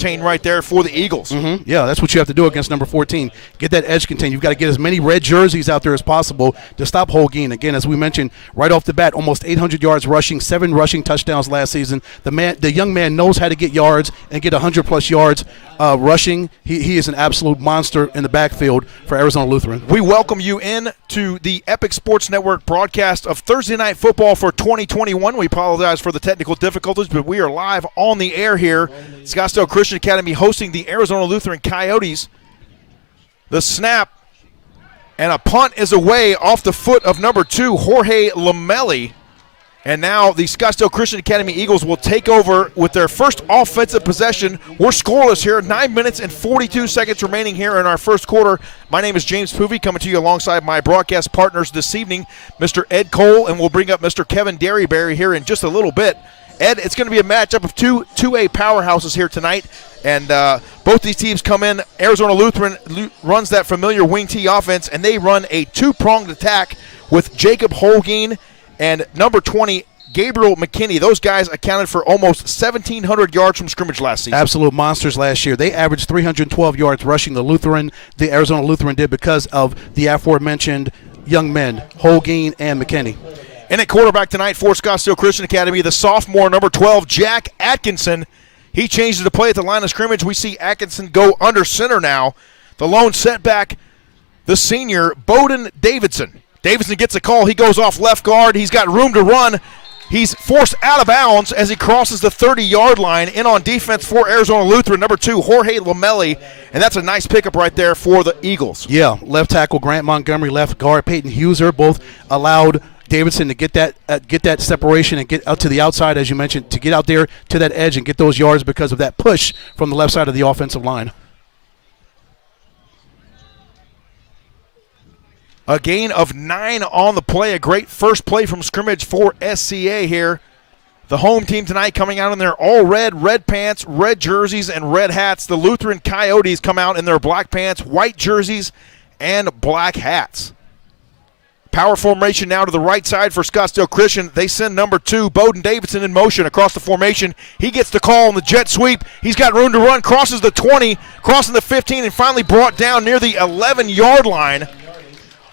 right there for the Eagles. Yeah, that's what you have to do against number 14. Get that edge contained. You've got to get as many red jerseys out there as possible to stop Holguin. Again, as we mentioned, right off the bat, almost 800 yards rushing, 7 rushing touchdowns last season. The young man knows how to get yards and get 100-plus yards rushing. He is an absolute monster in the backfield for Arizona Lutheran. We welcome you in to the Epic Sports Network broadcast of Thursday Night Football for 2021. We apologize for the technical difficulties, but we are live on the air here. Scottsdale Christian Academy hosting the Arizona Lutheran Coyotes. The snap and a punt is away off the foot of number 2, Jorge Lamelli. And now the Scottsdale Christian Academy Eagles will take over with their first offensive possession. We're scoreless here, 9 minutes and 42 seconds remaining here in our first quarter. My name is James Poovey, coming to you alongside my broadcast partners this evening, Mr. Ed Cole, and we'll bring up Mr. Kevin Derryberry here in just a little bit. Ed, it's going to be a matchup of two 2A powerhouses here tonight, and both these teams come in. Arizona Lutheran runs that familiar wing T offense, and they run a two-pronged attack with Jacob Holguin and number 20, Gabriel McKinney. Those guys accounted for almost 1,700 yards from scrimmage last season. Absolute monsters last year. They averaged 312 yards rushing the Arizona Lutheran did because of the aforementioned young men, Holguin and McKinney. And at quarterback tonight for Scottsdale Christian Academy, the sophomore, number 12, Jack Atkinson. He changes the play at the line of scrimmage. We see Atkinson go under center now. The lone setback, the senior, Bowden Davidson. Davidson gets a call. He goes off left guard. He's got room to run. He's forced out of bounds as he crosses the 30-yard line. In on defense for Arizona Lutheran, number 2, Jorge Lamelli. And that's a nice pickup right there for the Eagles. Yeah, left tackle Grant Montgomery, left guard Peyton Huser, both allowed Davidson to get that separation and get out to the outside, as you mentioned, to get out there to that edge and get those yards because of that push from the left side of the offensive line. A gain of 9 on the play. A great first play from scrimmage for SCA here. The home team tonight coming out in their all red pants, red jerseys, and red hats. The Lutheran Coyotes come out in their black pants, white jerseys, and black hats. Power formation now to the right side for Scottsdale Christian. They send number 2, Bowden Davidson, in motion across the formation. He gets the call on the jet sweep. He's got room to run, crosses the 20, crossing the 15, and finally brought down near the 11-yard line.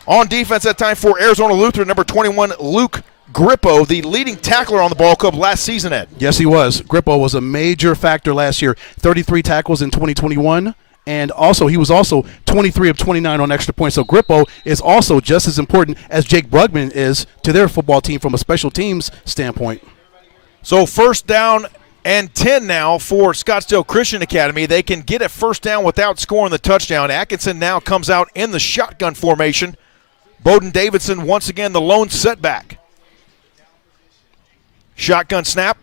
On defense that time for Arizona Lutheran, number 21, Luke Grippo, the leading tackler on the ball club last season, Ed. Yes, he was. Grippo was a major factor last year. 33 tackles in 2021. And also, he was also 23 of 29 on extra points. So Grippo is also just as important as Jake Brugman is to their football team from a special teams standpoint. So first down and 10 now for Scottsdale Christian Academy. They can get a first down without scoring the touchdown. Atkinson now comes out in the shotgun formation. Bowden Davidson once again the lone setback. Shotgun snap.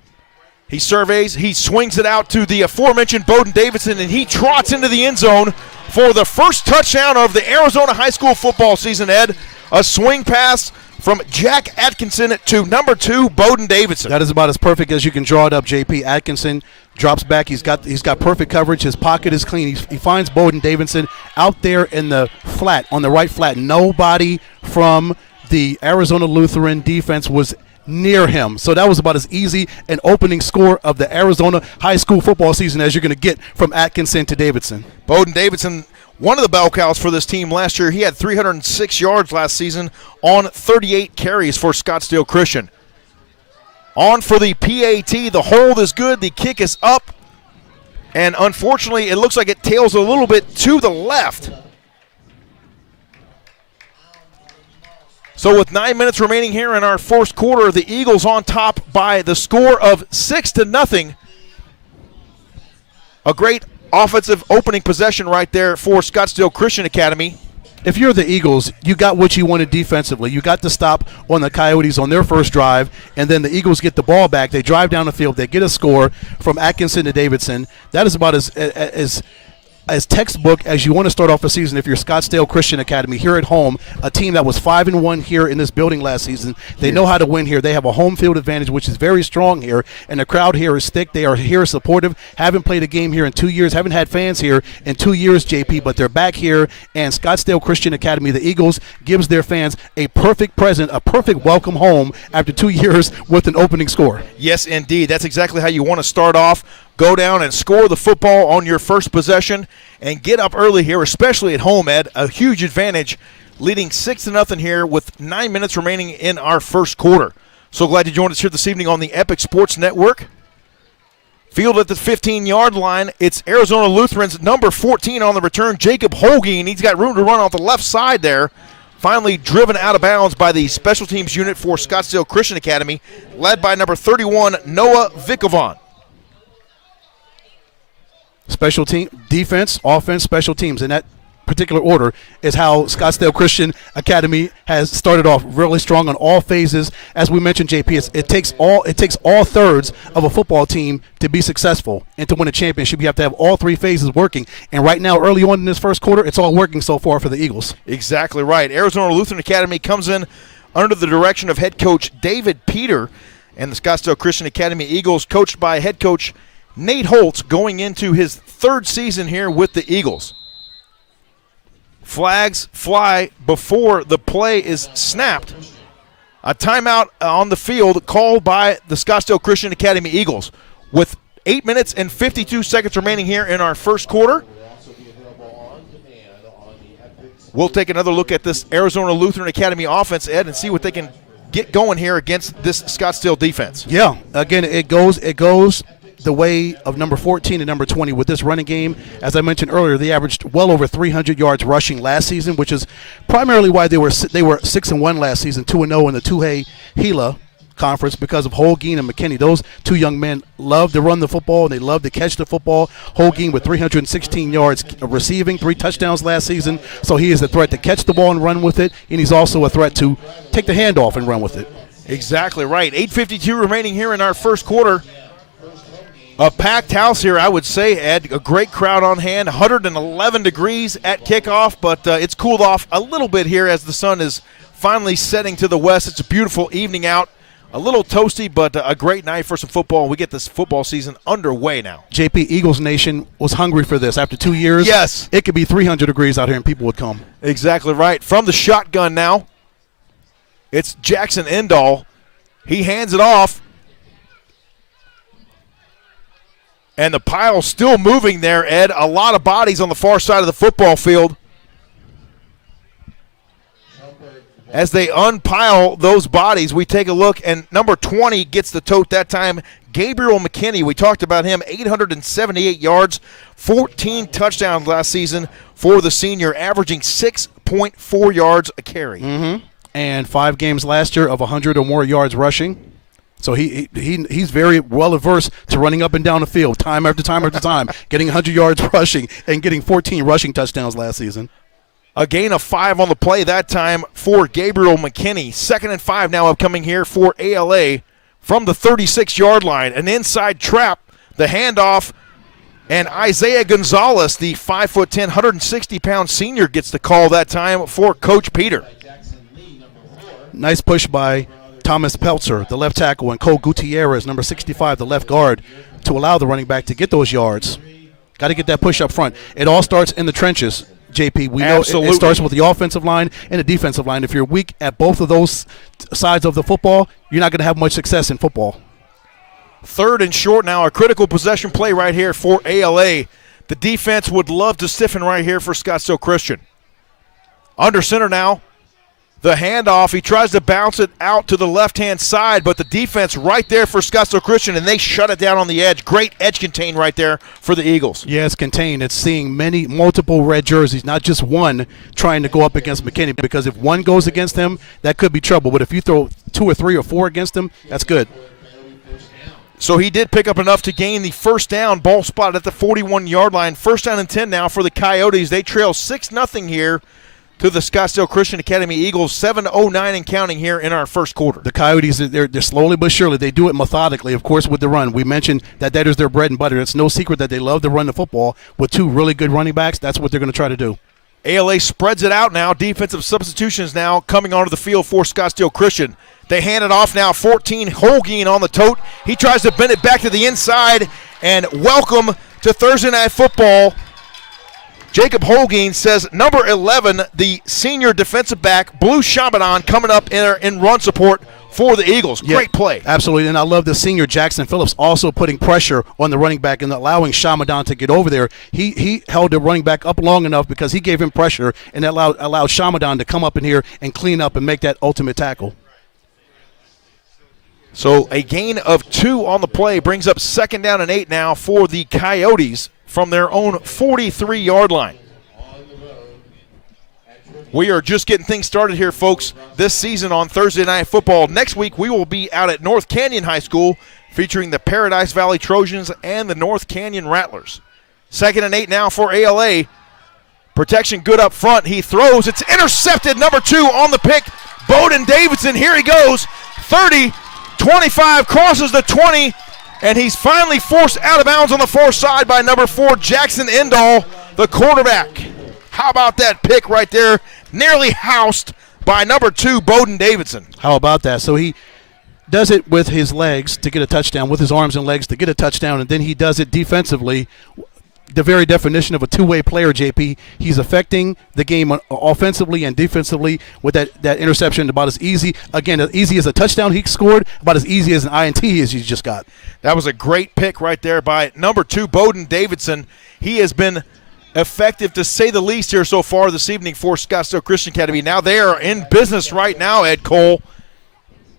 He surveys, he swings it out to the aforementioned Bowden Davidson, and he trots into the end zone for the first touchdown of the Arizona high school football season, Ed. A swing pass from Jack Atkinson to number 2, Bowden Davidson. That is about as perfect as you can draw it up, JP. Atkinson drops back. He's got perfect coverage. His pocket is clean. He finds Bowden Davidson out there in the flat, on the right flat. Nobody from the Arizona Lutheran defense was near him. So that was about as easy an opening score of the Arizona high school football season as you're going to get from Atkinson to Davidson. Bowden Davidson, one of the bell cows for this team last year. He had 306 yards last season on 38 carries for Scottsdale Christian. On for the PAT. The hold is good. The kick is up. And unfortunately, it looks like it tails a little bit to the left. So with 9 minutes remaining here in our first quarter, the Eagles on top by the score of 6-0. A great offensive opening possession right there for Scottsdale Christian Academy. If you're the Eagles, you got what you wanted defensively. You got the stop on the Coyotes on their first drive, and then the Eagles get the ball back. They drive down the field. They get a score from Atkinson to Davidson. That is about as textbook as you want to start off a season if you're Scottsdale Christian Academy here at home, a team that was 5-1 here in this building last season. They know how to win here. They have a home field advantage, which is very strong here, and the crowd here is thick. They are here supportive. Haven't played a game here in 2 years. Haven't had fans here in 2 years, JP, but they're back here, and Scottsdale Christian Academy, the Eagles, gives their fans a perfect present, a perfect welcome home after 2 years with an opening score. Yes, indeed. That's exactly how you want to start off. go down and score the football on your first possession and get up early here, especially at home, Ed. A huge advantage, leading 6-0 here with 9 minutes remaining in our first quarter. So glad you joined us here this evening on the Epic Sports Network. Field at the 15-yard line. It's Arizona Lutheran's number 14 on the return, Jacob Holguin. He's got room to run off the left side there. Finally driven out of bounds by the special teams unit for Scottsdale Christian Academy, led by number 31, Noah Vikovon. Special team, defense, offense, special teams. In that particular order is how Scottsdale Christian Academy has started off really strong on all phases. As we mentioned, JP, it takes all thirds of a football team to be successful and to win a championship. You have to have all three phases working. And right now, early on in this first quarter, it's all working so far for the Eagles. Exactly right. Arizona Lutheran Academy comes in under the direction of head coach David Peter, and the Scottsdale Christian Academy Eagles, coached by head coach Nate Holtz, going into his third season here with the Eagles. Flags fly before the play is snapped. A timeout on the field called by the Scottsdale Christian Academy Eagles. With 8 minutes and 52 seconds remaining here in our first quarter, we'll take another look at this Arizona Lutheran Academy offense, Ed, and see what they can get going here against this Scottsdale defense. Yeah, again, it goes the way of number 14 and number 20 with this running game. As I mentioned earlier, they averaged well over 300 yards rushing last season, which is primarily why they were 6-1 last season, 2-0 in the 2A Gila conference because of Holguin and McKinney. Those two young men love to run the football and they love to catch the football. Holguin with 316 yards receiving, 3 touchdowns last season, so he is a threat to catch the ball and run with it, and he's also a threat to take the handoff and run with it. Exactly right. 8:52 remaining here in our first quarter. A packed house here, I would say, Ed. A great crowd on hand. 111 degrees at kickoff, but it's cooled off a little bit here as the sun is finally setting to the west. It's a beautiful evening out. A little toasty, but a great night for some football. We get this football season underway now. JP, Eagles Nation was hungry for this. After 2 years, yes, it could be 300 degrees out here and people would come. Exactly right. From the shotgun now, it's Jackson Endall. He hands it off. And the pile still moving there, Ed. A lot of bodies on the far side of the football field. As they unpile those bodies, we take a look, and number 20 gets the tote that time. Gabriel McKinney, we talked about him, 878 yards, 14 touchdowns last season for the senior, averaging 6.4 yards a carry. Mm-hmm. And 5 games last year of 100 or more yards rushing. So he's very well averse to running up and down the field time after time after time, getting 100 yards rushing and getting 14 rushing touchdowns last season. A gain of 5 on the play that time for Gabriel McKinney. 2nd and 5 now upcoming here for ALA from the 36-yard line. An inside trap, the handoff, and Isaiah Gonzalez, the 5'10", 160-pound senior, gets the call that time for Coach Peter. Nice push by Thomas Peltzer, the left tackle, and Cole Gutierrez, number 65, the left guard, to allow the running back to get those yards. Got to get that push up front. It all starts in the trenches, JP. We know it starts with the offensive line and the defensive line. If you're weak at both of those sides of the football, you're not going to have much success in football. 3rd and short now, a critical possession play right here for ALA. The defense would love to stiffen right here for Scottsdale Christian. Under center now. The handoff, he tries to bounce it out to the left-hand side, but the defense right there for Scottsdale Christian, and they shut it down on the edge. Great edge contain right there for the Eagles. Yeah, it's contained. It's seeing multiple red jerseys, not just one trying to go up against McKinney, because if one goes against him, that could be trouble. But if you throw 2 or 3 or 4 against him, that's good. So he did pick up enough to gain the first down. Ball spot at the 41-yard line. 1st down and 10 now for the Coyotes. They trail 6-0 here to the Scottsdale Christian Academy Eagles, 7:09 and counting here in our first quarter. The Coyotes, they're slowly but surely. They do it methodically, of course, with the run. We mentioned that is their bread and butter. It's no secret that they love to run the football with 2 really good running backs. That's what they're going to try to do. ALA spreads it out now. Defensive substitutions now coming onto the field for Scottsdale Christian. They hand it off now. 14, Holguin on the tote. He tries to bend it back to the inside, and welcome to Thursday Night Football. Jacob Holguin says number 11, the senior defensive back, Blue Shabadan, coming up in run support for the Eagles. Great play. Absolutely, and I love the senior Jackson Phillips also putting pressure on the running back and allowing Shamadan to get over there. He held the running back up long enough because he gave him pressure, and that allowed Shamadan to come up in here and clean up and make that ultimate tackle. So a gain of 2 on the play brings up 2nd down and 8 now for the Coyotes from their own 43-yard line. We are just getting things started here, folks, this season on Thursday Night Football. Next week, we will be out at North Canyon High School featuring the Paradise Valley Trojans and the North Canyon Rattlers. 2nd and 8 now for ALA. Protection good up front. He throws. It's intercepted. Number 2 on the pick. Bowden Davidson. Here he goes. 30, 25, crosses the 20, and he's finally forced out of bounds on the far side by number 4, Jackson Endall, the quarterback. How about that pick right there? Nearly housed by number 2, Bowden Davidson. How about that? So he does it with his legs to get a touchdown, with his arms and legs to get a touchdown, and then he does it defensively. The very definition of a two-way player, JP. He's affecting the game offensively and defensively with that interception. About as easy, again, as easy as a touchdown he scored, about as easy as an INT as he just got. That was a great pick right there by number 2, Bowden Davidson. He has been effective, to say the least, here so far this evening for Scottsdale Christian Academy. Now they are in business right now, Ed Cole,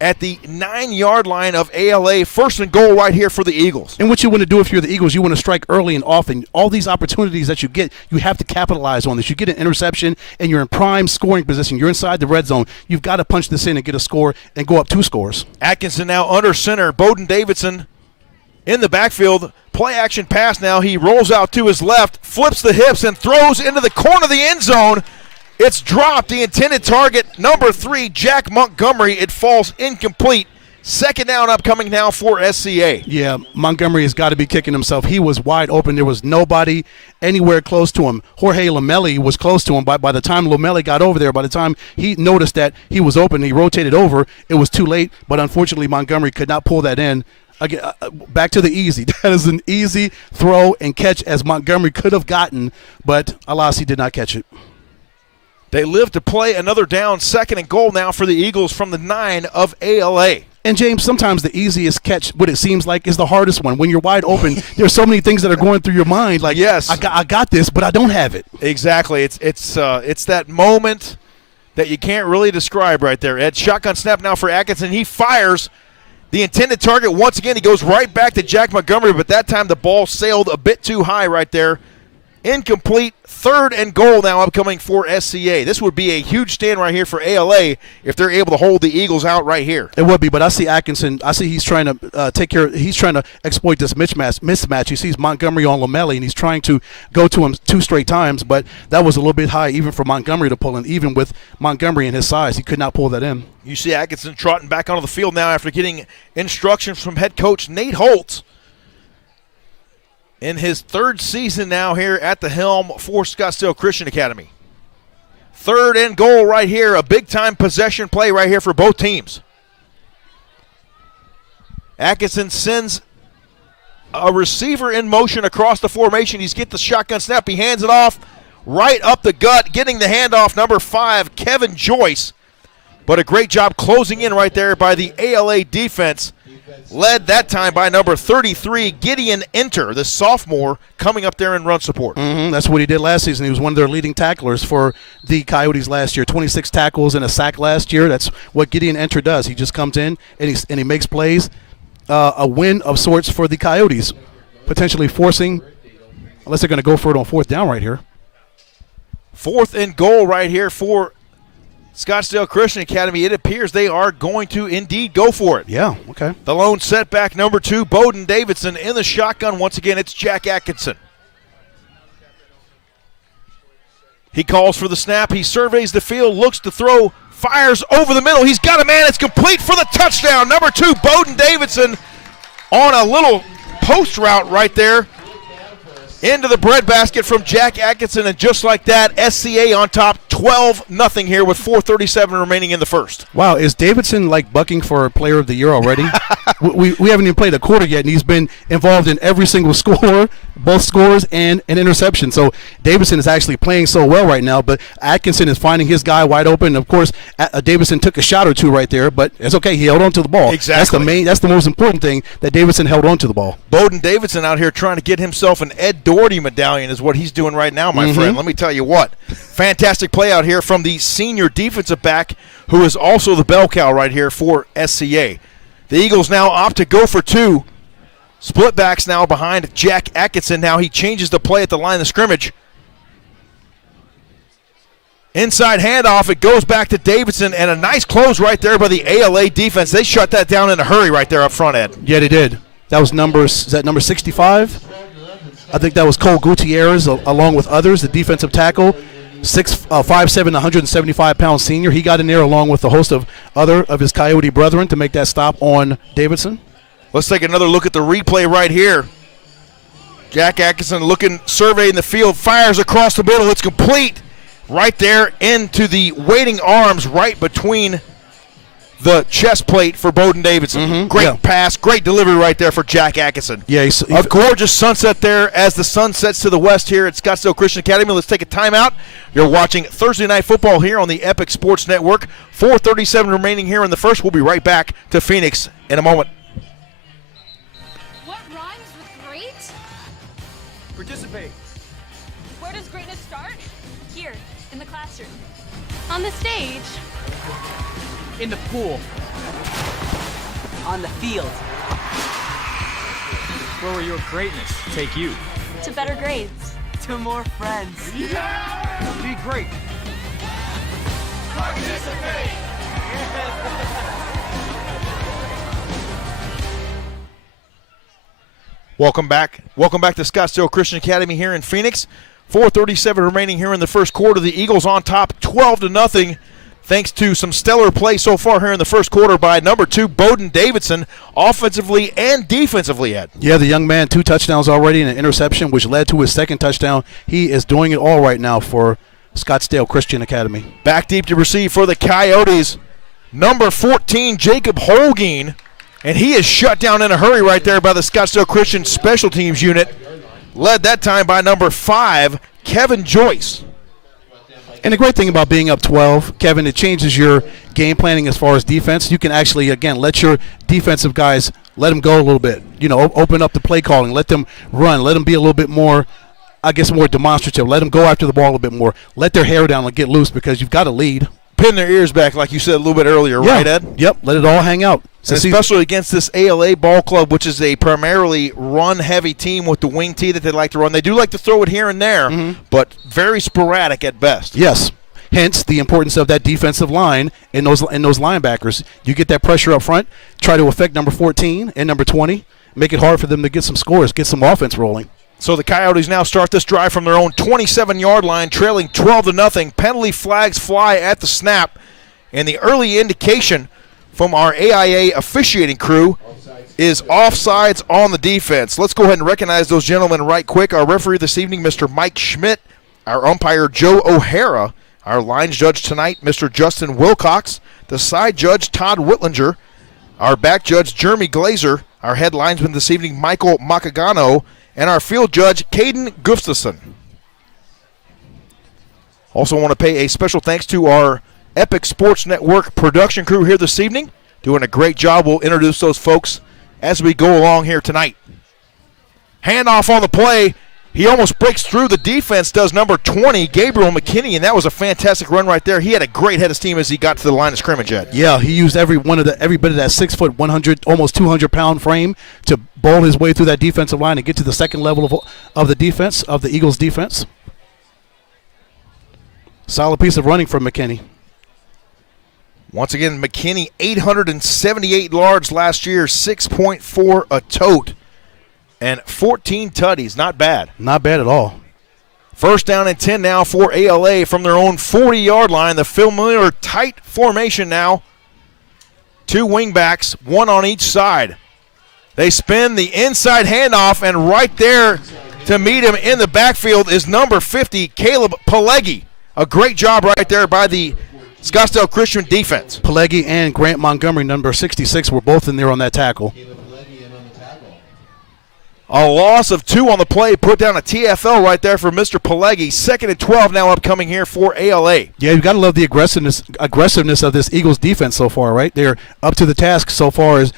at the 9-yard line of ALA. 1st and goal right here for the Eagles. And what you want to do if you're the Eagles, you want to strike early and often. All these opportunities that you get, you have to capitalize on this. You get an interception, and you're in prime scoring position. You're inside the red zone. You've got to punch this in and get a score and go up 2 scores. Atkinson now under center. Bowden Davidson in the backfield. Play action pass now. He rolls out to his left, flips the hips, and throws into the corner of the end zone. It's dropped. The intended target, number 3, Jack Montgomery. It falls incomplete. 2nd down upcoming now for SCA. Yeah, Montgomery has got to be kicking himself. He was wide open. There was nobody anywhere close to him. Jorge Lomelli was close to him. By the time Lomelli got over there, by the time he noticed that he was open, he rotated over. It was too late, but unfortunately Montgomery could not pull that in. Again, back to the easy. That is an easy throw and catch as Montgomery could have gotten, but alas, he did not catch it. They live to play another down. 2nd and goal now for the Eagles from the 9 of ALA. And, James, sometimes the easiest catch, what it seems like, is the hardest one. When you're wide open, there's so many things that are going through your mind. Like, yes, I got this, but I don't have it. Exactly. It's that moment that you can't really describe right there, Ed. Shotgun snap now for Atkinson. He fires. The intended target, once again, he goes right back to Jack Montgomery, but that time the ball sailed a bit too high right there. Incomplete. 3rd and goal now upcoming for SCA. This would be a huge stand right here for ALA if they're able to hold the Eagles out right here. It would be, but I see Atkinson. I see he's trying to take care. He's trying to exploit this mismatch. He sees Montgomery on Lomelli, and he's trying to go to him 2 straight times, but that was a little bit high even for Montgomery to pull in. Even with Montgomery and his size, he could not pull that in. You see Atkinson trotting back onto the field now after getting instructions from head coach Nate Holtz. In his 3rd season now here at the helm for Scottsdale Christian Academy. 3rd and goal right here, a big-time possession play right here for both teams. Atkinson sends a receiver in motion across the formation. He's get the shotgun snap. He hands it off right up the gut, getting the handoff, number 5, Kevin Joyce. But a great job closing in right there by the ALA defense. Led that time by number 33, Gideon Enter, the sophomore, coming up there in run support. That's what he did last season. He was one of their leading tacklers for the Coyotes last year. 26 tackles and a sack last year. That's what Gideon Enter does. He just comes in and he makes plays. A win of sorts for the Coyotes, potentially forcing, unless they're going to go for it on 4th down right here. 4th and goal right here for Scottsdale Christian Academy. It appears they are going to indeed go for it. Yeah, okay. The lone setback, number 2, Bowden Davidson in the shotgun. Once again, it's Jack Atkinson. He calls for the snap. He surveys the field, looks to throw, fires over the middle. He's got a man. It's complete for the touchdown. Number 2, Bowden Davidson on a little post route right there into the breadbasket from Jack Atkinson. And just like that, SCA on top, 12-0 here with 4:37 remaining in the first. Wow, is Davidson like bucking for Player of the Year already? we haven't even played a quarter yet, and he's been involved in every single score, both scores and an interception. So Davidson is actually playing so well right now, but Atkinson is finding his guy wide open. Of course, Davidson took a shot or two right there, but it's okay. He held on to the ball. Exactly. That's the most important thing, that Davidson held on to the ball. Bowden Davidson out here trying to get himself an Ed Doherty medallion is what he's doing right now, my friend. Let me tell you what. Fantastic play out here from the senior defensive back, who is also the bell cow right here for SCA. The Eagles now opt to go for two. Split backs now behind Jack Atkinson. Now he changes the play at the line of scrimmage. Inside handoff, it goes back to Davidson, and a nice close right there by the ALA defense. They shut that down in a hurry right there up front, Ed. Yeah, they did. That was number 65? I think that was Cole Gutierrez, along with others, the defensive tackle. 5'7", 175-pound senior. He got in there along with a host of other of his Coyote brethren to make that stop on Davidson. Let's take another look at the replay right here. Jack Atkinson surveying the field, fires across the middle. It's complete right there into the waiting arms right between the chest plate for Bowden Davidson. Great pass, great delivery right there for Jack Atkinson. Yeah, a gorgeous sunset there as the sun sets to the west here at Scottsdale Christian Academy. Let's take a timeout. You're watching Thursday Night Football here on the Epic Sports Network. 4:37 remaining here in the first. We'll be right back to Phoenix in a moment. What rhymes with great? Participate. Where does greatness start? Here, in the classroom. On the stage. In the pool. On the field. Where will your greatness take you? To better grades. To more friends. Be great. Participate. Welcome back. Welcome back to Scottsdale Christian Academy here in Phoenix. 4:37 remaining here in the first quarter. The Eagles on top 12-0. Thanks to some stellar play so far here in the first quarter by number 2, Bowden Davidson, offensively and defensively, Ed. Yeah, the young man, 2 touchdowns already and an interception, which led to his second touchdown. He is doing it all right now for Scottsdale Christian Academy. Back deep to receive for the Coyotes, number 14, Jacob Holguin, and he is shut down in a hurry right there by the Scottsdale Christian Special Teams unit, led that time by number 5, Kevin Joyce. And the great thing about being up 12, Kevin, it changes your game planning as far as defense. You can actually, again, let your defensive guys, let them go a little bit. You know, open up the play calling. Let them run. Let them be a little bit more, I guess, more demonstrative. Let them go after the ball a little bit more. Let their hair down and get loose because you've got a lead. Pin their ears back, like you said a little bit earlier, right, Ed? Yep, let it all hang out. And especially against this ALA ball club, which is a primarily run-heavy team with the wing tee that they like to run. They do like to throw it here and there, but very sporadic at best. Yes. Hence the importance of that defensive line and those linebackers. You get that pressure up front, try to affect number 14 and number 20, make it hard for them to get some scores, get some offense rolling. So the Coyotes now start this drive from their own 27-yard line, trailing 12-0. Penalty flags fly at the snap, and the early indication from our AIA officiating crew is offsides on the defense. Let's go ahead and recognize those gentlemen right quick. Our referee this evening, Mr. Mike Schmidt. Our umpire, Joe O'Hara. Our line judge tonight, Mr. Justin Wilcox. The side judge, Todd Whitlinger. Our back judge, Jeremy Glazer. Our head linesman this evening, Michael Macagano. And our field judge, Caden Gustafson. Also want to pay a special thanks to our Epic Sports Network production crew here this evening. Doing a great job. We'll introduce those folks as we go along here tonight. Handoff on the play. He almost breaks through the defense, does number 20, Gabriel McKinney, and that was a fantastic run right there. He had a great head of steam as he got to the line of scrimmage, Ed. Yeah, he used every bit of that 6 foot, 100, almost 200-pound frame to bowl his way through that defensive line and get to the second level of the defense, of the Eagles' defense. Solid piece of running from McKinney. Once again, McKinney, 878 yards last year, 6.4 a tote. And 14 tutties, not bad. Not bad at all. First down and 10 now for ALA from their own 40-yard line. The familiar tight formation now. 2 wingbacks, 1 on each side. They spin the inside handoff, and right there to meet him in the backfield is number 50, Caleb Pileggi. A great job right there by the Scottsdale Christian defense. Pelegi and Grant Montgomery, number 66, were both in there on that tackle. A loss of 2 on the play, put down a TFL right there for Mr. Pelegi. 2nd and 12 now upcoming here for ALA. Yeah, you've got to love the aggressiveness of this Eagles defense so far, right? They're up to the task so far as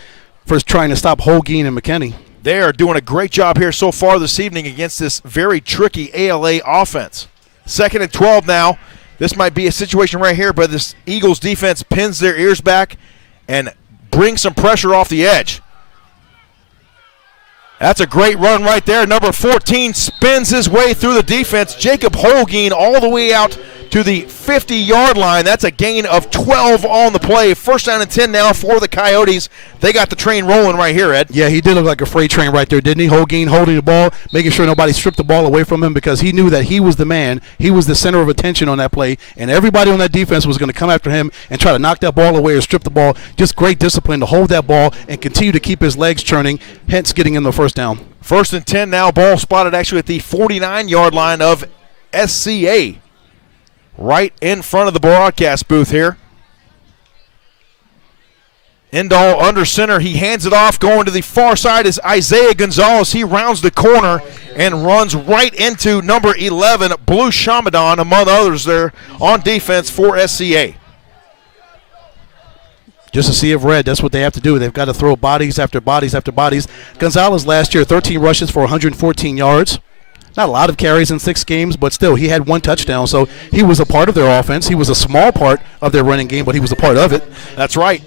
for trying to stop Holguin and McKinney. They are doing a great job here so far this evening against this very tricky ALA offense. 2nd and 12 now. This might be a situation right here, but this Eagles defense pins their ears back and brings some pressure off the edge. That's a great run right there. Number 14 spins his way through the defense. Jacob Holguin all the way out to the 50-yard line. That's a gain of 12 on the play. 1st down and 10 now for the Coyotes. They got the train rolling right here, Ed. Yeah, he did look like a freight train right there, didn't he? Holguin holding the ball, making sure nobody stripped the ball away from him because he knew that he was the man. He was the center of attention on that play, and everybody on that defense was going to come after him and try to knock that ball away or strip the ball. Just great discipline to hold that ball and continue to keep his legs churning, hence getting in the 1st down. 1st and 10 now. Ball spotted actually at the 49-yard line of SCA. Right in front of the broadcast booth here. Endall under center. He hands it off. Going to the far side is Isaiah Gonzalez. He rounds the corner and runs right into number 11, Blue Shamadan, among others there on defense for SCA. Just a sea of red. That's what they have to do. They've got to throw bodies after bodies after bodies. Gonzalez last year, 13 rushes for 114 yards. Not a lot of carries in 6 games, but still, he had 1 touchdown, so he was a part of their offense. He was a small part of their running game, but he was a part of it. That's right.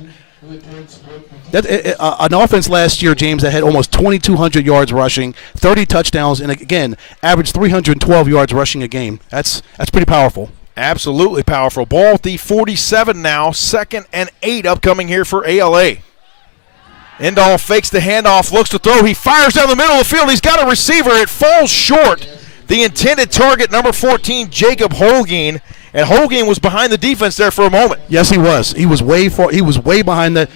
An offense last year, James, that had almost 2,200 yards rushing, 30 touchdowns, and again, averaged 312 yards rushing a game. That's pretty powerful. Absolutely powerful. Ball at the 47 now. 2nd and 8 upcoming here for ALA. Endall fakes the handoff, looks to throw. He fires down the middle of the field. He's got a receiver. It falls short. The intended target, number 14, Jacob Holguin. And Holguin was behind the defense there for a moment. Yes, he was. He was way far. He was way behind the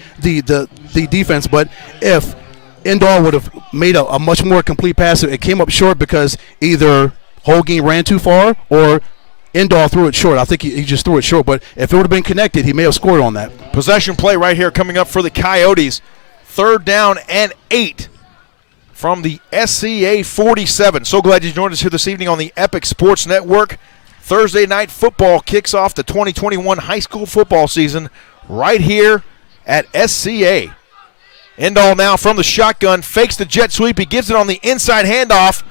defense. But if Endall would have made a much more complete pass, it came up short because either Holguin ran too far or Endall threw it short. I think he just threw it short. But if it would have been connected, he may have scored on that. Possession play right here coming up for the Coyotes. 3rd down and 8 from the SCA 47. So glad you joined us here this evening on the Epic Sports Network. Thursday night football kicks off the 2021 high school football season right here at SCA. Endall now from the shotgun, fakes the jet sweep. He gives it on the inside handoff,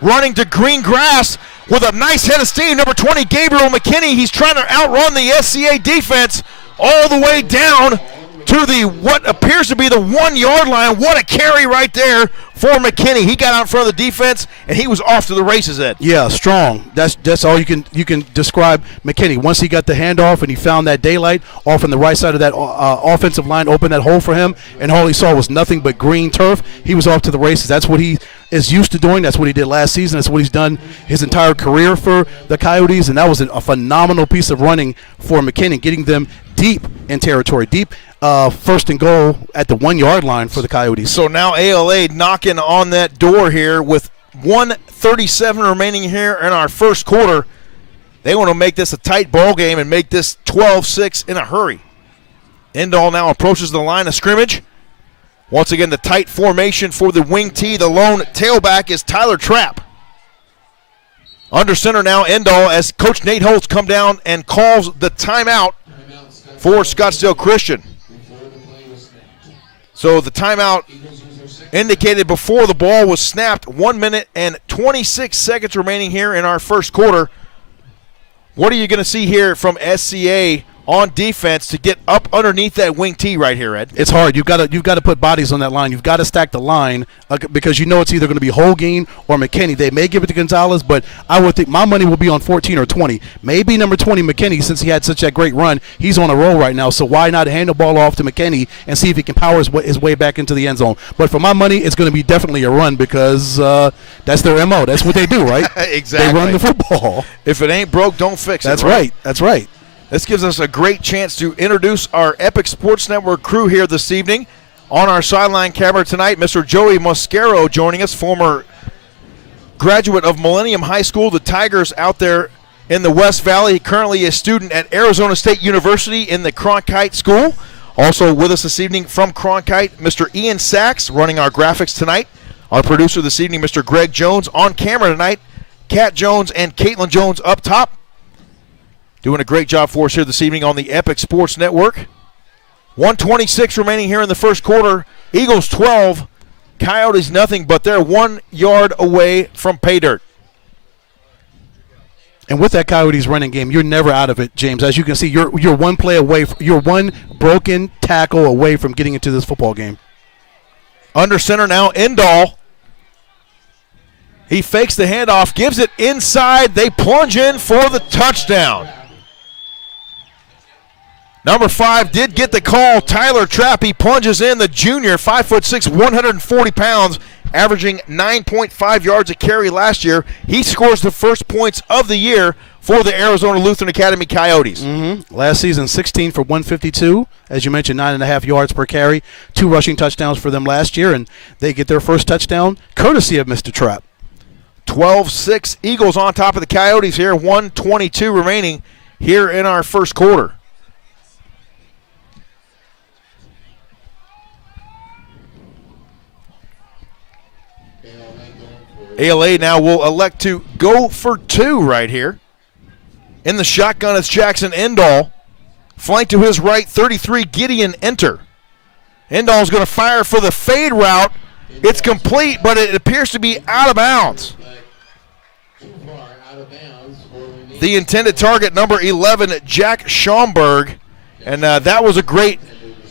running to green grass with a nice head of steam. Number 20, Gabriel McKinney. He's trying to outrun the SCA defense all the way down to the what appears to be the 1-yard line. What a carry right there for McKinney. He got out in front of the defense, and he was off to the races, Ed. Yeah, strong. That's all you can describe McKinney. Once he got the handoff and he found that daylight off on the right side of that offensive line, opened that hole for him, and all he saw was nothing but green turf. He was off to the races. That's what he is used to doing. That's what he did last season. That's what he's done his entire career for the Coyotes, and that was a phenomenal piece of running for McKinney, getting them deep in territory, deep 1st and goal at the 1-yard line for the Coyotes. So now ALA knocking on that door here with 1:37 remaining here in our 1st quarter. They want to make this a tight ball game and make this 12-6 in a hurry. Endall now approaches the line of scrimmage. Once again, the tight formation for the wing T. The lone tailback is Tyler Trapp. Under center now, Endall, as Coach Nate Holtz come down and calls the timeout for Scottsdale Christian. So the timeout indicated before the ball was snapped. 1 minute and 26 seconds remaining here in our 1st quarter. What are you going to see here from SCA on defense to get up underneath that wing T right here, Ed? It's hard. You've got to put bodies on that line. You've got to stack the line because you know it's either going to be Holguin or McKinney. They may give it to Gonzalez, but I would think my money will be on 14 or 20. Maybe number 20, McKinney, since he had such a great run. He's on a roll right now, so why not hand the ball off to McKinney and see if he can power his way back into the end zone? But for my money, it's going to be definitely a run because that's their MO. That's what they do, right? Exactly. They run the football. If it ain't broke, don't fix it. That's right. That's right. This gives us a great chance to introduce our Epic Sports Network crew here this evening. On our sideline camera tonight, Mr. Joey Mosquero joining us, former graduate of Millennium High School. The Tigers out there in the West Valley, currently a student at Arizona State University in the Cronkite School. Also with us this evening from Cronkite, Mr. Ian Sachs running our graphics tonight. Our producer this evening, Mr. Greg Jones, on camera tonight. Kat Jones and Caitlin Jones up top. Doing a great job for us here this evening on the Epic Sports Network. 1:26 remaining here in the first quarter. Eagles 12, Coyotes nothing, but they're 1 yard away from pay dirt. And with that Coyotes running game, you're never out of it, James. As you can see, you're one play away. You're one broken tackle away from getting into this football game. Under center now, Endall. He fakes the handoff, gives it inside. They plunge in for the touchdown. Number 5 did get the call. Tyler Trapp, he plunges in, the junior, 5'6", 140 pounds, averaging 9.5 yards a carry last year. He scores the first points of the year for the Arizona Lutheran Academy Coyotes. Last season, 16 for 152. As you mentioned, 9.5 yards per carry. 2 rushing touchdowns for them last year, and they get their first touchdown courtesy of Mr. Trapp. 12-6, Eagles on top of the Coyotes here. 1:22 remaining here in our first quarter. ALA now will elect to go for 2 right here. In the shotgun, it's Jackson Endall. Flanked to his right, 33, Gideon Enter. Endall's going to fire for the fade route. It's complete, but it appears to be out of bounds. The intended target, number 11, Jack Schaumburg. And that was a great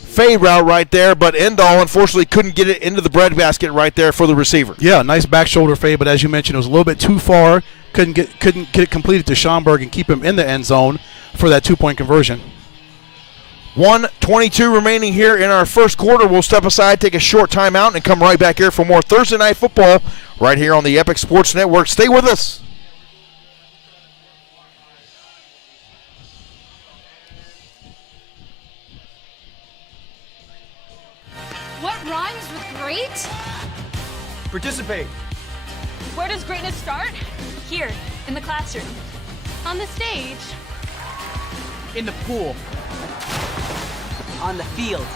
fade route right there, but Endall unfortunately couldn't get it into the breadbasket right there for the receiver. Yeah, nice back shoulder fade, but as you mentioned, it was a little bit too far. Couldn't get it completed to Schaumburg and keep him in the end zone for that 2-point conversion. 1:22 remaining here in our first quarter. We'll step aside, take a short timeout, and come right back here for more Thursday Night Football right here on the Epic Sports Network. Stay with us. What rhymes with great? Participate. Where does greatness start? Here, in the classroom. On the stage. In the pool. On the field.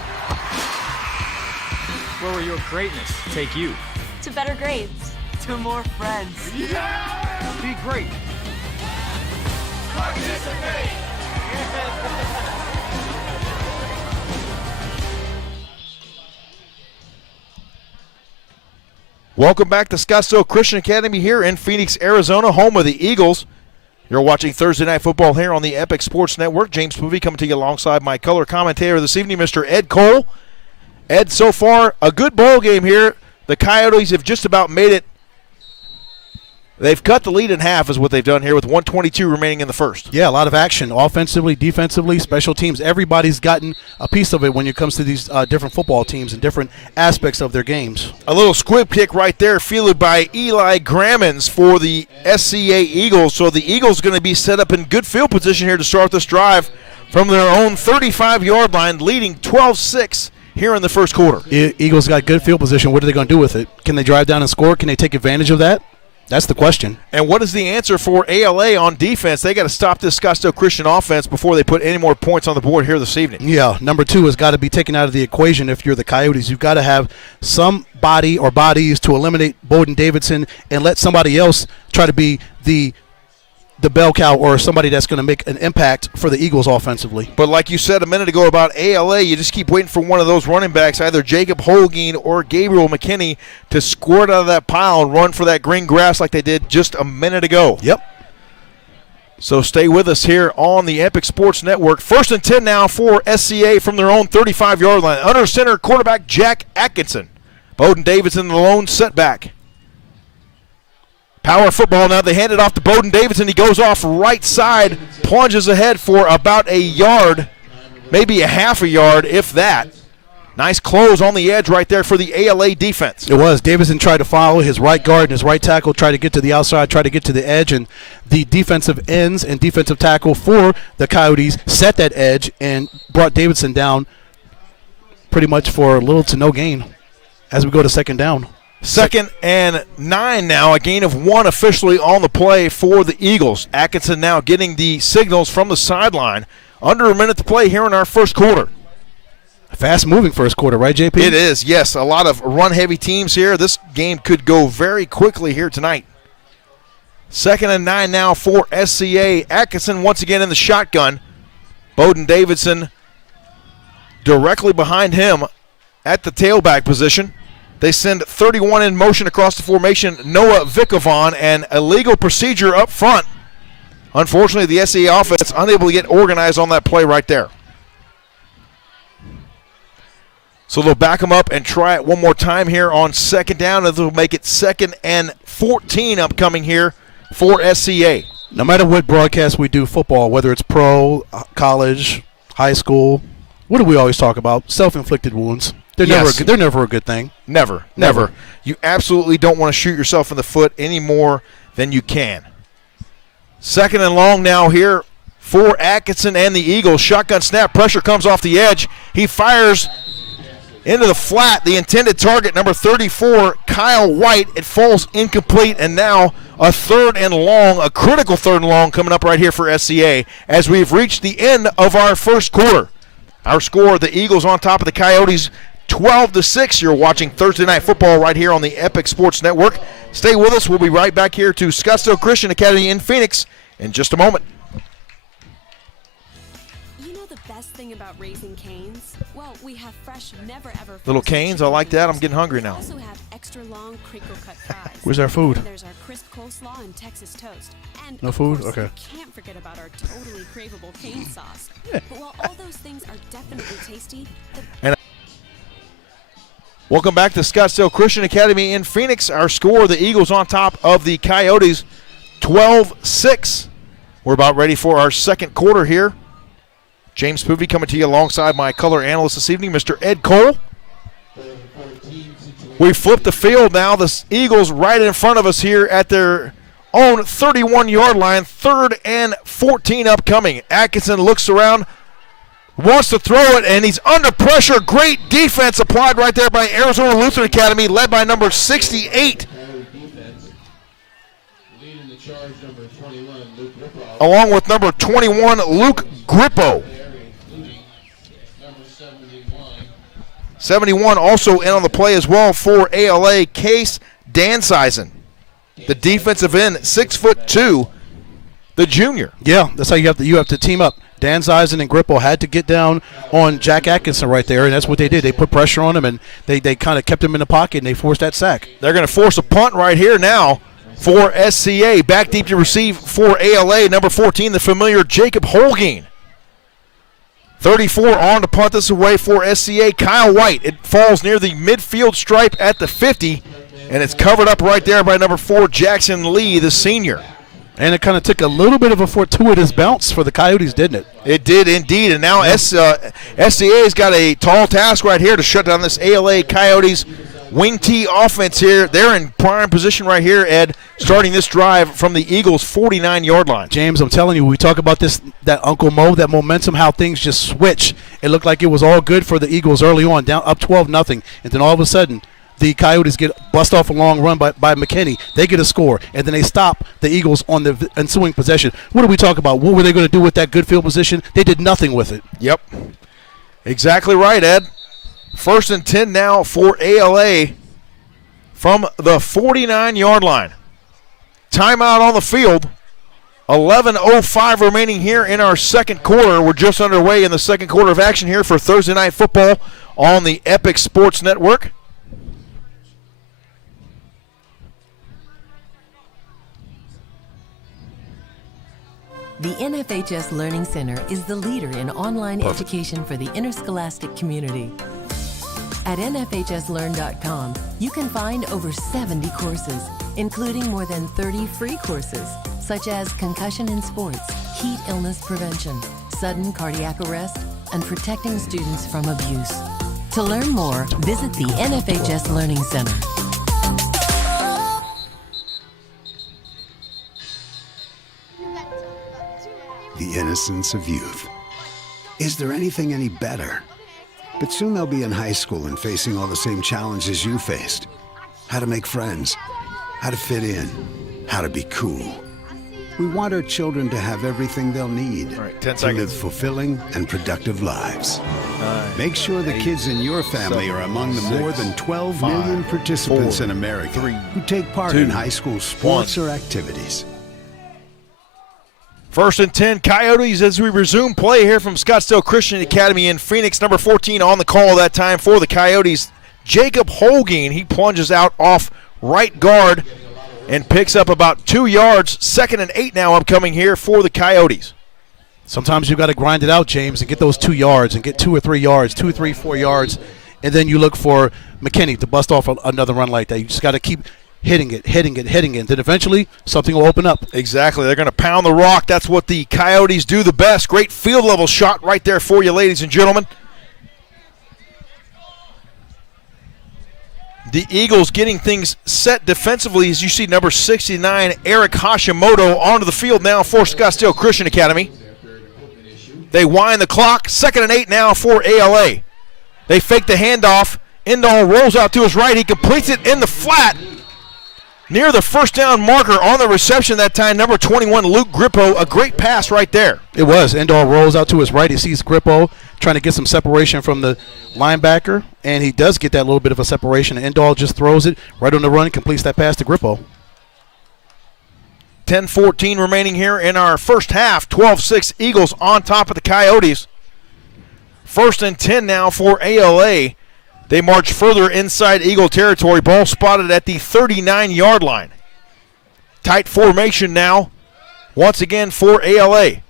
Where will your greatness take you? To better grades. To more friends. Be great. Welcome back to Scottsdale Christian Academy here in Phoenix, Arizona, home of the Eagles. You're watching Thursday Night Football here on the Epic Sports Network. James Poovey coming to you alongside my color commentator this evening, Mr. Ed Cole. Ed, so far, a good ball game here. The Coyotes have just about made it. They've cut the lead in half is what they've done here with 1:22 remaining in the first. Yeah, a lot of action offensively, defensively, special teams. Everybody's gotten a piece of it when it comes to these different football teams and different aspects of their games. A little squib kick right there fielded by Eli Grammons for the SCA Eagles. So the Eagles going to be set up in good field position here to start this drive from their own 35-yard line, leading 12-6 here in the first quarter. Eagles got good field position. What are they going to do with it? Can they drive down and score? Can they take advantage of that? That's the question. And what is the answer for ALA on defense? They got to stop this Scottsdale Christian offense before they put any more points on the board here this evening. Yeah, number 2 has got to be taken out of the equation if you're the Coyotes. You've got to have somebody or bodies to eliminate Bowden Davidson and let somebody else try to be the bell cow or somebody that's going to make an impact for the Eagles offensively. But like you said a minute ago about ALA, you just keep waiting for one of those running backs, either Jacob Holguin or Gabriel McKinney, to squirt out of that pile and run for that green grass like they did just a minute ago. Yep. So stay with us here on the Epic Sports Network. 1st and 10 now for SCA from their own 35-yard line. Under center, quarterback Jack Atkinson. Bowden Davidson, the lone setback. Power football now. They hand it off to Bowden Davidson. He goes off right side, plunges ahead for about a yard, maybe a half a yard, if that. Nice close on the edge right there for the ALA defense. It was. Davidson tried to follow his right guard and his right tackle, tried to get to the outside, tried to get to the edge, and the defensive ends and defensive tackle for the Coyotes set that edge and brought Davidson down pretty much for little to no gain as we go to second down. 2nd and 9 now, a gain of 1 officially on the play for the Eagles. Atkinson now getting the signals from the sideline. Under a minute to play here in our first quarter. Fast-moving first quarter, right, JP? It is, yes. A lot of run-heavy teams here. This game could go very quickly here tonight. 2nd and 9 now for SCA. Atkinson once again in the shotgun. Bowden Davidson directly behind him at the tailback position. They send 31 in motion across the formation. Noah Vicovon, and illegal procedure up front. Unfortunately, the SCA offense unable to get organized on that play right there. So they'll back them up and try it one more time here on 2nd down, and they'll make it 2nd and 14 upcoming here for SCA. No matter what broadcast we do football, whether it's pro, college, high school, what do we always talk about? Self-inflicted wounds. They're never a good thing. Never. You absolutely don't want to shoot yourself in the foot any more than you can. 2nd and long now here for Atkinson and the Eagles. Shotgun snap, pressure comes off the edge. He fires into the flat, the intended target, number 34, Kyle White. It falls incomplete, and now a 3rd and long, a critical 3rd and long coming up right here for SCA as we've reached the end of our first quarter. Our score, the Eagles on top of the Coyotes, 12-6. You're watching Thursday Night Football right here on the Epic Sports Network. Stay with us. We'll be right back here to Scottsdale Christian Academy in Phoenix in just a moment. You know the best thing about Raising Cane's? Well, we have fresh, never ever. Little Canes, I like that. I'm getting hungry now. We also have extra long crinkle cut fries. Where's our food? There's our crisp coleslaw and Texas toast. And No of food? course, Okay. we can't forget about our totally craveable cane sauce. But while all those things are definitely tasty, Welcome back to Scottsdale Christian Academy in Phoenix. Our score, the Eagles on top of the Coyotes, 12-6. We're about ready for our second quarter here. James Poovey coming to you alongside my color analyst this evening, Mr. Ed Cole. We flip the field now. The Eagles right in front of us here at their own 31-yard line. 3rd and 14 upcoming. Atkinson looks around, wants to throw it, and he's under pressure. Great defense applied right there by Arizona Lutheran Academy, led by number 68. Along with number 21, Luke Grippo. 71 also in on the play as well for ALA, Case Dansizen. The defensive end, 6'2", the junior. Yeah, that's how you have to team up. Dan Zeisen and Grippo had to get down on Jack Atkinson right there, and that's what they did. They put pressure on him, and they kind of kept him in the pocket, and they forced that sack. They're going to force a punt right here now for SCA. Back deep to receive for ALA, number 14, the familiar Jacob Holguin. 34 on to punt this away for SCA, Kyle White. It falls near the midfield stripe at the 50, and it's covered up right there by number 4, Jackson Lee, the senior. And it kind of took a little bit of a fortuitous bounce for the Coyotes, didn't it? It did indeed, and now SCA's got a tall task right here to shut down this ALA Coyotes wing T offense here. They're in prime position right here, Ed, starting this drive from the Eagles' 49-yard line. James, I'm telling you, we talk about this, that Uncle Mo, that momentum, how things just switch. It looked like it was all good for the Eagles early on, down up 12-0, and then all of a sudden, the Coyotes get bust off a long run by McKinney. They get a score, and then they stop the Eagles on the ensuing possession. What do we talk about? What were they going to do with that good field position? They did nothing with it. Yep. Exactly right, Ed. 1st and 10 now for ALA from the 49-yard line. Timeout on the field. 11:05 remaining here in our second quarter. We're just underway in the second quarter of action here for Thursday Night Football on the Epic Sports Network. The NFHS Learning Center is the leader in online education for the interscholastic community. At nfhslearn.com, you can find over 70 courses, including more than 30 free courses, such as concussion in sports, heat illness prevention, sudden cardiac arrest, and protecting students from abuse. To learn more, visit the NFHS Learning Center. The innocence of youth. Is there anything any better? But soon they'll be in high school and facing all the same challenges you faced. how to make friends, how to fit in, how to be cool. We want our children to have everything they'll need All right, 10 to live seconds. fulfilling and productive lives. Make sure the kids in your family are among the more than 12 million participants in America who take part in high school sports or activities. First and 10, Coyotes as we resume play here from Scottsdale Christian Academy in Phoenix. Number 14 on the call that time for the Coyotes, Jacob Holguin. He plunges out off right guard and picks up about 2 yards. 2nd and 8 now upcoming here for the Coyotes. Sometimes you've got to grind it out, James, and get those 2 yards and get 2 or 3 yards, 2, 3, 4 yards, and then you look for McKinney to bust off another run like that. You just got to keep hitting it. Then eventually something will open up. Exactly. They're going to pound the rock. That's what the Coyotes do the best. Great field level shot right there for you, ladies and gentlemen. The Eagles getting things set defensively as you see number 69, Eric Hashimoto, onto the field now for Scottsdale Christian Academy. They wind the clock. 2nd and 8 now for ALA. They fake the handoff. Indall rolls out to his right. He completes it in the flat near the first down marker on the reception that time. Number 21, Luke Grippo. A great pass right there. It was. Indall rolls out to his right. He sees Grippo trying to get some separation from the linebacker, and he does get that little bit of a separation. Indall just throws it right on the run, completes that pass to Grippo. 10-14 remaining here in our first half. 12-6 Eagles on top of the Coyotes. 1st and 10 now for ALA. They march further inside Eagle territory. Ball spotted at the 39-yard line. Tight formation now. Once again for ALA.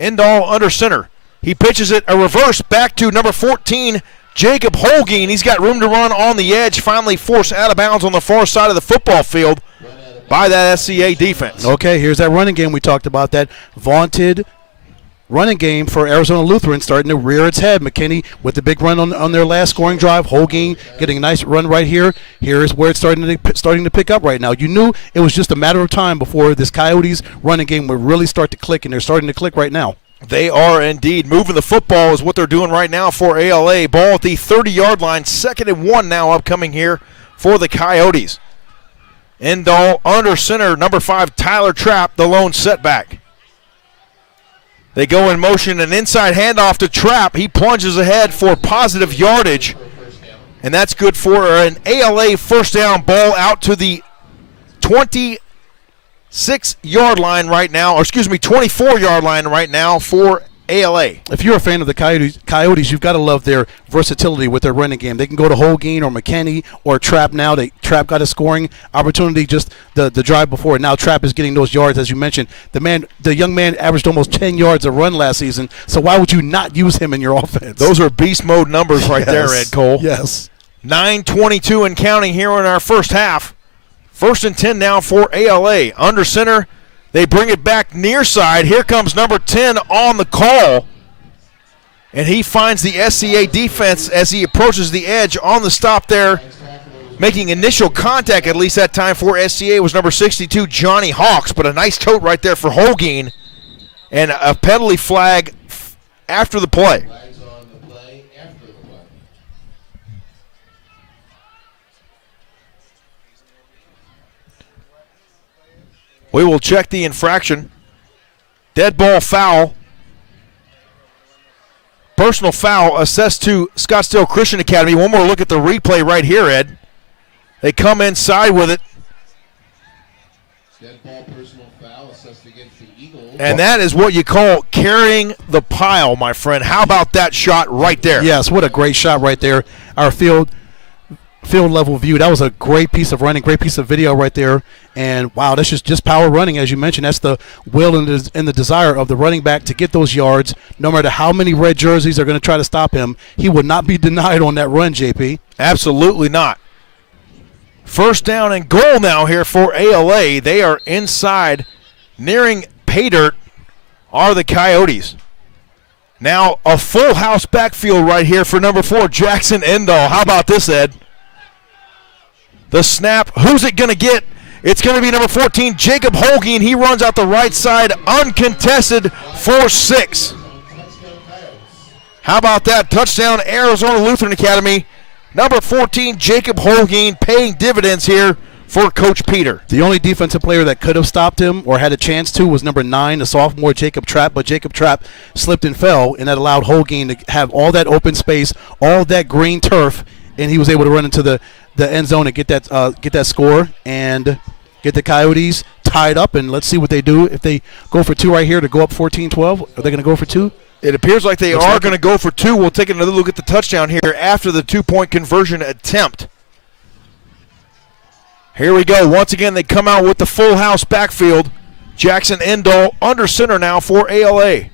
Indall under center. He pitches it a reverse back to number 14, Jacob Holguin. He's got room to run on the edge. Finally forced out of bounds on the far side of the football field by that SCA defense. Okay, here's that running game we talked about, that vaunted running game for Arizona Lutheran starting to rear its head. McKinney with the big run on their last scoring drive. Holguin getting a nice run right here. Here's where it's starting to pick up right now. You knew it was just a matter of time before this Coyotes running game would really start to click, and they're starting to click right now. They are indeed. Moving the football is what they're doing right now for ALA. Ball at the 30-yard line. 2nd and 1 now upcoming here for the Coyotes. Indall under center. Number 5, Tyler Trapp, the lone setback. They go in motion, an inside handoff to Trapp. He plunges ahead for positive yardage, and that's good for an ALA first down. Ball out to the 26-yard line right now, or 24-yard line right now for ALA. If you're a fan of the Coyotes, you've got to love their versatility with their running game. They can go to Holguin or McKinney or Trapp now. Trapp got a scoring opportunity just the drive before. Now Trapp is getting those yards, as you mentioned. The young man averaged almost 10 yards a run last season, so why would you not use him in your offense? Those are beast mode numbers right there, Ed Cole. Yes. 9:22 and counting here in our first half. 1st and 10 now for ALA. Under center. They bring it back near side. Here comes number 10 on the call. And he finds the SCA defense as he approaches the edge on the stop there. Making initial contact, at least that time for SCA, was number 62, Johnny Hawks. But a nice tote right there for Holguin. And a penalty flag after the play. We will check the infraction. Dead ball foul. Personal foul assessed to Scottsdale Christian Academy. One more look at the replay right here, Ed. They come inside with it. Dead ball, personal foul assessed against the Eagles. And that is what you call carrying the pile, my friend. How about that shot right there? Yes, what a great shot right there. Our field level view. That was a great piece of running, great piece of video right there. And wow, that's just power running, as you mentioned. That's the will and the desire of the running back to get those yards. No matter how many red jerseys are going to try to stop him, he would not be denied on that run, JP. Absolutely not. First down and goal now here for ALA. They are inside, nearing pay dirt, are the Coyotes. Now a full house backfield right here for number 4, Jackson Indall. How about this, Ed? The snap, who's it going to get? It's going to be number 14, Jacob Holguin. He runs out the right side, uncontested for 6. How about that? Touchdown, Arizona Lutheran Academy. Number 14, Jacob Holguin, paying dividends here for Coach Peter. The only defensive player that could have stopped him or had a chance to was number 9, the sophomore Jacob Trapp, but Jacob Trapp slipped and fell, and that allowed Holguin to have all that open space, all that green turf, and he was able to run into the end zone and get that score and get the Coyotes tied up. And let's see what they do if they go for 2 right here to go up 14-12. Are they going to go for 2? It appears like they are going to go for 2. We'll take another look at the touchdown here after the 2-point conversion attempt. Here we go. Once again, they come out with the full house backfield. Jackson Endall under center now for ALA.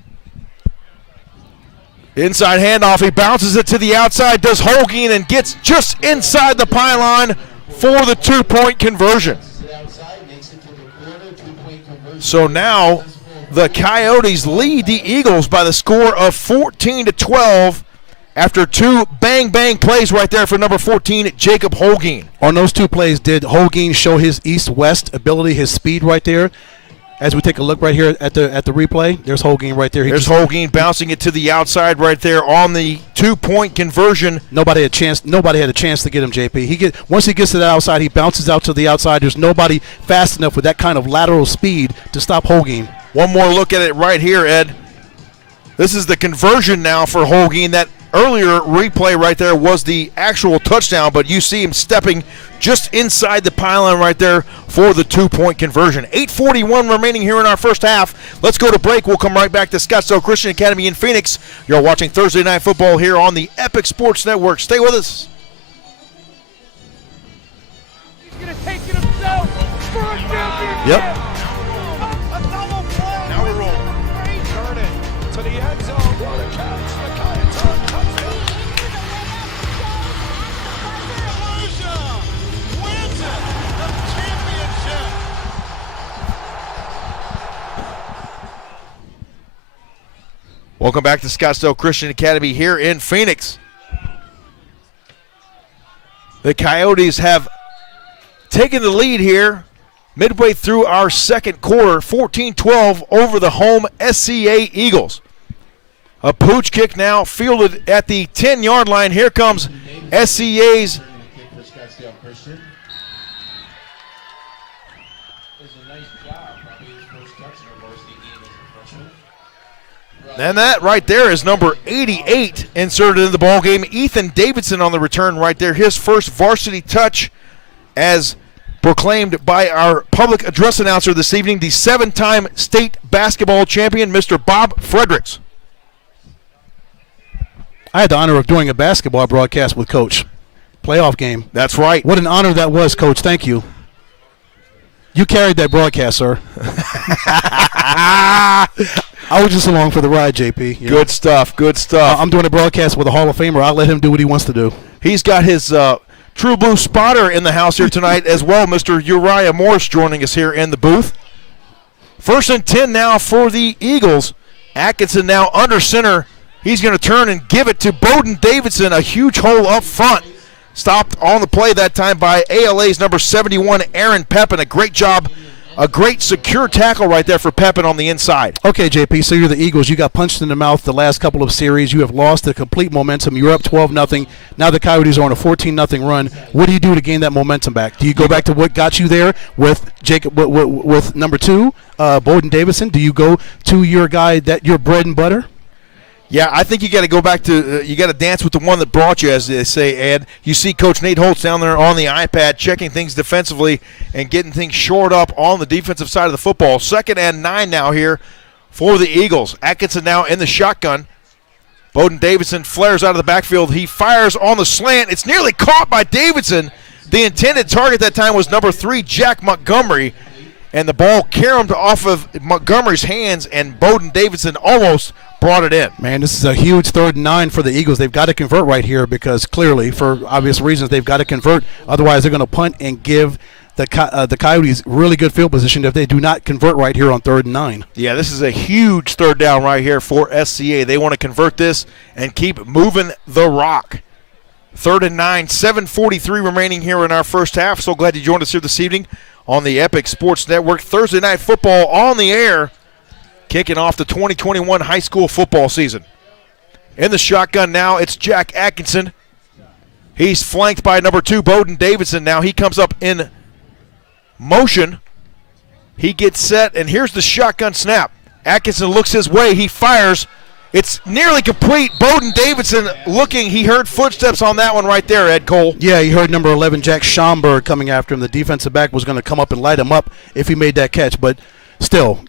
Inside handoff. He bounces it to the outside, does Holguin, and gets just inside the pylon for the 2-point conversion. So now the Coyotes lead the Eagles by the score of 14-12 after 2 bang-bang plays right there for number 14, Jacob Holguin. On those 2 plays, did Holguin show his east-west ability, his speed right there? As we take a look right here at the replay, there's Holguin right there. There's Holguin bouncing it to the outside right there on the 2-point conversion. Nobody had a chance to get him, JP. Once he gets to the outside, he bounces out to the outside. There's nobody fast enough with that kind of lateral speed to stop Holguin. One more look at it right here, Ed. This is the conversion now for Holguin. That earlier replay right there was the actual touchdown, but you see him stepping just inside the pylon right there for the 2-point conversion. 8:41 remaining here in our first half. Let's go to break. We'll come right back to Scottsdale Christian Academy in Phoenix. You're watching Thursday Night Football here on the Epic Sports Network. Stay with us. He's going to take it himself for a championship. Yep. A double play. Now we're rolling. Turn it to the end zone. What a catch. The Coyotes touchdown. Wins it. The championship. Welcome back to Scottsdale Christian Academy here in Phoenix. The Coyotes have taken the lead here midway through our second quarter, 14-12 over the home SCA Eagles. A pooch kick now fielded at the 10-yard line. Here comes SCA's and that right there is number 88 inserted in the ball game. Ethan Davidson on the return right there. His first varsity touch as proclaimed by our public address announcer this evening, the 7-time state basketball champion, Mr. Bob Fredericks. I had the honor of doing a basketball broadcast with Coach. Playoff game. That's right. What an honor that was, Coach. Thank you. You carried that broadcast, sir. I was just along for the ride, JP. Good stuff, good stuff. I'm doing a broadcast with a Hall of Famer. I'll let him do what he wants to do. He's got his True Blue spotter in the house here tonight as well. Mr. Uriah Morris joining us here in the booth. 1st and 10 now for the Eagles. Atkinson now under center. He's going to turn and give it to Bowden Davidson, a huge hole up front. Stopped on the play that time by ALA's number 71, Aaron Pepin. A great job, a great secure tackle right there for Pepin on the inside. Okay, JP, so you're the Eagles. You got punched in the mouth the last couple of series. You have lost the complete momentum. You're up 12-0. Now the Coyotes are on a 14-0 run. What do you do to gain that momentum back? Do you go back to what got you there with Jacob, with number 2, Bowden Davidson? Do you go to your guy, that your bread and butter? Yeah, I think you got to go back to you got to dance with the one that brought you, as they say, Ed. You see Coach Nate Holtz down there on the iPad checking things defensively and getting things shored up on the defensive side of the football. 2nd and 9 now here for the Eagles. Atkinson now in the shotgun. Bowden Davidson flares out of the backfield. He fires on the slant. It's nearly caught by Davidson. The intended target that time was number 3, Jack Montgomery. And the ball caromed off of Montgomery's hands, and Bowden Davidson almost brought it in. Man, this is a huge 3rd and 9 for the Eagles. They've got to convert right here because clearly, for obvious reasons, they've got to convert. Otherwise, they're going to punt and give the Coyotes really good field position if they do not convert right here on 3rd and 9. Yeah, this is a huge 3rd down right here for SCA. They want to convert this and keep moving the rock. 3rd and 9, 7:43 remaining here in our first half. So glad you joined us here this evening on the Epic Sports Network. Thursday Night Football on the air, kicking off the 2021 high school football season. In the shotgun now, it's Jack Atkinson. He's flanked by number 2, Bowden Davidson. Now he comes up in motion. He gets set, and here's the shotgun snap. Atkinson looks his way. He fires. It's nearly complete. Bowden Davidson looking. He heard footsteps on that one right there, Ed Cole. Yeah, he heard number 11, Jack Schomburg, coming after him. The defensive back was going to come up and light him up if he made that catch. But still,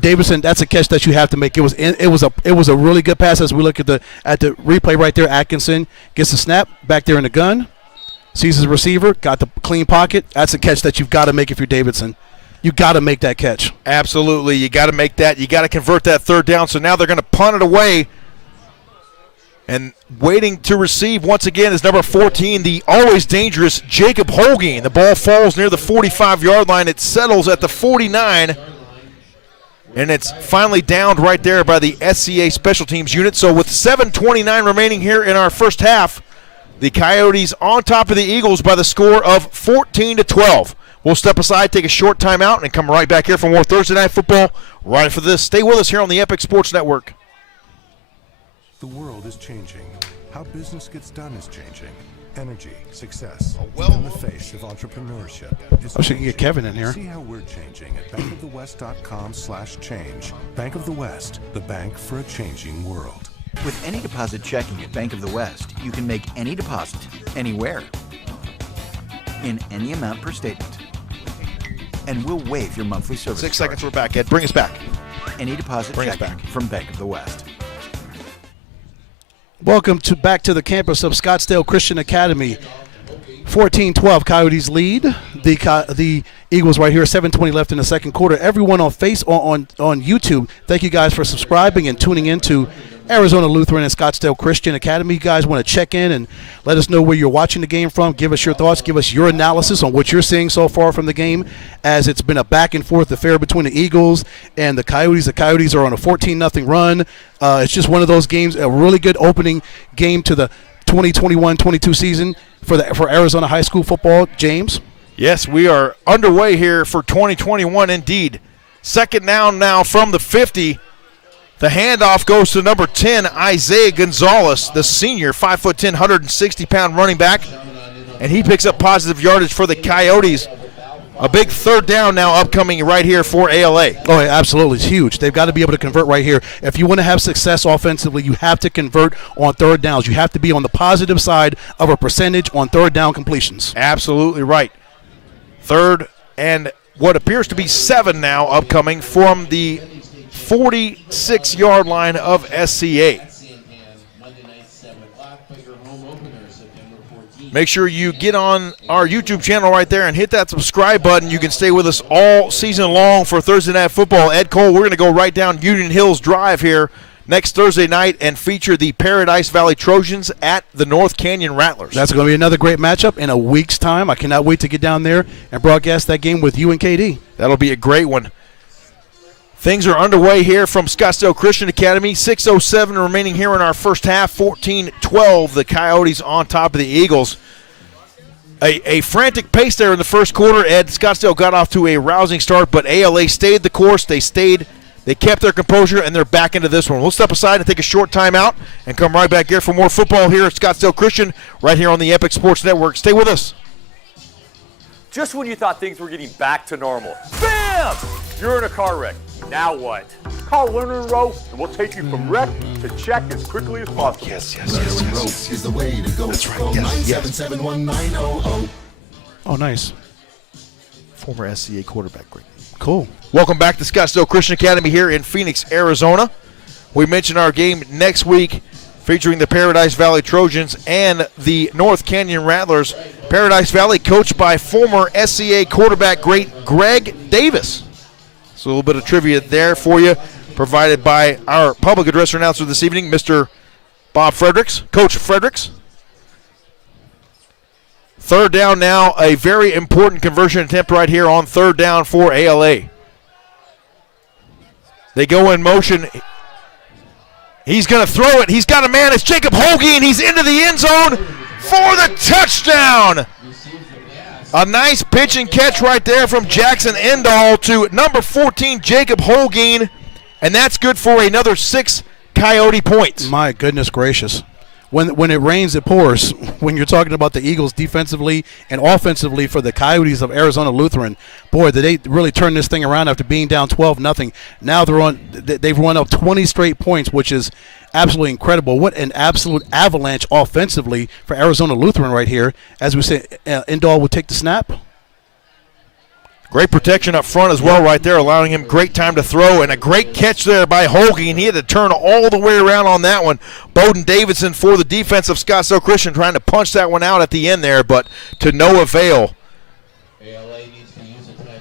Davidson, that's a catch that you have to make. It was a really good pass. As we look at the replay right there, Atkinson gets the snap back there in the gun, sees his receiver, got the clean pocket. That's a catch that you've got to make if you're Davidson. You got to make that catch. Absolutely. You got to make that. You got to convert that third down. So now they're going to punt it away. And waiting to receive once again is number 14, the always dangerous Jacob Holguin. The ball falls near the 45-yard line. It settles at the 49. And it's finally downed right there by the SCA special teams unit. So with 7:29 remaining here in our first half, the Coyotes on top of the Eagles by the score of 14-12. We'll step aside, take a short timeout, and come right back here for more Thursday Night Football right after this. Stay with us here on the Epic Sports Network. The world is changing. How business gets done is changing. Energy, success, in the face of entrepreneurship. I should get Kevin in here. See how we're changing at bankofthewest.com/change. Bank of the West, the bank for a changing world. With any deposit checking at Bank of the West, you can make any deposit, anywhere, in any amount per statement. And we'll waive your monthly service 6 charge. seconds, we're back, Ed. Bring us back. Any deposit Bring us checking back. from Bank of the West. Welcome back to the campus of Scottsdale Christian Academy. 14-12, Coyotes lead. The Eagles right here, 7:20 left in the second quarter. Everyone on YouTube, thank you guys for subscribing and tuning in to Arizona Lutheran and Scottsdale Christian Academy. You guys want to check in and let us know where you're watching the game from. Give us your thoughts. Give us your analysis on what you're seeing so far from the game, as it's been a back-and-forth affair between the Eagles and the Coyotes. The Coyotes are on a 14-0 run. It's just one of those games, a really good opening game to the 2021-22 season for Arizona high school football. James? Yes, we are underway here for 2021 indeed. Second down now from the 50. The handoff goes to number 10, Isaiah Gonzalez, the senior, 5'10", 160-pound running back. And he picks up positive yardage for the Coyotes. A big third down now upcoming right here for ALA. Oh, yeah, absolutely. It's huge. They've got to be able to convert right here. If you want to have success offensively, you have to convert on third downs. You have to be on the positive side of a percentage on third down completions. Absolutely right. Third and what appears to be 7 now upcoming from the 46-yard line of SCA. Make sure you get on our YouTube channel right there and hit that subscribe button. You can stay with us all season long for Thursday Night Football. Ed Cole, we're going to go right down Union Hills Drive here next Thursday night and feature the Paradise Valley Trojans at the North Canyon Rattlers. That's going to be another great matchup in a week's time. I cannot wait to get down there and broadcast that game with you and KD. That'll be a great one. Things are underway here from Scottsdale Christian Academy. 6:07 remaining here in our first half. 14-12, the Coyotes on top of the Eagles. A frantic pace there in the first quarter. Ed, Scottsdale got off to a rousing start, but ALA stayed the course. They kept their composure, and they're back into this one. We'll step aside and take a short timeout and come right back here for more football here at Scottsdale Christian, right here on the Epic Sports Network. Stay with us. Just when you thought things were getting back to normal, bam! You're in a car wreck. Now what? Call Lerner and Rowe, and we'll take you from wreck to check as quickly as possible. Yes. Is the way to go. That's right. Yes. 977-1900. Oh, nice. Former SCA quarterback. Great. Cool. Welcome back to Scottsdale Christian Academy here in Phoenix, Arizona. We mentioned our game next week featuring the Paradise Valley Trojans and the North Canyon Rattlers. Paradise Valley coached by former SCA quarterback great Greg Davis. So a little bit of trivia there for you, provided by our public address announcer this evening, Mr. Bob Fredericks, Coach Fredericks. Third down now, a very important conversion attempt right here on third down for ALA. They go in motion. He's going to throw it. He's got a man. It's Jacob Holguin. He's into the end zone for the touchdown. A nice pitch and catch right there from Jackson Endall to number 14, Jacob Holguin, and that's good for another 6 Coyote points. My goodness gracious. when it rains, it pours. When you're talking about the Eagles defensively and offensively for the Coyotes of Arizona Lutheran, boy, did they really turn this thing around after being down 12-0. Now they've run up 20 straight points, which is absolutely incredible. What an absolute avalanche offensively for Arizona Lutheran right here. As we say, Indahl will take the snap. Great protection up front as well right there, allowing him great time to throw, and a great catch there by Holguin. He had to turn all the way around on that one. Bowden Davidson for the defense of Scottsdale Christian trying to punch that one out at the end there, but to no avail.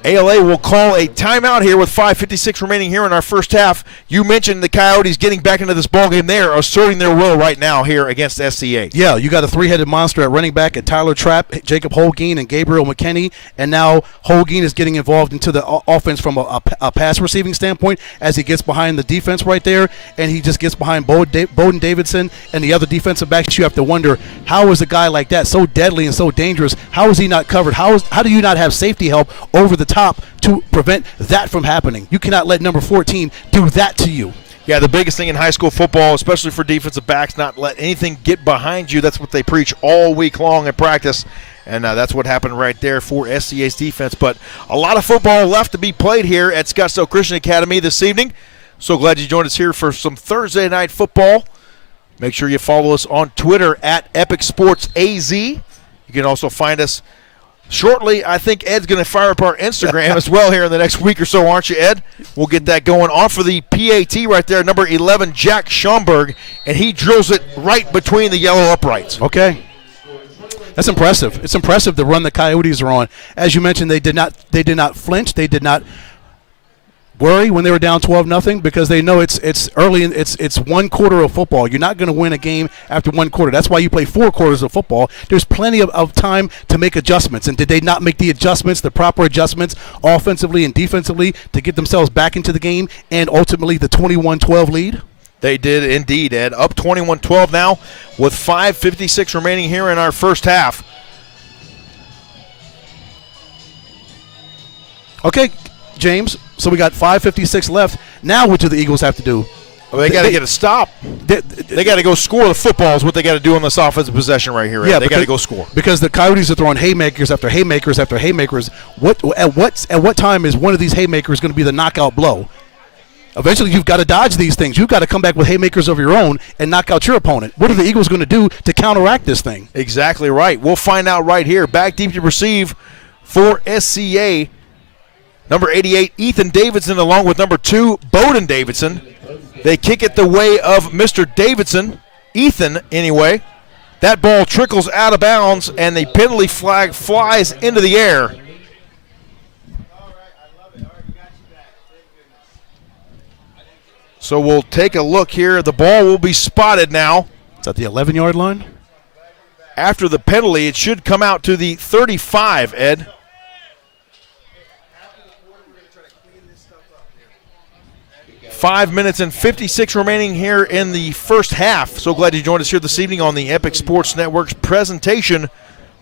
ALA will call a timeout here with 5:56 remaining here in our first half. You mentioned the Coyotes getting back into this ballgame. They are asserting their will right now here against SCA. Yeah, you got a three-headed monster at running back at Tyler Trapp, Jacob Holguin, and Gabriel McKinney. And now Holguin is getting involved into the offense from a pass receiving standpoint as he gets behind the defense right there, and he just gets behind Bowden Davidson and the other defensive backs. You have to wonder, how is a guy like that so deadly and so dangerous? How is he not covered? How do you not have safety help over the top to prevent that from happening? You cannot let number 14 do that to you. Yeah, the biggest thing in high school football, especially for defensive backs, not let anything get behind you. That's what they preach all week long in practice, and that's what happened right there for SCA's defense. But a lot of football left to be played here at Scottsdale Christian Academy this evening. So glad you joined us here for some Thursday night football. Make sure you follow us on Twitter at Epic Sports AZ. You can also find us shortly. I think Ed's going to fire up our Instagram as well here in the next week or so, aren't you, Ed? We'll get that going on for the PAT right there, number 11, Jack Schomburg, and he drills it right between the yellow uprights. Okay. That's impressive. It's impressive the run the Coyotes are on. As you mentioned, they did not flinch. They did not worry when they were down 12-0 because they know it's early. It's one quarter of football. You're not going to win a game after one quarter. That's why you play 4 quarters of football. There's plenty of time to make adjustments. And did they not make the adjustments, the proper adjustments, offensively and defensively, to get themselves back into the game and ultimately the 21-12 lead? They did indeed, Ed. Up 21-12 now with 5:56 remaining here in our first half. Okay, James, so we got 5:56 left. Now what do the Eagles have to do? Well, they got to get a stop. They got to go score the football is what they got to do on this offensive possession right here. Yeah, they got to go score. Because the Coyotes are throwing haymakers after haymakers after haymakers. At what time is one of these haymakers going to be the knockout blow? Eventually, you've got to dodge these things. You've got to come back with haymakers of your own and knock out your opponent. What are the Eagles going to do to counteract this thing? Exactly right. We'll find out right here. Back deep to receive for SCA. Number 88, Ethan Davidson, along with number 2, Bowden Davidson. They kick it the way of Mr. Davidson, Ethan anyway. That ball trickles out of bounds, and the penalty flag flies into the air. So we'll take a look here. The ball will be spotted now. It's at the 11-yard line? After the penalty, it should come out to the 35, Ed. Five minutes and 56 remaining here in the first half. So glad you joined us here this evening on the Epic Sports Network's presentation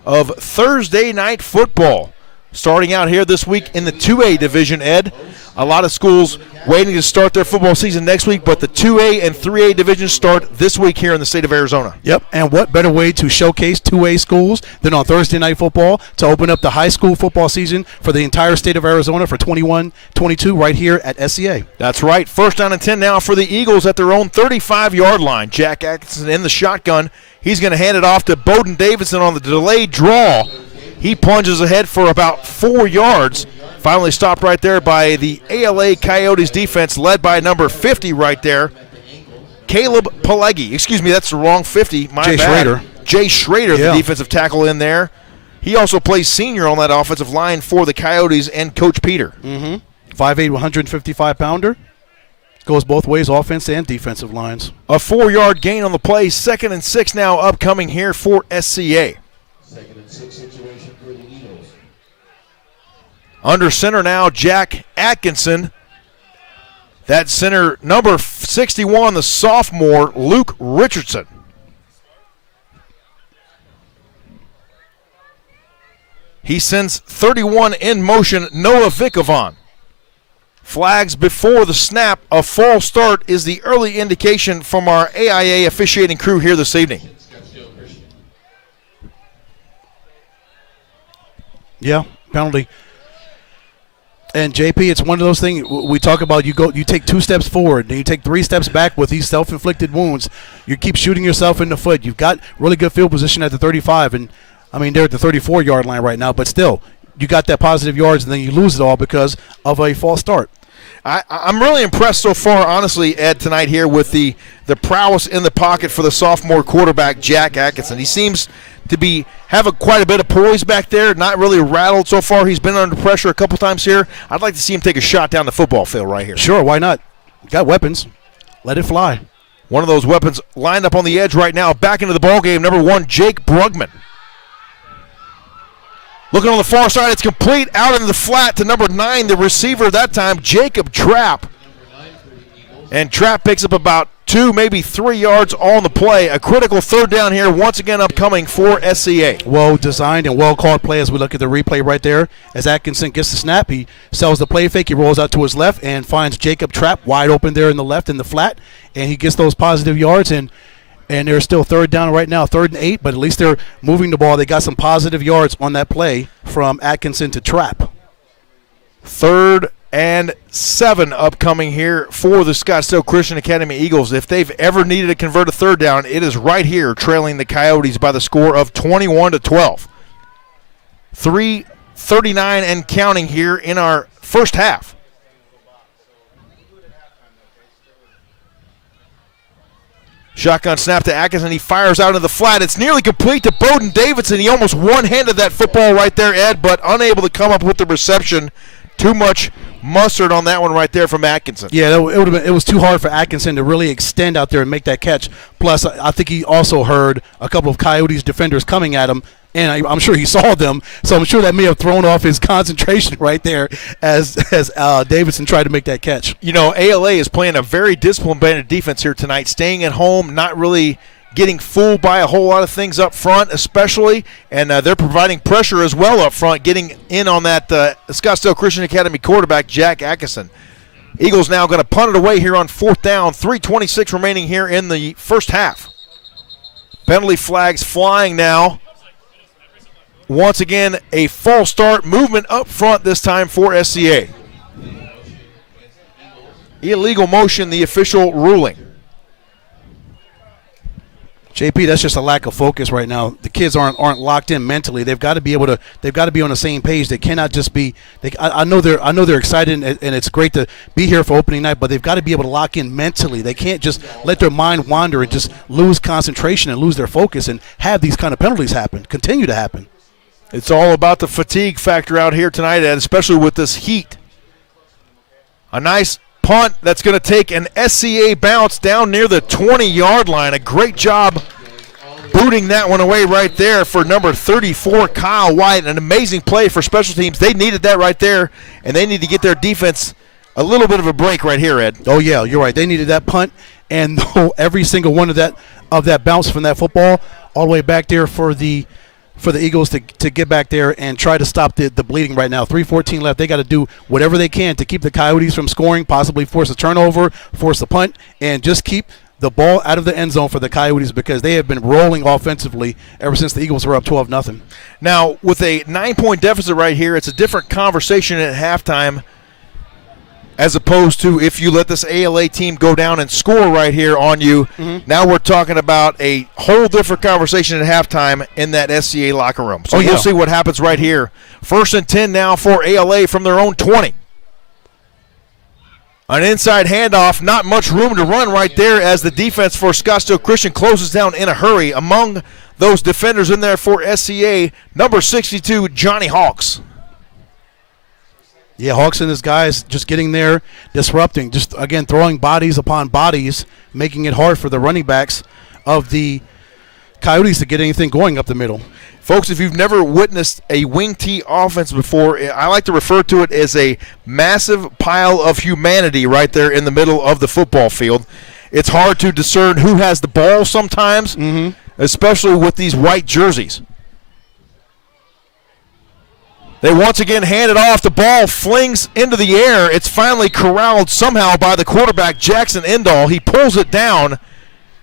of Thursday Night Football. Starting out here this week in the 2A division, Ed. A lot of schools waiting to start their football season next week, but the 2A and 3A divisions start this week here in the state of Arizona. Yep, and what better way to showcase 2A schools than on Thursday Night Football to open up the high school football season for the entire state of Arizona for 21-22 right here at SCA. That's right. First down and 10 now for the Eagles at their own 35-yard line. Jack Atkinson in the shotgun. He's going to hand it off to Bowden Davidson on the delayed draw. He plunges ahead for about 4 yards. Finally stopped right there by the ALA Coyotes defense led by number 50 right there, Caleb Pelegi. Excuse me, that's the wrong 50. Jay Schrader. Jay Schrader, the defensive tackle in there. He also plays senior on that offensive line for the Coyotes and Coach Peter. 5'8", 155-pounder. Goes both ways, offense and defensive lines. A 4-yard gain on the play. 2nd and 6 now upcoming here for SCA. 2nd and 6 situation for the Eagles. Under center now, Jack Atkinson. That center, number 61, the sophomore, Luke Richardson. He sends 31 in motion, Noah Vicovon. Flags before the snap. A false start is the early indication from our AIA officiating crew here this evening. Yeah, penalty. And JP, it's one of those things we talk about. You take 2 steps forward, and you take 3 steps back with these self-inflicted wounds. You keep shooting yourself in the foot. You've got really good field position at the 35, and I mean they're at the 34-yard line right now. But still, you got that positive yards, and then you lose it all because of a false start. I'm really impressed so far, honestly, Ed, tonight here with the prowess in the pocket for the sophomore quarterback, Jack Atkinson. He seems to have quite a bit of poise back there, not really rattled so far. He's been under pressure a couple times here. I'd like to see him take a shot down the football field right here. Sure, why not? You got weapons. Let it fly. One of those weapons lined up on the edge right now. Back into the ballgame, number 1, Jake Brugman. Looking on the far side, it's complete out into the flat to number 9, the receiver that time, Jacob Trapp. And Trapp picks up about 2, maybe 3 yards on the play. A critical 3rd down here once again upcoming for SCA. Well designed and well called play as we look at the replay right there. As Atkinson gets the snap, he sells the play fake. He rolls out to his left and finds Jacob Trapp wide open there in the left in the flat. And he gets those positive yards. And they're still 3rd down right now, 3rd and 8. But at least they're moving the ball. They got some positive yards on that play from Atkinson to Trapp. 3rd and 7 upcoming here for the Scottsdale Christian Academy Eagles. If they've ever needed to convert a 3rd down, it is right here, trailing the Coyotes by the score of 21-12. 3:39 and counting here in our first half. Shotgun snap to Atkinson. He fires out into the flat. It's nearly complete to Bowden Davidson. He almost one-handed that football right there, Ed, but unable to come up with the reception. Too much mustard on that one right there from Atkinson. Yeah, it was too hard for Atkinson to really extend out there and make that catch. Plus, I think he also heard a couple of Coyotes defenders coming at him, and I'm sure he saw them. So I'm sure that may have thrown off his concentration right there as Davidson tried to make that catch. You know, ALA is playing a very disciplined defense here tonight, staying at home, not really getting fooled by a whole lot of things up front especially, and they're providing pressure as well up front, getting in on that Scottsdale Christian Academy quarterback, Jack Atkinson. Eagles now going to punt it away here on 4th down, 3:26 remaining here in the first half. Penalty flags flying now. Once again, a false start, movement up front this time for SCA. Illegal motion, the official ruling. JP, that's just a lack of focus right now. The kids aren't locked in mentally. They've got to be able to. They've got to be on the same page. They cannot just be. I know they're excited and it's great to be here for opening night, but they've got to be able to lock in mentally. They can't just let their mind wander and just lose concentration and lose their focus and have these kind of penalties continue to happen. It's all about the fatigue factor out here tonight, and especially with this heat. A nice punt that's going to take an SCA bounce down near the 20-yard line. A great job booting that one away right there for number 34, Kyle White. An amazing play for special teams. They needed that right there, and they need to get their defense a little bit of a break right here, Ed. Oh, yeah, you're right. They needed that punt, and every single one of that bounce from that football all the way back there for the Eagles to get back there and try to stop the bleeding right now. 3:14 left. They got to do whatever they can to keep the Coyotes from scoring, possibly force a turnover, force a punt, and just keep the ball out of the end zone for the Coyotes because they have been rolling offensively ever since the Eagles were up 12-0. Now, with a 9-point deficit right here, it's a different conversation at halftime as opposed to if you let this ALA team go down and score right here on you. Mm-hmm. Now we're talking about a whole different conversation at halftime in that SCA locker room. So we'll see what happens right here. 1st and 10 now for ALA from their own 20. An inside handoff, not much room to run right there as the defense for Scottsdale Christian closes down in a hurry. Among those defenders in there for SCA, number 62, Johnny Hawks. Yeah, Hawks and his guys just getting there, disrupting, just, again, throwing bodies upon bodies, making it hard for the running backs of the Coyotes to get anything going up the middle. Folks, if you've never witnessed a wing T offense before, I like to refer to it as a massive pile of humanity right there in the middle of the football field. It's hard to discern who has the ball sometimes, especially with these white jerseys. They once again hand it off. The ball flings into the air. It's finally corralled somehow by the quarterback, Jackson Indahl. He pulls it down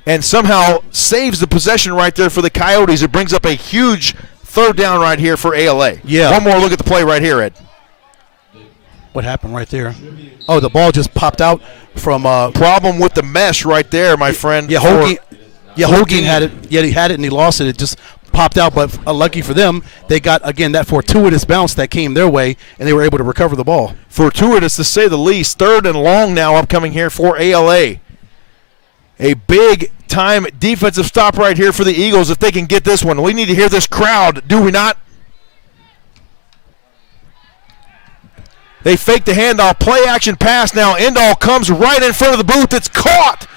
and somehow saves the possession right there for the Coyotes. It brings up a huge third down right here for ALA. Yeah. One more look at the play right here, Ed. What happened right there? Oh, the ball just popped out from problem with the mesh right there, my friend. Yeah, Holguin had it. Yeah, he had it and he lost it. It just popped out, but lucky for them, they got, again, that fortuitous bounce that came their way, and they were able to recover the ball. Fortuitous, to say the least. Third and long now upcoming here for ALA. A big-time defensive stop right here for the Eagles if they can get this one. We need to hear this crowd, do we not? They fake the handoff. Play-action pass now. Endall comes right in front of the booth. It's caught.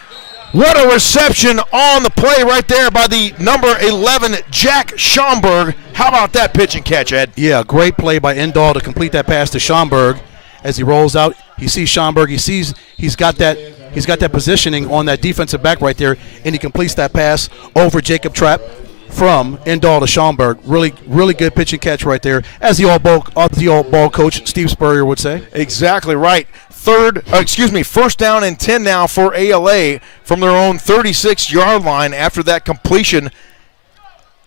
What a reception on the play right there by the number 11, Jack Schomburg. How about that pitch and catch, Ed? Yeah, great play by Endall to complete that pass to Schomburg. As he rolls out, he sees Schomburg. He sees he's got that positioning on that defensive back right there, and he completes that pass over Jacob Trapp from Endall to Schomburg. Really, really good pitch and catch right there, as the all-ball coach Steve Spurrier would say. Exactly right. First down and 10 now for ALA from their own 36-yard line after that completion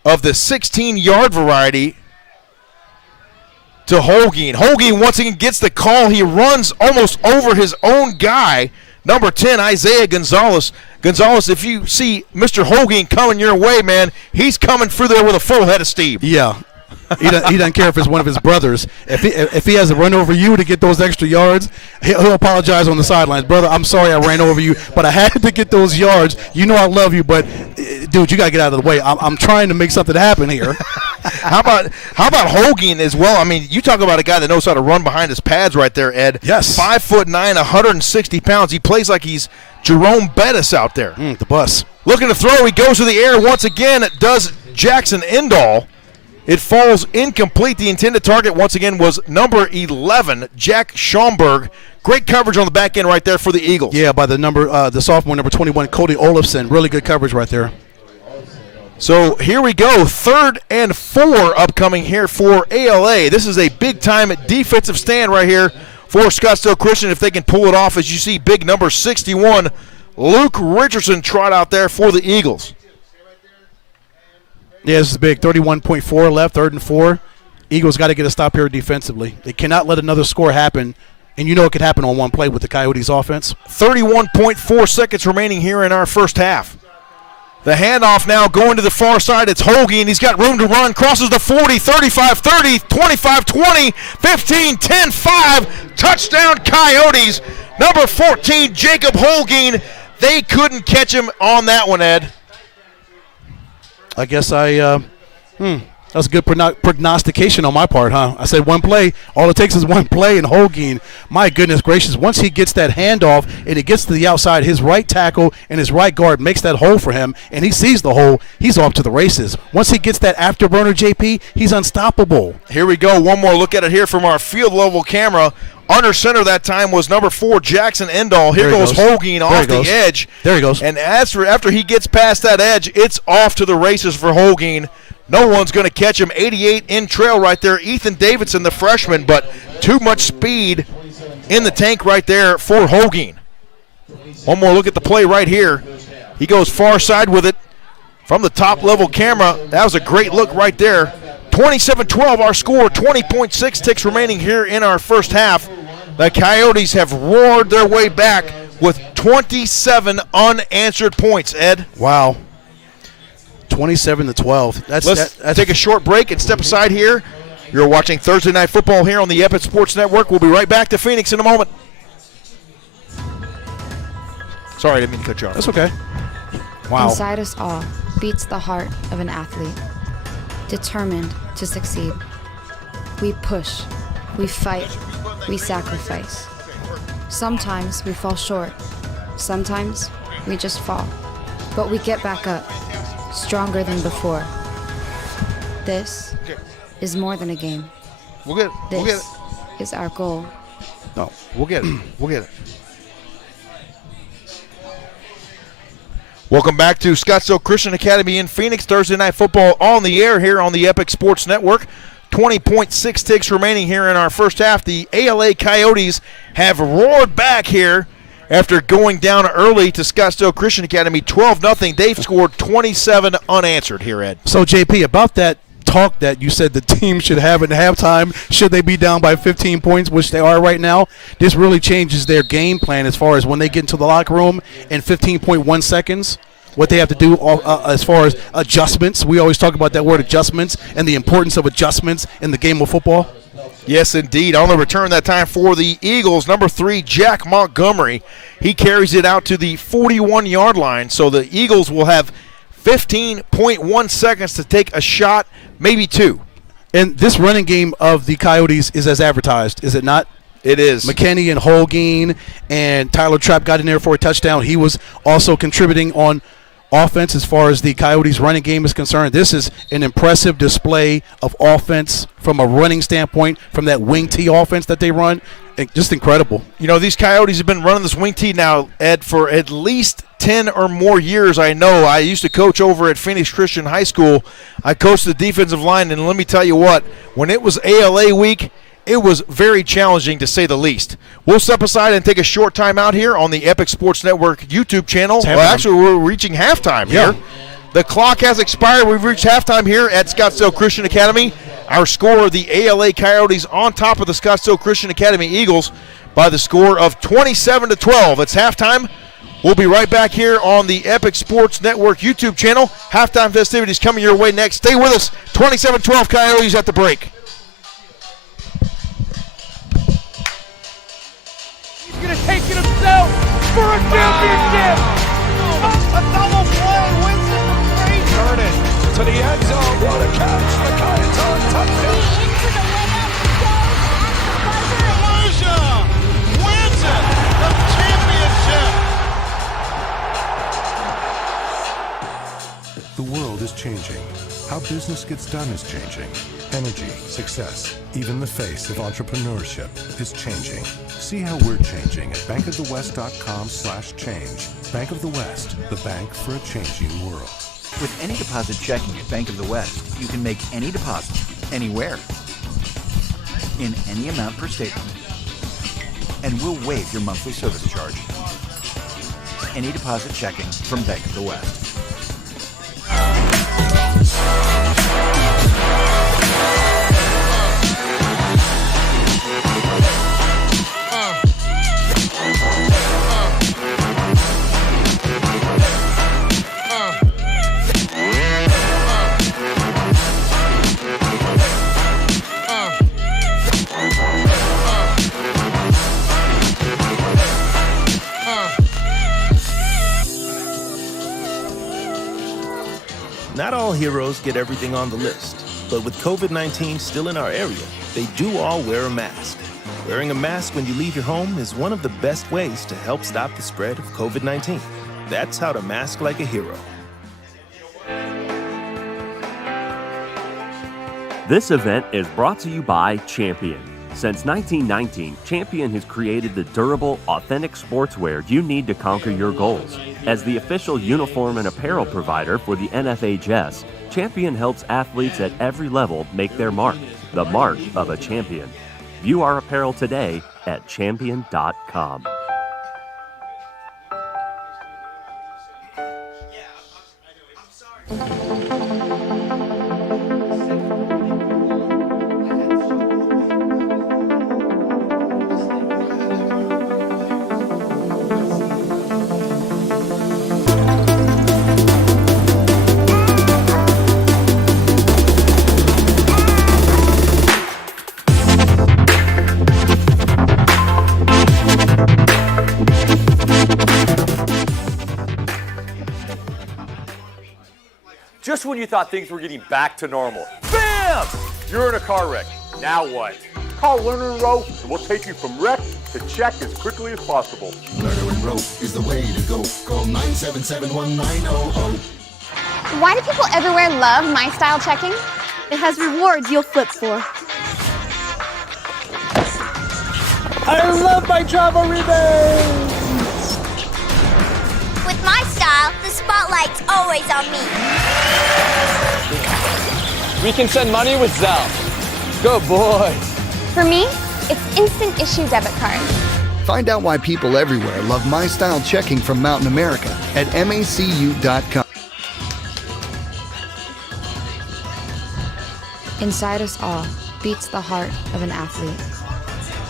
of the 16-yard variety to Holguin. Holguin once again gets the call. He runs almost over his own guy, number 10, Isaiah Gonzalez. Gonzalez, if you see Mr. Holguin coming your way, man, he's coming through there with a full head of steam. Yeah. He doesn't care if it's one of his brothers. If he has to run over you to get those extra yards, he'll apologize on the sidelines. Brother, I'm sorry I ran over you, but I had to get those yards. You know I love you, but, dude, you got to get out of the way. I'm trying to make something happen here. How about Holguin as well? I mean, you talk about a guy that knows how to run behind his pads right there, Ed. Yes. 5'9", 160 pounds. He plays like he's Jerome Bettis out there. The bus. Looking to throw. He goes to the air once again. It does Jackson Endall. It falls incomplete. The intended target once again was number 11, Jack Schomburg. Great coverage on the back end right there for the Eagles. Yeah, by the sophomore, number 21, Cody Olafson. Really good coverage right there. So here we go. 3rd and 4 upcoming here for ALA. This is a big-time defensive stand right here for Scottsdale Christian if they can pull it off. As you see, big number 61, Luke Richardson trot out there for the Eagles. Yeah, this is big. 31.4 left, 3rd and 4. Eagles got to get a stop here defensively. They cannot let another score happen, and you know it could happen on one play with the Coyotes offense. 31.4 seconds remaining here in our first half. The handoff now going to the far side. It's Holguin. He's got room to run. Crosses the 40, 35, 30, 25, 20, 15, 10, 5. Touchdown Coyotes. Number 14, Jacob Holguin. They couldn't catch him on that one, Ed. I guess that was a good prognostication on my part, huh? I said one play. All it takes is one play, and Holguin, my goodness gracious, once he gets that handoff and it gets to the outside, his right tackle and his right guard makes that hole for him, and he sees the hole, he's off to the races. Once he gets that afterburner, JP, he's unstoppable. Here we go. One more look at it here from our field-level camera. Under center that time was number 4, Jackson Endall. Here goes Holguin off the edge. There he goes. And after he gets past that edge, it's off to the races for Holguin. No one's going to catch him. 88 in trail right there. Ethan Davidson, the freshman, but too much speed in the tank right there for Holguin. One more look at the play right here. He goes far side with it from the top-level camera. That was a great look right there. 27-12 our score, 20.6 ticks remaining here in our first half. The Coyotes have roared their way back with 27 unanswered points, Ed. Wow. 27-12. Let's take a short break and step aside here. You're watching Thursday Night Football here on the Epic Sports Network. We'll be right back to Phoenix in a moment. Sorry, I didn't mean to cut you off. That's okay. Wow. Inside us all beats the heart of an athlete, determined to succeed. We push, we fight, we sacrifice. Sometimes we fall short. Sometimes we just fall. But we get back up, stronger than before. This is more than a game. We'll get it. This is our goal. No, we'll get it. We'll get it. Welcome back to Scottsdale Christian Academy in Phoenix. Thursday Night Football on the air here on the Epic Sports Network. 20.6 ticks remaining here in our first half. The ALA Coyotes have roared back here after going down early to Scottsdale Christian Academy 12-0. They've scored 27 unanswered here, Ed. So, JP, about that talk that you said the team should have at halftime, should they be down by 15 points, which they are right now, this really changes their game plan as far as when they get into the locker room in 15.1 seconds, what they have to do as far as adjustments. We always talk about that word adjustments and the importance of adjustments in the game of football. Yes, indeed. On the return that time for the Eagles, number 3, Jack Montgomery. He carries it out to the 41-yard line. So the Eagles will have 15.1 seconds to take a shot, maybe 2. And this running game of the Coyotes is as advertised, is it not? It is. McKinney and Holguin and Tyler Trapp got in there for a touchdown. He was also contributing on offense as far as the Coyotes running game is concerned. This is an impressive display of offense from a running standpoint, from that wing T offense that they run. Just incredible. You know, these Coyotes have been running this wing T now, Ed, for at least 10 or more years. I know. I used to coach over at Phoenix Christian High School. I coached the defensive line, and let me tell you what, when it was ALA week, it was very challenging, to say the least. We'll step aside and take a short time out here on the Epic Sports Network YouTube channel. Well, actually, we're reaching halftime here. The clock has expired. We've reached halftime here at Scottsdale Christian Academy. Our score, the ALA Coyotes on top of the Scottsdale Christian Academy Eagles by the score of 27-12. It's halftime. We'll be right back here on the Epic Sports Network YouTube channel. Halftime festivities coming your way next. Stay with us. 27-12 Coyotes at the break. He's going to take it himself for a championship. A double play wins it from Brady. Turn it to the end zone. What a catch. The Coyotes touchdown. Into the layup goes at the buzzer. Wins it. The championship. The world is changing. How business gets done is changing. Energy, success, even the face of entrepreneurship is changing. See how we're changing at bankofthewest.com/change. Bank of the West, the bank for a changing world. With any deposit checking at Bank of the West, you can make any deposit, anywhere, in any amount per statement, and we'll waive your monthly service charge. Any deposit checking from Bank of the West. Not all heroes get everything on the list, but with COVID-19 still in our area, they do all wear a mask. Wearing a mask when you leave your home is one of the best ways to help stop the spread of COVID-19. That's how to mask like a hero. This event is brought to you by Champion. Since 1919, Champion has created the durable, authentic sportswear you need to conquer your goals. As the official uniform and apparel provider for the NFHS, Champion helps athletes at every level make their mark, the mark of a champion. View our apparel today at champion.com. Just when you thought things were getting back to normal, bam! You're in a car wreck. Now what? Call Lerner & Rowe, and we'll take you from wreck to check as quickly as possible. Lerner & Rowe is the way to go. Call 977-1900. Why do people everywhere love My Style checking? It has rewards you'll flip for. I love my travel rebates. With My Style, the spotlight's always on me. We can send money with Zelle. Good boy. For me, it's instant issue debit card. Find out why people everywhere love My Style checking from Mountain America at macu.com. Inside us all beats the heart of an athlete,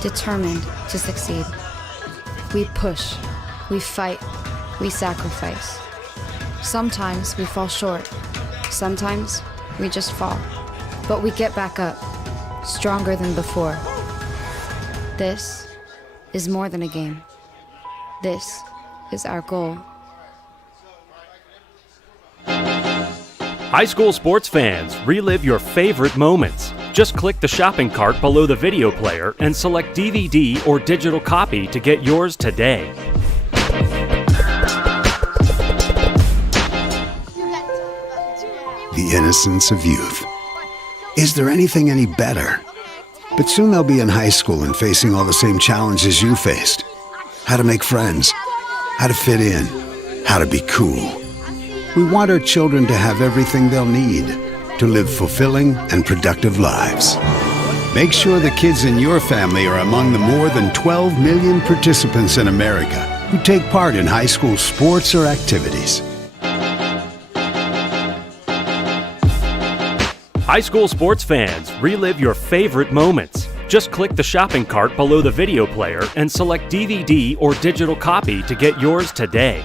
determined to succeed. We push, we fight, we sacrifice. Sometimes we fall short, sometimes we just fall. But we get back up, stronger than before. This is more than a game. This is our goal. High school sports fans, relive your favorite moments. Just click the shopping cart below the video player and select DVD or digital copy to get yours today. The innocence of youth. Is there anything any better? But soon they'll be in high school and facing all the same challenges you faced. How to make friends, how to fit in, how to be cool. We want our children to have everything they'll need to live fulfilling and productive lives. Make sure the kids in your family are among the more than 12 million participants in America who take part in high school sports or activities. High school sports fans, relive your favorite moments. Just click the shopping cart below the video player and select DVD or digital copy to get yours today.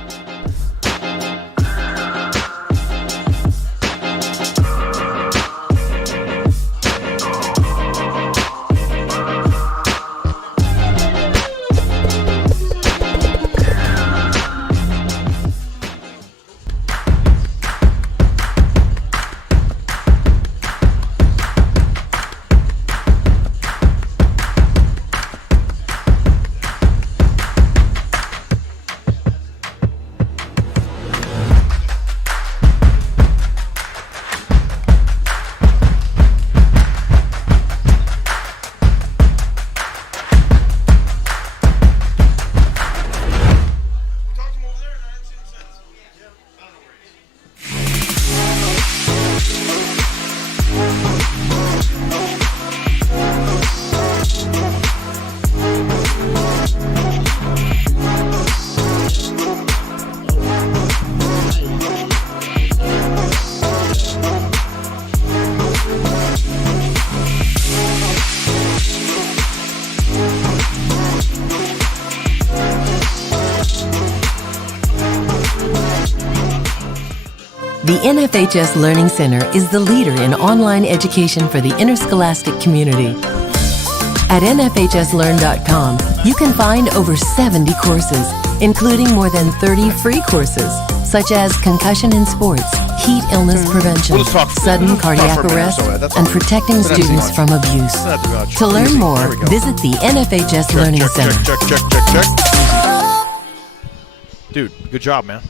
The NFHS Learning Center is the leader in online education for the interscholastic community. At NFHSLearn.com, you can find over 70 courses, including more than 30 free courses, such as concussion in sports, heat illness prevention, sudden cardiac arrest, and protecting students from abuse. To learn more, visit the NFHS Learning Center. Check. Dude, good job, man.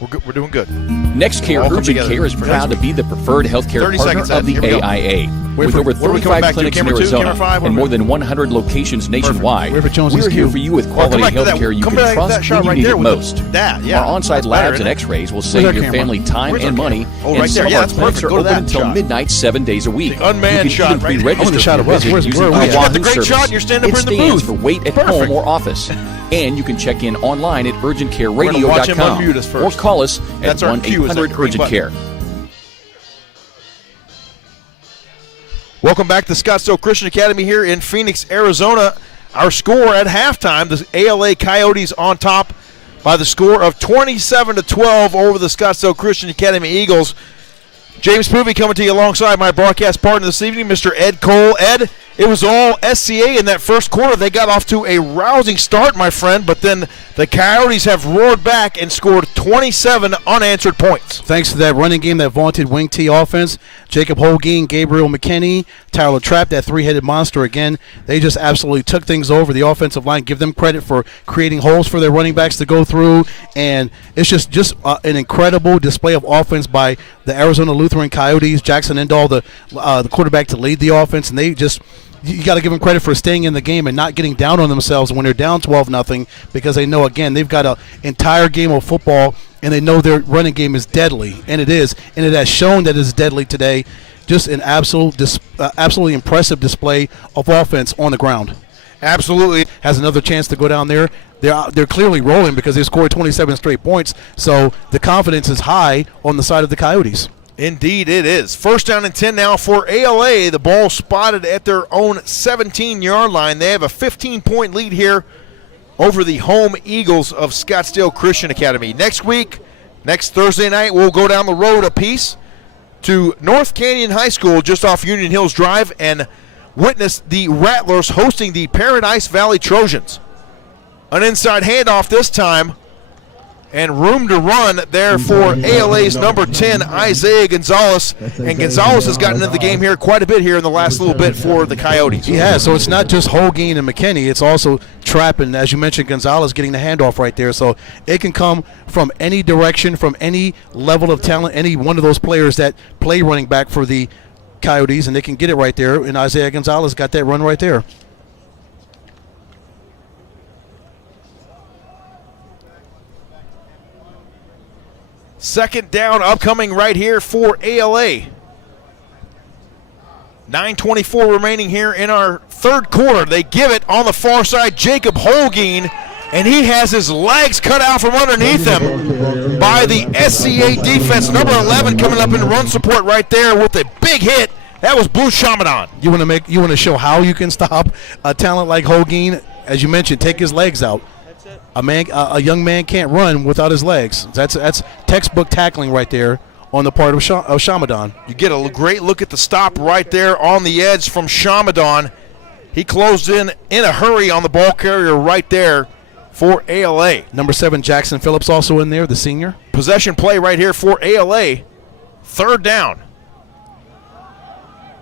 We're doing good. NextCare Urgent Care is proud to be the preferred healthcare partner of the AIA. With over 35 clinics in Arizona and more than 100 locations nationwide, we're here for you with quality healthcare you can trust when you need it most. Our on-site labs and x-rays will save your family time and money, and some of our clinics are open until midnight 7 days a week. You can even pre-register your visit using our Wahoo service. It stands for wait at home or office. And you can check in online at urgentcareradio.com or call us at 1-800-URGENT-CARE. Welcome back to Scottsdale Christian Academy here in Phoenix, Arizona. Our score at halftime, the ALA Coyotes on top by the score of 27-12 over the Scottsdale Christian Academy Eagles. James Poovey coming to you alongside my broadcast partner this evening, Mr. Ed Cole. Ed, it was all SCA in that first quarter. They got off to a rousing start, my friend, but then the Coyotes have roared back and scored 27 unanswered points. Thanks to that running game, that vaunted wing T offense, Jacob Holguin, Gabriel McKinney, Tyler Trapp, that three-headed monster again, they just absolutely took things over. The offensive line, give them credit for creating holes for their running backs to go through, and it's just an incredible display of offense by the Arizona Lutheran Coyotes. Jackson Indahl, the quarterback, to lead the offense, and they just – you got to give them credit for staying in the game and not getting down on themselves when they're down 12-0, because they know, again, they've got an entire game of football, and they know their running game is deadly, and it is, and it has shown that it's deadly today. Just an absolutely impressive display of offense on the ground. Absolutely. Has another chance to go down there. They're clearly rolling because they scored 27 straight points, so the confidence is high on the side of the Coyotes. Indeed it is. First down and 10 now for ALA. The ball spotted at their own 17-yard line. They have a 15-point lead here over the home Eagles of Scottsdale Christian Academy. Next Thursday night, we'll go down the road a piece to North Canyon High School just off Union Hills Drive and witness the Rattlers hosting the Paradise Valley Trojans. An inside handoff this time, and room to run there for ALA's number 10, Isaiah Gonzalez. And Gonzalez has gotten into the game here quite a bit here in the last little bit for the Coyotes. Yeah, so it's not just Holguin and McKinney. It's also Trapp, and as you mentioned, Gonzalez getting the handoff right there. So it can come from any direction, from any level of talent, any one of those players that play running back for the Coyotes, and they can get it right there. And Isaiah Gonzalez got that run right there. Second down upcoming right here for ALA. 9:24 remaining here in our third quarter. They give it on the far side, Jacob Holguin, and he has his legs cut out from underneath him by the SCA defense. Number 11 coming up in run support right there with a big hit. That was Blue Shamadan. You want to show how you can stop a talent like Holguin. As you mentioned, take his legs out. A young man can't run without his legs. That's textbook tackling right there on the part of Shamadan. You get a great look at the stop right there on the edge from Shamadan. He closed in a hurry on the ball carrier right there for ALA. Number 7, Jackson Phillips, also in there, the senior. Possession play right here for ALA. Third down.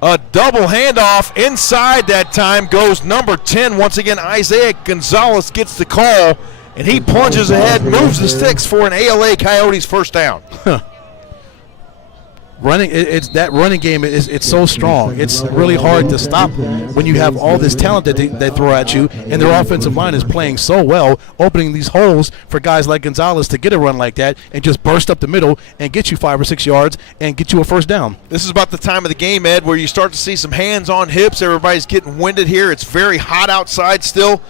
A double handoff inside that time goes number 10. Once again, Isaiah Gonzalez gets the call, and he plunges ahead, moves the sticks for an ALA Coyotes first down. That running game it's so strong. It's really hard to stop when you have all this talent that they throw at you, and their offensive line is playing so well, opening these holes for guys like Gonzalez to get a run like that and just burst up the middle and get you 5 or 6 yards and get you a first down. This is about the time of the game, Ed, where you start to see some hands on hips. Everybody's getting winded here. It's very hot outside still.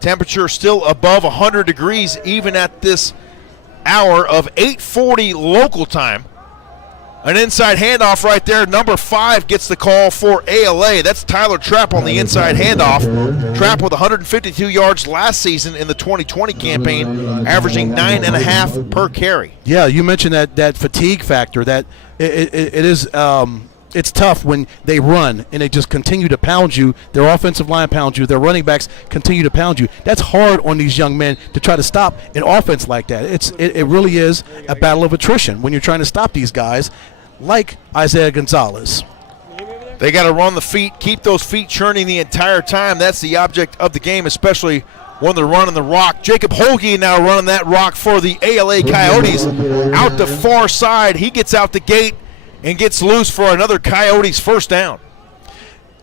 Temperature still above 100 degrees even at this hour of 8:40 local time. An inside handoff right there. Number 5 gets the call for ALA. That's Tyler Trapp on the inside handoff. Trapp with 152 yards last season in the 2020 campaign, averaging 9.5 per carry. Yeah, you mentioned that fatigue factor. That it is. It's tough when they run and they just continue to pound you. Their offensive line pounds you. Their running backs continue to pound you. That's hard on these young men to try to stop an offense like that. It really is a battle of attrition when you're trying to stop these guys like Isaiah Gonzalez. They got to run the feet, keep those feet churning the entire time. That's the object of the game, especially when they're running the rock. Jacob Holguin now running that rock for the ALA Coyotes. Out the far side, he gets out the gate and gets loose for another Coyotes first down.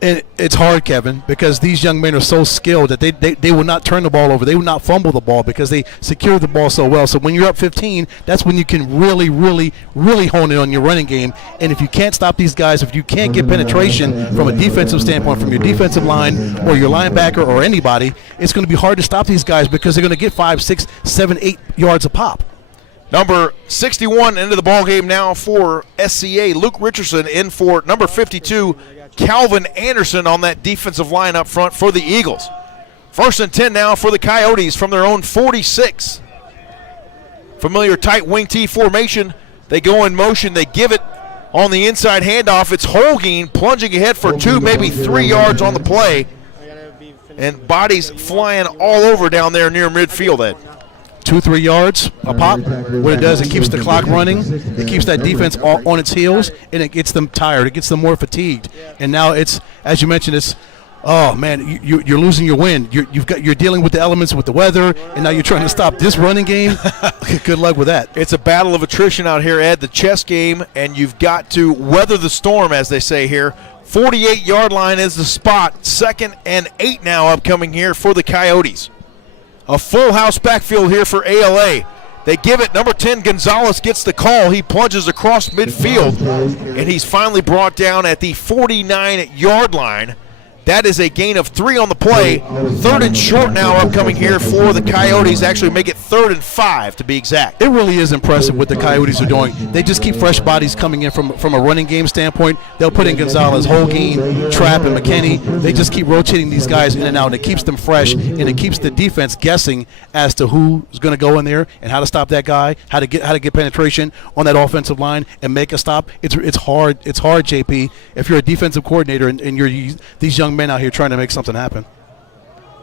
And it's hard, Kevin, because these young men are so skilled that they will not turn the ball over. They will not fumble the ball because they secure the ball so well. So when you're up 15, that's when you can really, really, really hone in on your running game. And if you can't stop these guys, if you can't get penetration from a defensive standpoint, from your defensive line or your linebacker or anybody, it's going to be hard to stop these guys because they're going to get 5, 6, 7, 8 yards a pop. Number 61 into the ballgame now for SCA. Luke Richardson in for number 52, Calvin Anderson on that defensive line up front for the Eagles. First and 10 now for the Coyotes from their own 46. Familiar tight wing T formation. They go in motion. They give it on the inside handoff. It's Holguin plunging ahead for 2, maybe 3 yards on the play. And bodies flying all over down there near midfield, Ed. 2-3 yards a pop. What it does, it keeps the clock running. It keeps that defense on its heels, and it gets them tired. It gets them more fatigued. And now it's, as you mentioned, it's, oh man, you're losing your wind. You're dealing with the elements with the weather, and now you're trying to stop this running game. Good luck with that. It's a battle of attrition out here, Ed. The chess game, and you've got to weather the storm, as they say here. 48-yard line is the spot. 2nd and 8 now upcoming here for the Coyotes. A full house backfield here for ALA. They give it. Number 10, Gonzalez gets the call. He plunges across midfield, and he's finally brought down at the 49-yard line. That is a gain of 3 on the play. 3rd and short now upcoming here for the Coyotes. Actually make it 3rd and 5 to be exact. It really is impressive what the Coyotes are doing. They just keep fresh bodies coming in from a running game standpoint. They'll put in Gonzalez, Holguin, Trapp, and McKinney. They just keep rotating these guys in and out, and it keeps them fresh, and it keeps the defense guessing as to who's going to go in there and how to stop that guy, how to get penetration on that offensive line and make a stop. It's hard. It's hard, JP, if you're a defensive coordinator and you're these young men out here trying to make something happen.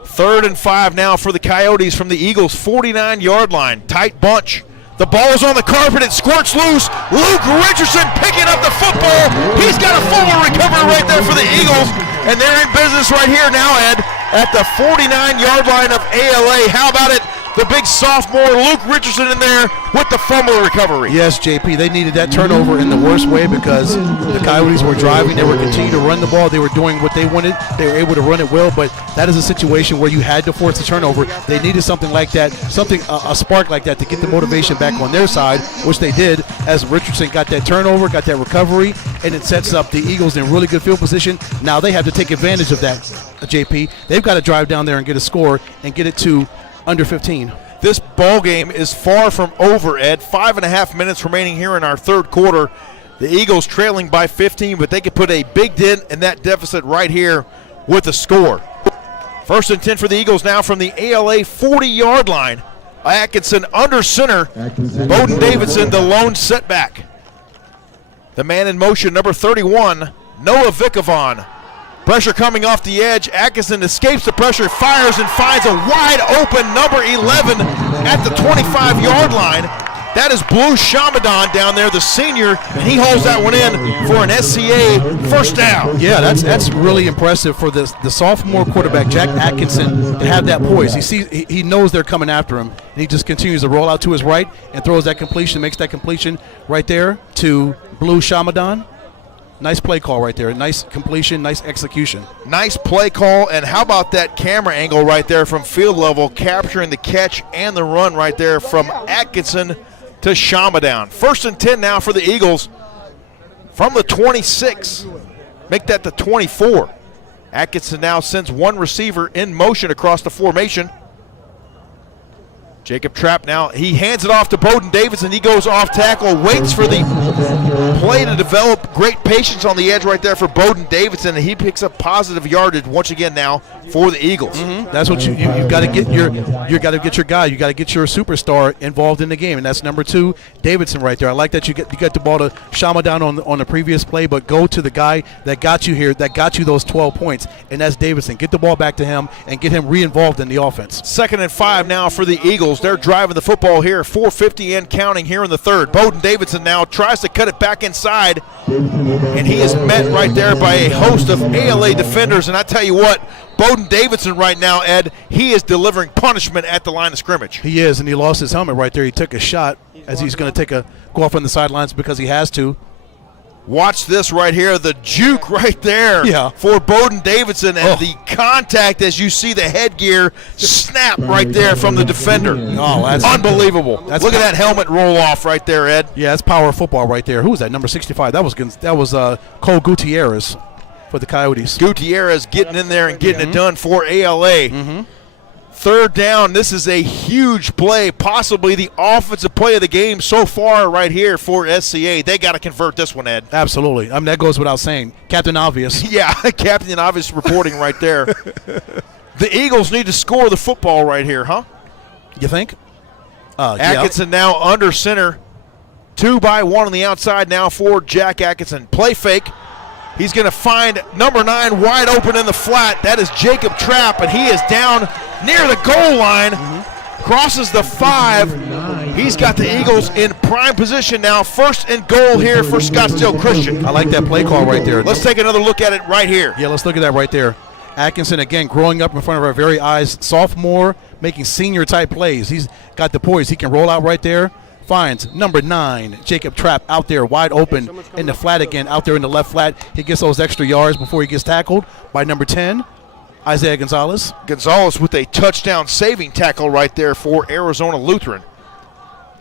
3rd and 5 now for the Coyotes from the Eagles' 49-yard line. Tight bunch. The ball is on the carpet. It squirts loose. Luke Richardson picking up the football. He's got a full recovery right there for the Eagles. And they're in business right here now, Ed, at the 49-yard line of ALA. How about it? The big sophomore Luke Richardson in there with the fumble recovery. Yes, JP, they needed that turnover in the worst way because the Coyotes were driving. They were continuing to run the ball. They were doing what they wanted. They were able to run it well, but that is a situation where you had to force the turnover. They needed something like that, a spark like that to get the motivation back on their side, which they did as Richardson got that turnover, got that recovery, and it sets up the Eagles in really good field position. Now they have to take advantage of that, JP. They've got to drive down there and get a score and get it to under 15. This ball game is far from over, Ed. 5.5 minutes remaining here in our 3rd quarter. The Eagles trailing by 15, but they could put a big dent in that deficit right here with a score. 1st and 10 for the Eagles now from the ALA 40-yard line. Atkinson under center. Bowden Davidson, the lone setback. The man in motion, number 31, Noah Vicovon. Pressure coming off the edge. Atkinson escapes the pressure, fires, and finds a wide open number 11 at the 25-yard line. That is Blue Shamadan down there, the senior, and he holds that one in for an SCA first down. Yeah, that's really impressive for the sophomore quarterback, Jack Atkinson, to have that poise. He knows they're coming after him, and he just continues to roll out to his right and throws that completion, makes that completion right there to Blue Shamadan. Nice play call right there. Nice completion, nice execution. Nice play call, and how about that camera angle right there from field level, capturing the catch and the run right there from Atkinson to Shamadown. 1st and 10 now for the Eagles from the 26. Make that the 24. Atkinson now sends one receiver in motion across the formation. Jacob Trapp now, he hands it off to Bowden Davidson. He goes off tackle, waits for the play to develop. Great patience on the edge right there for Bowden Davidson, and he picks up positive yardage once again now for the Eagles. Mm-hmm. That's what you've got to get your guy. You got to get your superstar involved in the game, and that's number 2, Davidson right there. I like that you get the ball to Shamadown on the previous play, but go to the guy that got you here, that got you those 12 points, and that's Davidson. Get the ball back to him and get him re-involved in the offense. 2nd and 5 now for the Eagles. They're driving the football here, 4:50 and counting here in the 3rd. Bowden Davidson now tries to cut it back inside, and he is met right there by a host of ALA defenders. And I tell you what, Bowden Davidson right now, Ed, he is delivering punishment at the line of scrimmage. He is, and he lost his helmet right there. He took a shot as he's going to go off on the sidelines because he has to. Watch this right here, the juke right there for Bowden Davidson, and the contact as you see the headgear snap right there from the defender. Oh, that's unbelievable. Look at that helmet roll off right there, Ed. Yeah, that's power football right there. Who was that, number 65? That was Cole Gutierrez for the Coyotes. Gutierrez getting in there and getting it done for ALA. Mm-hmm. 3rd down, this is a huge play, possibly the offensive play of the game so far right here for SCA. They got to convert this one, Ed. Absolutely. I mean, that goes without saying. Captain Obvious. Yeah, Captain Obvious reporting right there. The Eagles need to score the football right here, huh? You think? Atkinson now under center. 2-by-1 on the outside now for Jack Atkinson. Play fake. He's going to find number 9 wide open in the flat. That is Jacob Trapp, and he is down near the goal line. Crosses the 5. He's got the Eagles in prime position now. 1st and goal here for Scottsdale Christian. I like that play call right there. Let's take another look at it right here. Yeah, let's look at that right there. Atkinson, again, growing up in front of our very eyes. Sophomore, making senior-type plays. He's got the poise. He can roll out right there. Finds number 9, Jacob Trapp, out there wide open in the flat again, out there in the left flat. He gets those extra yards before he gets tackled by number 10, Isaiah Gonzalez. Gonzalez with a touchdown saving tackle right there for Arizona Lutheran.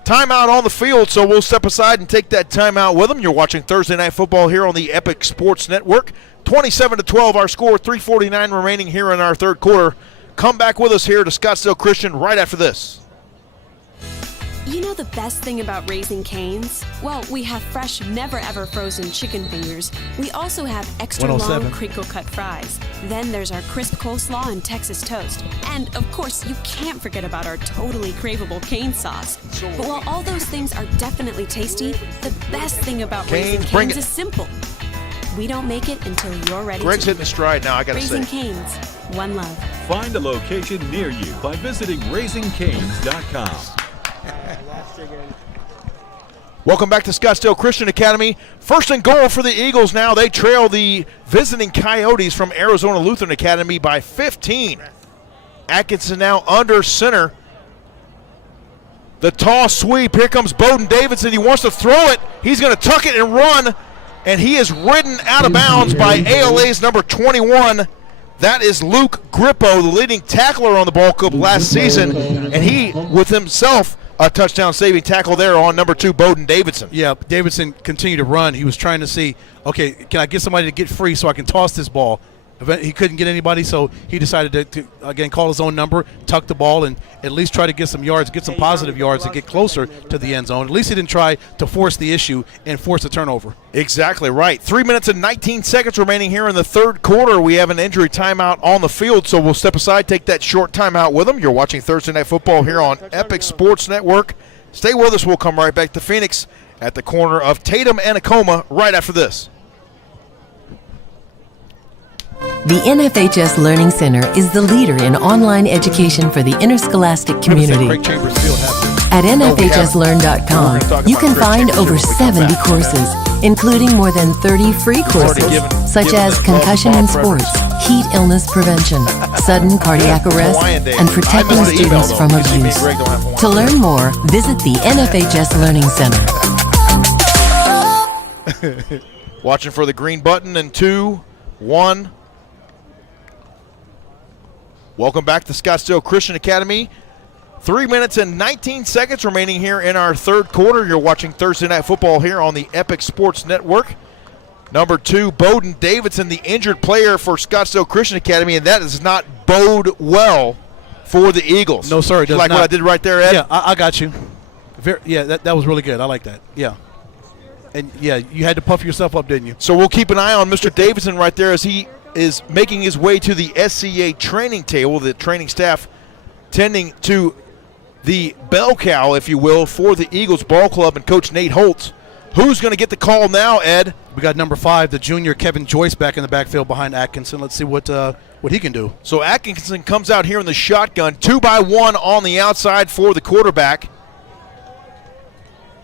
Timeout on the field, so we'll step aside and take that timeout with them. You're watching Thursday Night Football here on the Epic Sports Network. 27-12 our score, 3:49 remaining here in our third quarter. Come back with us here to Scottsdale Christian right after this. You know the best thing about Raising Cane's? Well, we have fresh, never-ever frozen chicken fingers. We also have extra long crinkle-cut fries. Then there's our crisp coleslaw and Texas toast. And, of course, you can't forget about our totally craveable cane sauce. But while all those things are definitely tasty, the best thing about Raising Cane's is simple. We don't make it until you're ready Greg's to. hitting the stride now, I gotta say. Raising Cane's, one love. Find a location near you by visiting raisingcanes.com. Welcome back to Scottsdale Christian Academy. First and goal for the Eagles now. They trail the visiting Coyotes from Arizona Lutheran Academy by 15. Atkinson now under center. The toss sweep. Here comes Bowden Davidson. He wants to throw it. He's going to tuck it and run, and he is ridden out of bounds by ALA's number 21. That is Luke Grippo, the leading tackler on the ball club last season, and he, with himself, a touchdown-saving tackle there on number 2, Bowden Davidson. Yeah, Davidson continued to run. He was trying to see, okay, can I get somebody to get free so I can toss this ball? He couldn't get anybody, so he decided to again, call his own number, tuck the ball, and at least try to get some yards, get some positive yards, and get closer to the end zone. At least he didn't try to force the issue and force a turnover. Exactly right. 3 minutes and 19 seconds remaining here in the third quarter. We have an injury timeout on the field, so we'll step aside, take that short timeout with them. You're watching Thursday Night Football here on Epic Sports Network. Stay with us. We'll come right back to Phoenix at the corner of Tatum and Acoma right after this. The NFHS Learning Center is the leader in online education for the interscholastic community. At NFHSLearn.com, you can find over 70 courses, including more than 30 free courses, such as concussion in sports, heat illness prevention, sudden cardiac arrest, and protecting students from abuse. To learn more, visit the NFHS Learning Center. Watching for the green button in 2, 1. Welcome back to Scottsdale Christian Academy. 3 minutes and 19 seconds remaining here in our third quarter. You're watching Thursday Night Football here on the Epic Sports Network. Number 2, Bowden Davidson, the injured player for Scottsdale Christian Academy, and that does not bode well for the Eagles. No, sir, it does like not. What I did right there, Ed? Yeah, I got you. That was really good. I like that. Yeah. And, yeah, you had to puff yourself up, didn't you? So we'll keep an eye on Mr. Davidson right there as he is making his way to the SCA training table, the training staff tending to the bell cow, if you will, for the Eagles ball club and Coach Nate Holtz. Who's going to get the call now, Ed? We got number 5, the junior Kevin Joyce, back in the backfield behind Atkinson. Let's see what he can do. So Atkinson comes out here in the shotgun, 2-by-1 on the outside for the quarterback.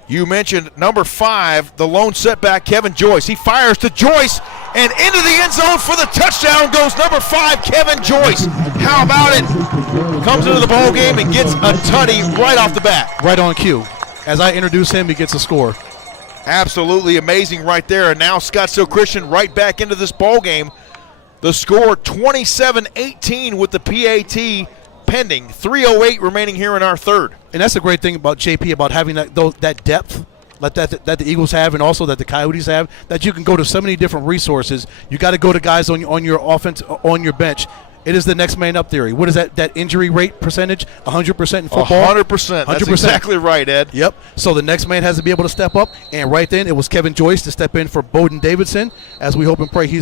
You mentioned number 5, the lone setback, Kevin Joyce. He fires to Joyce, and into the end zone for the touchdown goes number 5, Kevin Joyce. How about it? Comes into the ball game and gets a tutty right off the bat. Right on cue. As I introduce him, he gets a score. Absolutely amazing right there. And now Scottsdale Christian right back into this ball game. The score 27-18 with the PAT pending. 3:08 remaining here in our third. And that's the great thing about JP, about having that depth that the Eagles have, and also that the Coyotes have, that you can go to so many different resources. You got to go to guys on your offense, on your bench. It is the next man up theory. What is that injury rate percentage? 100% in football? 100%. That's exactly right, Ed. Yep. So the next man has to be able to step up, and right then it was Kevin Joyce to step in for Bowden Davidson. As we hope and pray, he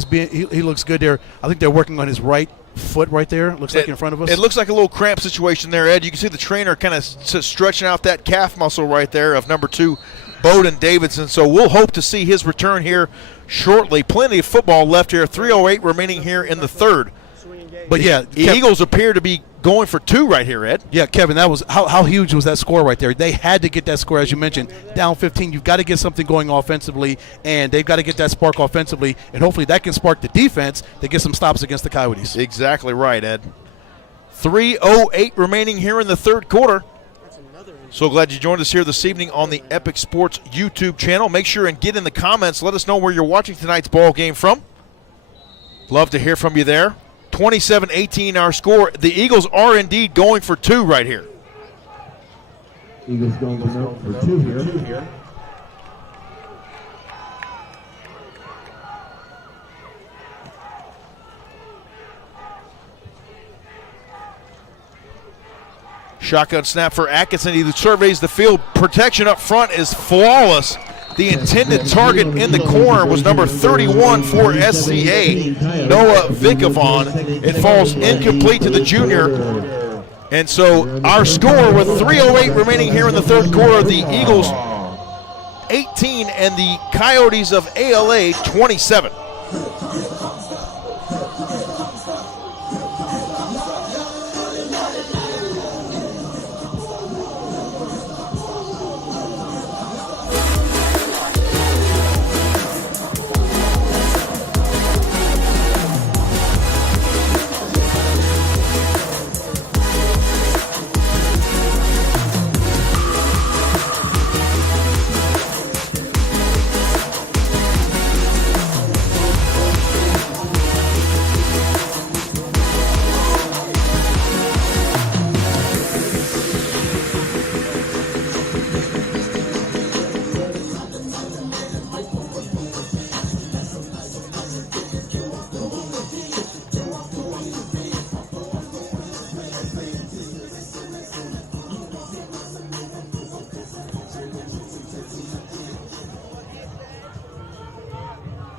looks good there. I think they're working on his right foot right there. Looks like in front of us. It looks like a little cramp situation there, Ed. You can see the trainer kind of stretching out that calf muscle right there of number 2, Bowden Davidson. So we'll hope to see his return here shortly. Plenty of football left here. 3:08 remaining here in the third. But yeah, the Eagles appear to be going for 2 right here, Ed. Yeah, Kevin, that was how huge was that score right there? They had to get that score, as you mentioned, down 15. You've got to get something going offensively, and they've got to get that spark offensively, and hopefully that can spark the defense to get some stops against the Coyotes. Exactly right, Ed. 3:08 remaining here in the third quarter. So glad you joined us here this evening on the Epic Sports YouTube channel. Make sure and get in the comments. Let us know where you're watching tonight's ball game from. Love to hear from you there. 27-18 our score. The Eagles are indeed going for 2 right here. Eagles going for 2 here. Shotgun snap for Atkinson. He surveys the field. Protection up front is flawless. The intended target in the corner was number 31 for SCA, Noah Vikavon. It falls incomplete to the junior. And so our score with 3:08 remaining here in the third quarter, the Eagles 18 and the Coyotes of ALA 27.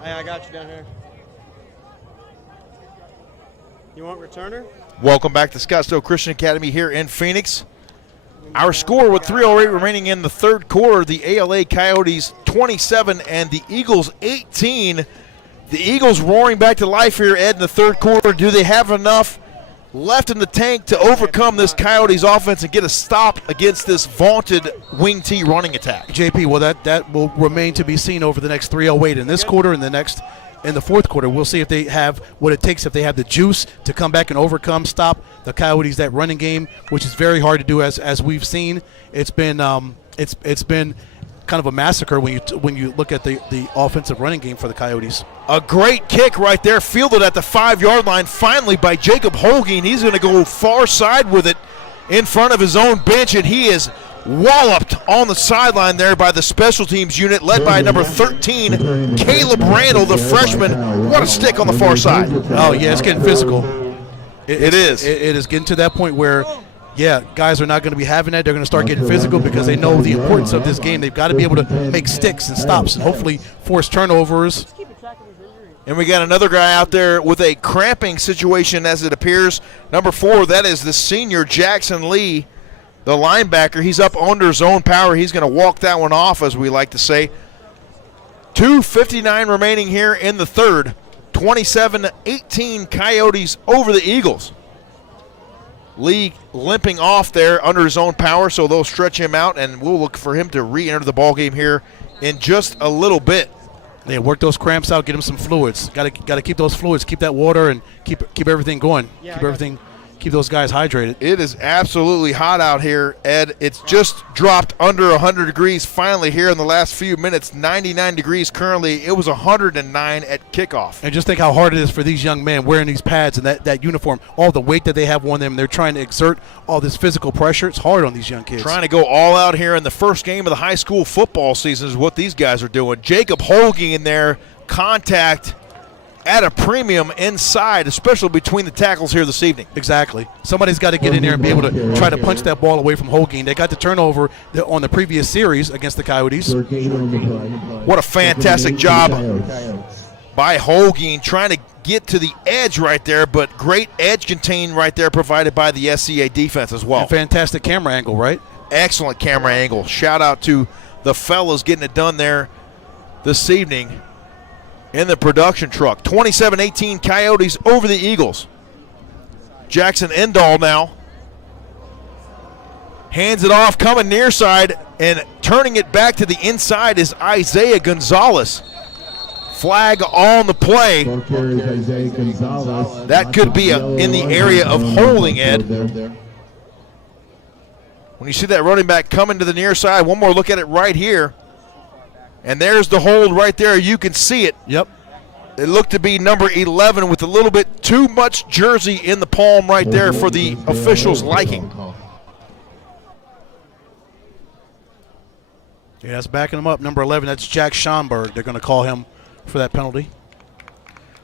Hey, I got you down here. You want returner? Welcome back to Scottsdale Christian Academy here in Phoenix. Our score with 3:08 remaining in the third quarter, the ALA Coyotes 27 and the Eagles 18. The Eagles roaring back to life here, Ed, in the third quarter. Do they have enough left in the tank to overcome this Coyotes offense and get a stop against this vaunted wing T running attack? JP, well, that will remain to be seen over the next 3:08 in this quarter and in the fourth quarter. We'll see if they have what it takes, if they have the juice to come back and overcome, stop the Coyotes, that running game, which is very hard to do as we've seen. It's been kind of a massacre when you look at the offensive running game for the Coyotes. A great kick right there, fielded at the 5-yard line finally by Jacob Holguin. He's going to go far side with it in front of his own bench, and he is walloped on the sideline there by the special teams unit led by number 13, Caleb Randall, the freshman. What a stick on the far side. Oh, yeah, it's getting physical. It is. It is getting to that point where, yeah, guys are not going to be having that. They're going to start getting physical because they know the importance of this game. They've got to be able to make sticks and stops and hopefully force turnovers. And we got another guy out there with a cramping situation as it appears. Number 4, that is the senior Jackson Lee, the linebacker. He's up under zone power. He's going to walk that one off, as we like to say. 2:59 remaining here in the third. 27-18 Coyotes over the Eagles. Lee limping off there under his own power, so they'll stretch him out, and we'll look for him to re-enter the ballgame here in just a little bit. Yeah, work those cramps out, get him some fluids. Got to keep those fluids, keep that water, and keep everything going. Keep those guys hydrated. It is absolutely hot out here, Ed. It's just dropped under 100 degrees finally here in the last few minutes. 99 degrees currently. It was 109 at kickoff. And just think how hard it is for these young men wearing these pads and that uniform, all the weight that they have on them. They're trying to exert all this physical pressure. It's hard on these young kids. Trying to go all out here in the first game of the high school football season is what these guys are doing. Jacob Holguin in there, contact at a premium inside, especially between the tackles here this evening. Exactly. Somebody's got to get in there and be able to try to punch that ball away from Holguin. They got the turnover on the previous series against the Coyotes. What a fantastic job by Holguin trying to get to the edge right there, but great edge contain right there provided by the SCA defense as well. And fantastic camera angle, right? Excellent camera angle. Shout out to the fellas getting it done there this evening in the production truck. 27-18 Coyotes over the Eagles. Jackson Endall now hands it off, coming near side, and turning it back to the inside is Isaiah Gonzalez. Flag on the play. That could be in the area of holding, Ed. When you see that running back coming to the near side, one more look at it right here. And there's the hold right there. You can see it. Yep. It looked to be number 11 with a little bit too much jersey in the palm right there for the officials' liking. Yeah, that's backing him up. Number 11, that's Jack Schomburg. They're going to call him for that penalty.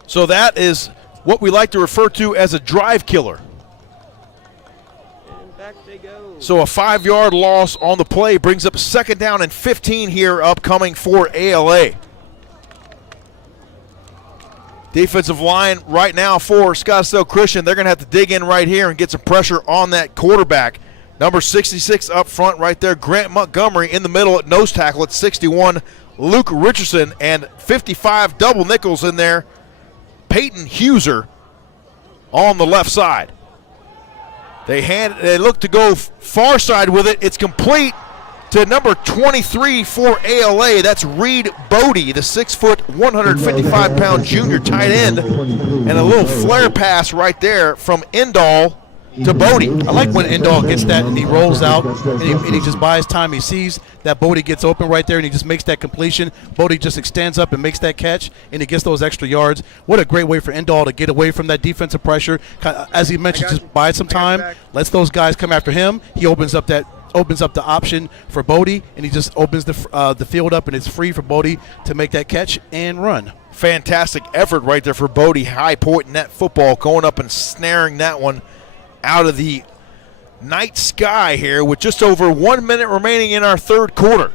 So that is what we like to refer to as a drive killer. And back they go. So a 5-yard loss on the play brings up 2nd down and 15 here upcoming for ALA. Defensive line right now for Scottsdale Christian. They're going to have to dig in right here and get some pressure on that quarterback. Number 66 up front right there, Grant Montgomery in the middle at nose tackle at 61, Luke Richardson, and 55 double nickels in there, Peyton Huser on the left side. They look to go far side with it. It's complete to number 23 for ALA. That's Reed Bodie, the 6', 155-pound junior tight end, and a little flare pass right there from Endall to Bodie. I like when Endall gets that and he rolls out and he just buys time. He sees that Bodie gets open right there and he just makes that completion. Bodie just extends up and makes that catch and he gets those extra yards. What a great way for Endall to get away from that defensive pressure. As he mentioned, just buy some time, lets those guys come after him. He opens up the option for Bodie, and he just opens the field up, and it's free for Bodie to make that catch and run. Fantastic effort right there for Bodie, high pointing that football, going up and snaring that one out of the night sky here with just over 1 minute remaining in our third quarter.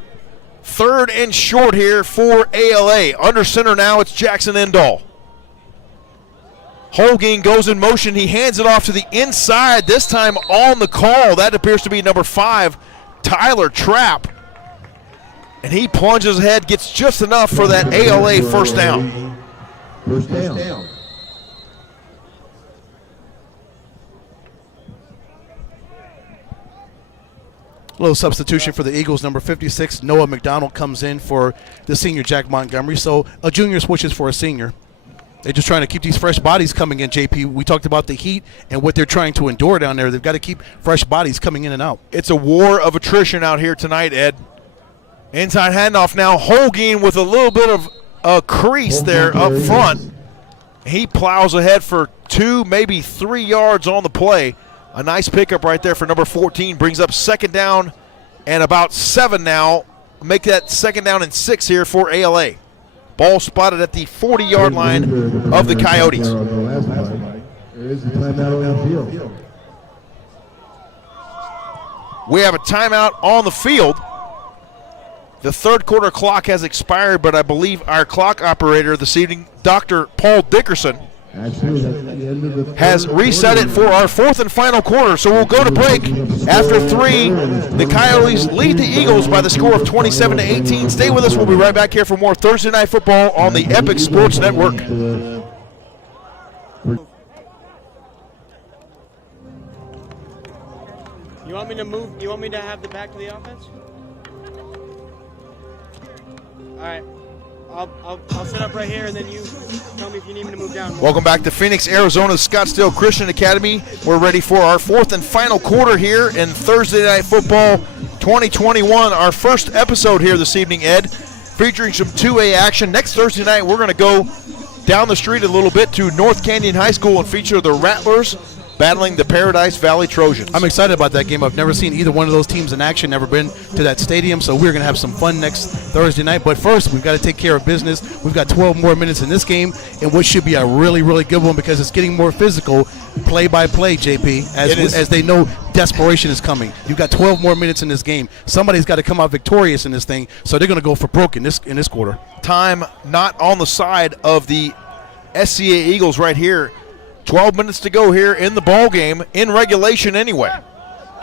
3rd and short here for ALA. Under center now, it's Jackson Endall. Holguin goes in motion. He hands it off to the inside, this time on the call. That appears to be number 5, Tyler Trapp. And he plunges ahead, gets just enough for that ALA first down. First down. A little substitution for the Eagles. Number 56, Noah McDonald, comes in for the senior Jack Montgomery. So a junior switches for a senior. They're just trying to keep these fresh bodies coming in, JP. We talked about the heat and what they're trying to endure down there. They've got to keep fresh bodies coming in and out. It's a war of attrition out here tonight, Ed. Inside handoff now. Holguin with a little bit of a crease there up front. He plows ahead for 2, maybe 3 yards on the play. A nice pickup right there for number 14. Brings up 2nd down and about 7 now. Make that 2nd down and 6 here for ALA. Ball spotted at the 40-yard line of the Coyotes. We have a timeout on the field. The third quarter clock has expired, but I believe our clock operator this evening, Dr. Paul Dickerson, has reset it for our 4th and final quarter. So we'll go to break. After 3, the Coyotes lead the Eagles by the score of 27-18. Stay with us. We'll be right back here for more Thursday Night Football on the Epic Sports Network. You want me to move? You want me to have the back to the offense? All right. I'll sit up right here, and then you tell me if you need me to move down. Welcome back to Phoenix, Arizona's Scottsdale Christian Academy. We're ready for our 4th and final quarter here in Thursday Night Football 2021. Our first episode here this evening, Ed, featuring some 2A action. Next Thursday night, we're going to go down the street a little bit to North Canyon High School and feature the Rattlers battling the Paradise Valley Trojans. I'm excited about that game. I've never seen either one of those teams in action, never been to that stadium, so we're going to have some fun next Thursday night. But first, we've got to take care of business. We've got 12 more minutes in this game, and what should be a really, really good one because it's getting more physical, play by play, JP, as they know desperation is coming. You've got 12 more minutes in this game. Somebody's got to come out victorious in this thing, so they're going to go for broke in this quarter. Time not on the side of the SCA Eagles right here. 12 minutes to go here in the ball game, in regulation anyway.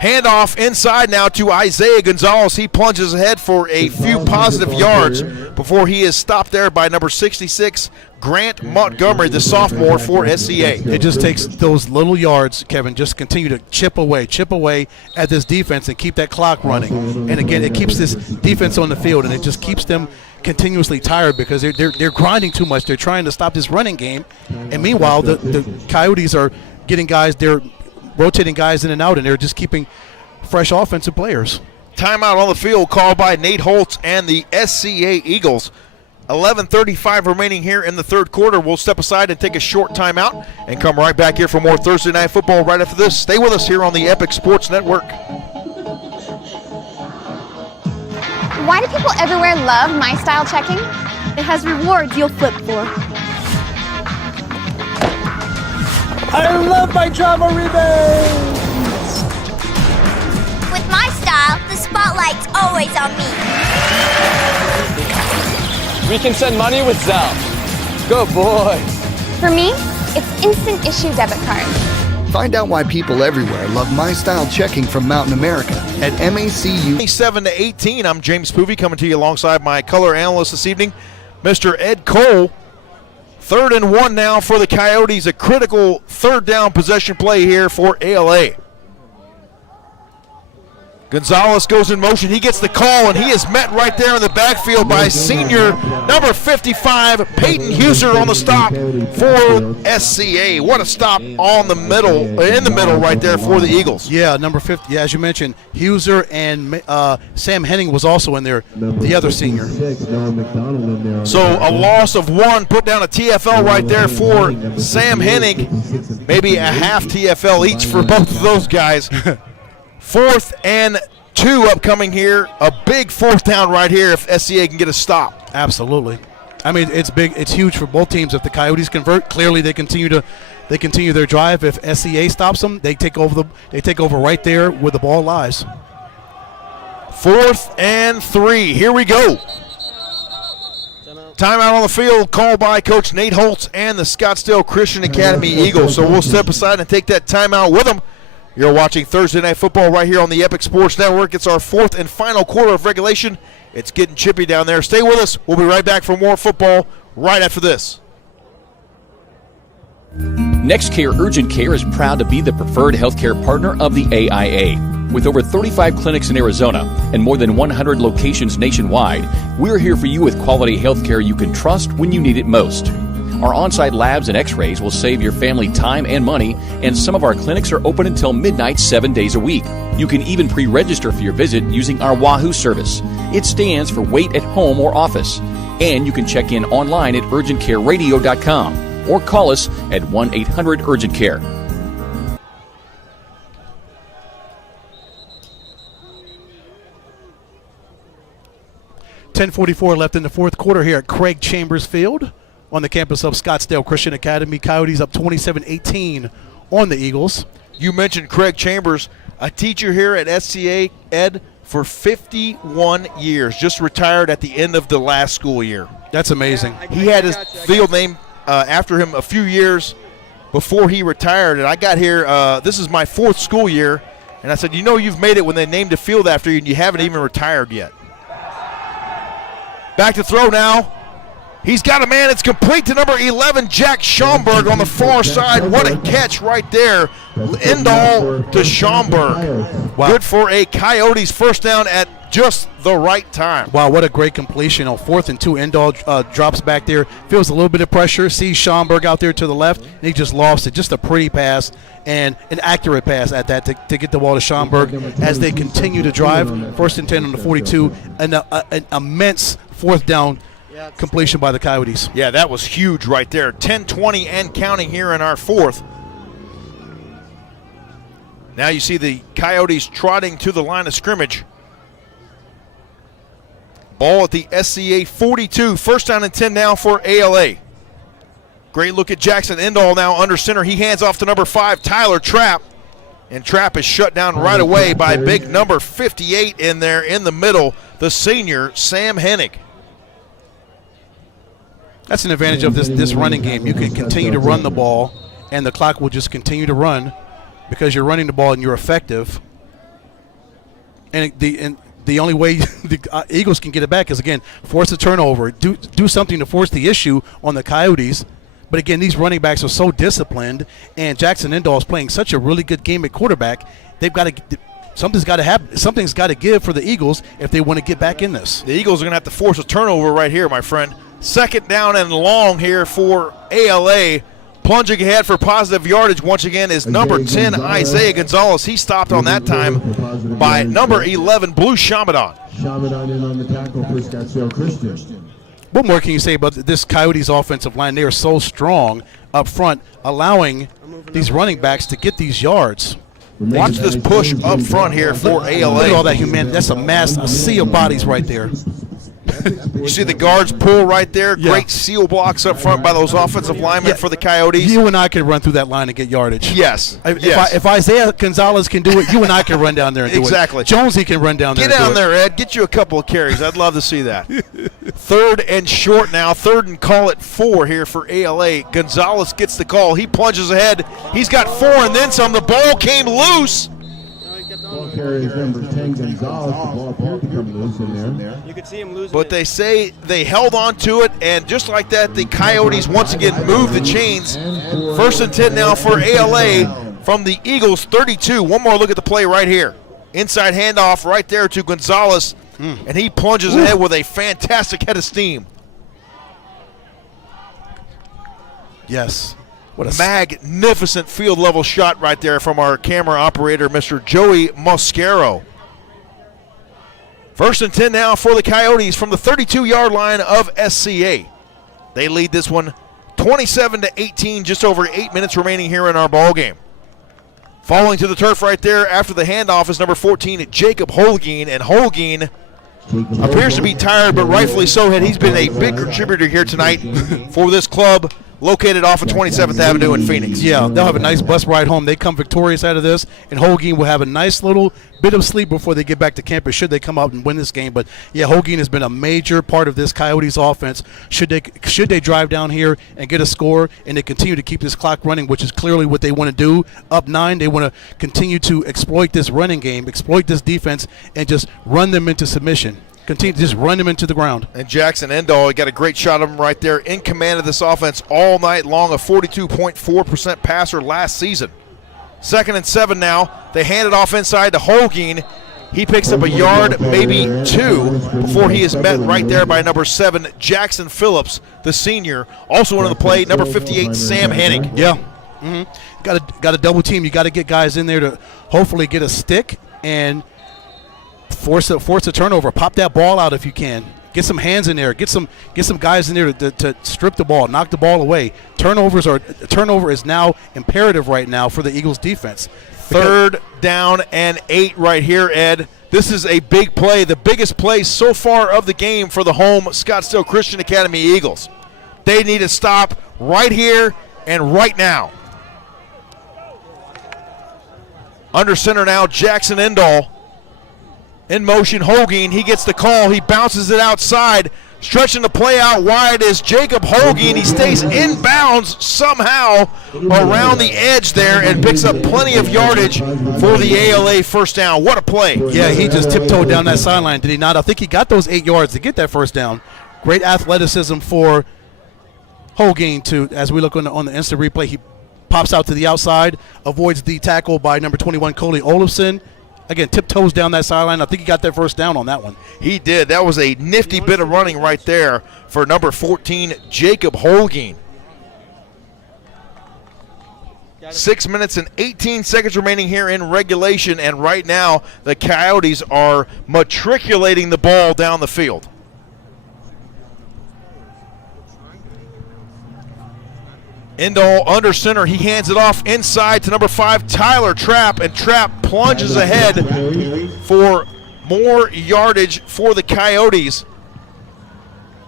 Handoff inside now to Isaiah Gonzalez. He plunges ahead for a few positive yards before he is stopped there by number 66, Grant Montgomery, the sophomore for SCA. It just takes those little yards, Kevin, just continue to chip away at this defense and keep that clock running. And again, it keeps this defense on the field, and it just keeps them continuously tired because they're grinding too much. They're trying to stop this running game, and meanwhile the Coyotes are getting guys, they're rotating guys in and out, and they're just keeping fresh offensive players. Timeout on the field called by Nate Holtz and the SCA Eagles. 11:35 remaining here in the third quarter. We'll step aside and take a short timeout and come right back here for more Thursday Night Football right after this. Stay with us here on the Epic Sports Network. Why do people everywhere love my style checking? It has rewards you'll flip for. I love my drama rebates! With my style, the spotlight's always on me. We can send money with Zelle. Go, boys. For me, it's instant issue debit card. Find out why people everywhere love My Style Checking from Mountain America at MACU. 27-18. I'm James Poovey coming to you alongside my color analyst this evening, Mr. Ed Cole. 3rd and 1 now for the Coyotes. A critical 3rd down possession play here for ALA. Gonzalez goes in motion. He gets the call, and he is met right there in the backfield by senior number 55, Peyton Huser, on the stop for SCA. What a stop on the middle, in the middle right there for the Eagles. Yeah, number 50. Yeah, as you mentioned, Huser and Sam Henning was also in there, the other senior. So a loss of 1, put down a TFL right there for Sam Henning. Maybe a half TFL each for both of those guys. 4th and 2 upcoming here. A big 4th down right here if SCA can get a stop. Absolutely. I mean, it's big. It's huge for both teams. If the Coyotes convert, clearly they continue their drive. If SCA stops them, they take over right there where the ball lies. 4th and 3. Here we go. Timeout on the field called by Coach Nate Holtz and the Scottsdale Christian Academy Eagles. So we'll step aside and take that timeout with them. You're watching Thursday Night Football right here on the Epic Sports Network. It's our 4th and final quarter of regulation. It's getting chippy down there. Stay with us. We'll be right back for more football right after this. NextCare Urgent Care is proud to be the preferred healthcare partner of the AIA. With over 35 clinics in Arizona and more than 100 locations nationwide, we're here for you with quality healthcare you can trust when you need it most. Our on-site labs and x-rays will save your family time and money, and some of our clinics are open until midnight 7 days a week. You can even pre-register for your visit using our Wahoo service. It stands for Wait at Home or Office. And you can check in online at urgentcareradio.com or call us at 1-800-URGENT-CARE. .10:44 left in the 4th quarter here at Craig Chambers Field on the campus of Scottsdale Christian Academy. Coyotes up 27-18 on the Eagles. You mentioned Craig Chambers, a teacher here at SCA, Ed, for 51 years. Just retired at the end of the last school year. That's amazing. He had his field named after him a few years before he retired. And I got here, this is my 4th school year, and I said, you know you've made it when they named a field after you and you haven't even retired yet. Back to throw now. He's got a man. It's complete to number 11, Jack Schomburg on the far side. What a catch right there. End-all to Schomburg. Wow. Good for a Coyotes first down at just the right time. Wow, what a great completion. On 4th and 2, End-all drops back there, feels a little bit of pressure, sees Schomburg out there to the left, and he just lost it. Just a pretty pass and an accurate pass at that to get the ball to Schomburg as they continue to drive. 1st and 10 on the 42, an immense 4th down completion by the Coyotes. Yeah, that was huge right there. 10-20 and counting here in our 4th. Now you see the Coyotes trotting to the line of scrimmage. Ball at the SCA 42. 1st down and 10 now for ALA. Great look at Jackson Endall now under center. He hands off to number 5, Tyler Trapp. And Trapp is shut down right away by big number 58 in there in the middle, the senior, Sam Hennig. That's an advantage of this running game. You can continue to run the ball, and the clock will just continue to run because you're running the ball and you're effective. And the only way the Eagles can get it back is, again, force a turnover, do something to force the issue on the Coyotes. But, again, these running backs are so disciplined, and Jackson Endall is playing such a really good game at quarterback. They've got to something's got to happen. Something's got to give for the Eagles if they want to get back in this. The Eagles are going to have to force a turnover right here, my friend. 2nd down and long here for ALA. Plunging ahead for positive yardage once again is number 10, Isaiah Gonzalez. He stopped on that time by number 11, Blue Shamadan. Shamadan in on the tackle for Scottsdale Christian. What more can you say about this Coyotes offensive line? They are so strong up front, allowing these running backs to get these yards. Watch this push up front here for ALA. Look at all that humanity. That's a sea of bodies right there. You see the guards pull right there. Yeah. Great seal blocks up front by those offensive linemen for the Coyotes. You and I can run through that line and get yardage. Yes. If Isaiah Gonzalez can do it, you and I can run down there and do it. Exactly. Jonesy can run down there and do it. Get down there, Ed. Get you a couple of carries. I'd love to see that. 3rd and short now. 3rd and call it 4 here for ALA. Gonzalez gets the call. He plunges ahead. He's got 4 and then some. The ball came loose. Ball carries number 10, Gonzalez. The ball appeared to come loose in there. You could see him losing. But they say they held on to it, and just like that, the Coyotes once again moved the chains. 1st and 10 now for ALA from the Eagles 32. One more look at the play right here. Inside handoff right there to Gonzalez, and he plunges ahead with a fantastic head of steam. Yes. What a magnificent field level shot right there from our camera operator, Mr. Joey Mosquero. 1st and 10 now for the Coyotes from the 32-yard line of SCA. They lead this one 27-18, just over 8 minutes remaining here in our ball game. Falling to the turf right there after the handoff is number 14, Jacob Holguin, and Holguin appears to be tired, but rightfully so. He's been a big contributor here tonight for this club, located off of 27th Avenue in Phoenix. Yeah, they'll have a nice bus ride home. They come victorious out of this, and Holguin will have a nice little bit of sleep before they get back to campus should they come out and win this game. But, yeah, Holguin has been a major part of this Coyotes offense. Should they drive down here and get a score and they continue to keep this clock running, which is clearly what they want to do. Up 9, they want to continue to exploit this running game, exploit this defense, and just run them into submission. Continue to just run them into the ground. And Jackson Endall got a great shot of him right there, in command of this offense all night long, a 42.4% passer last season. 2nd and 7 now. They hand it off inside to Holguin. He picks up a yard, maybe 2, before he is met right there by number 7, Jackson Phillips, the senior. Also on the play, number 58, Sam Hennig. Yeah. Got a double team. You got to get guys in there to hopefully get a stick and force a turnover. Pop that ball out if you can. Get some hands in there. Get some guys in there to strip the ball, knock the ball away. Turnover is now imperative right now for the Eagles defense. 3rd down and 8 right here, Ed. This is a big play, the biggest play so far of the game for the home Scottsdale Christian Academy Eagles. They need to stop right here and right now. Under center now, Jackson Endall. In motion, Holguin, he gets the call. He bounces it outside. Stretching the play out wide is Jacob Holguin. He stays inbounds somehow around the edge there and picks up plenty of yardage for the ALA first down. What a play. Yeah, he just tiptoed down that sideline, did he not? I think he got those 8 yards to get that first down. Great athleticism for Holguin to, as we look on the instant replay, he pops out to the outside, avoids the tackle by number 21, Coley Olafson. Again, tiptoes down that sideline. I think he got that first down on that one. He did. That was a nifty bit of running right there for number 14, Jacob Holguin. 6 minutes and 18 seconds remaining here in regulation, and right now the Coyotes are matriculating the ball down the field. Endall under center. He hands it off inside to number 5, Tyler Trapp, and Trapp plunges ahead for more yardage for the Coyotes.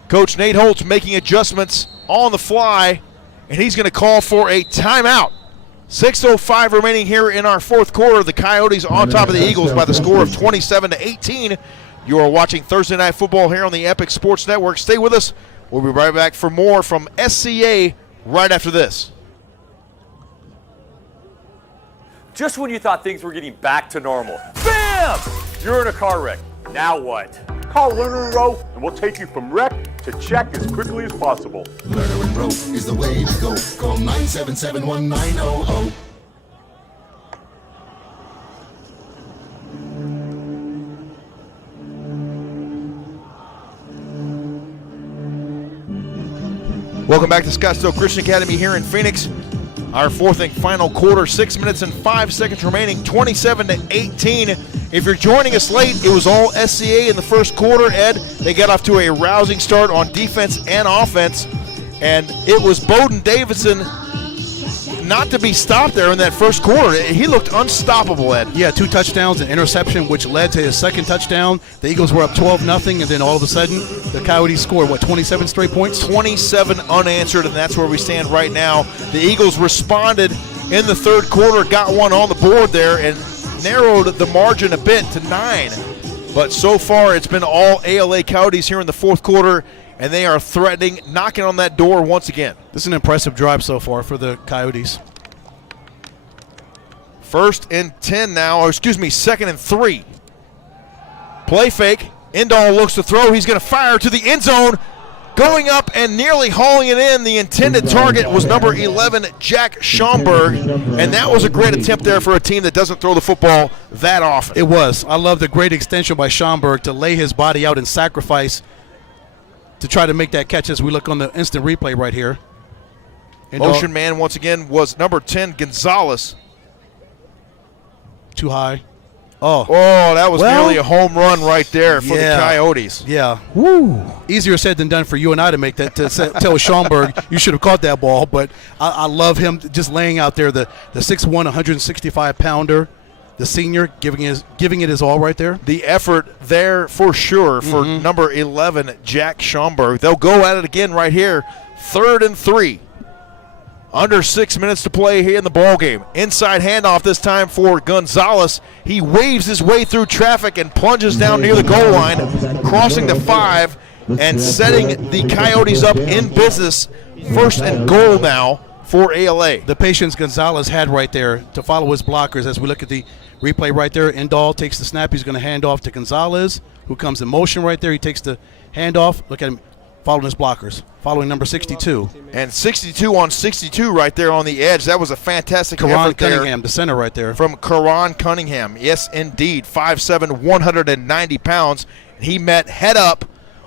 Coach Nate Holtz making adjustments on the fly, and he's going to call for a timeout. 6:05 remaining here in our 4th quarter. The Coyotes on top of the Eagles by the score of 27-18. You are watching Thursday Night Football here on the Epic Sports Network. Stay with us. We'll be right back for more from SCA right after this. Just when you thought things were getting back to normal, bam! You're in a car wreck. Now what? Call Lerner & Rowe, and we'll take you from wreck to check as quickly as possible. Lerner & Rowe is the way to go. Call 977-1900. Welcome back to Scottsdale Christian Academy here in Phoenix. Our 4th and final quarter, 6 minutes and 5 seconds remaining, 27-18. If you're joining us late, it was all SCA in the first quarter, Ed. They got off to a rousing start on defense and offense, and it was Bowden Davidson not to be stopped there in that first quarter. He looked unstoppable, Ed. Yeah, 2 touchdowns, an interception, which led to his second touchdown. The Eagles were up 12-0, and then all of a sudden, the Coyotes scored, 27 straight points? 27 unanswered, and that's where we stand right now. The Eagles responded in the third quarter, got one on the board there, and narrowed the margin a bit to 9. But so far, it's been all ALA Coyotes here in the fourth quarter, and they are threatening, knocking on that door once again. This is an impressive drive so far for the Coyotes. 1st and 10 now, or excuse me, 2nd and 3. Play fake. Indahl looks to throw. He's going to fire to the end zone. Going up and nearly hauling it in. The intended target was number 11, Jack Schomburg, and that was a great attempt there for a team that doesn't throw the football that often. It was. I love the great extension by Schomburg to lay his body out and sacrifice to try to make that catch as we look on the instant replay right here. Motion man once again was number 10, Gonzalez. Too high. Oh, that was nearly a home run right there for the Coyotes. Yeah. Woo. Easier said than done for you and I to make that, to tell Schomburg you should have caught that ball. But I love him just laying out there, the 6'1", 165-pounder, the senior, giving it his all right there. The effort there for sure for number 11, Jack Schomburg. They'll go at it again right here, 3rd and 3. Under 6 minutes to play here in the ball game. Inside handoff this time for Gonzalez. He waves his way through traffic and plunges down near the goal line, crossing the 5 and setting the Coyotes up in business. 1st and goal now for ALA. The patience Gonzalez had right there to follow his blockers as we look at the replay right there. Indahl takes the snap. He's going to hand off to Gonzalez, who comes in motion right there. He takes the handoff. Look at him. Following his blockers, following number 62. And 62 on 62 right there on the edge. That was a fantastic effort there. Cunningham, the center right there. From Karan Cunningham. Yes, indeed. 5'7", 190 pounds. He met head up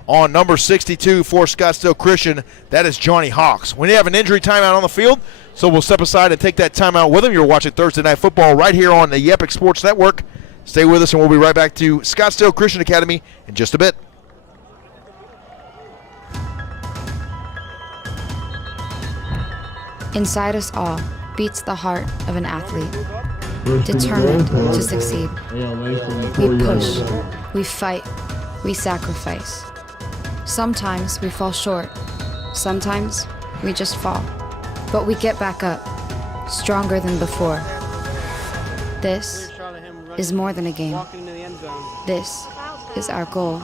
on number 62 for Scottsdale Christian. That is Johnny Hawks. We have an injury timeout on the field, so we'll step aside and take that timeout with him. You're watching Thursday Night Football right here on the Epic Sports Network. Stay with us, and we'll be right back to Scottsdale Christian Academy in just a bit. Inside us all beats the heart of an athlete, determined to succeed. We push, we fight, we sacrifice. Sometimes we fall short, sometimes we just fall. But we get back up, stronger than before. This is more than a game. This is our goal.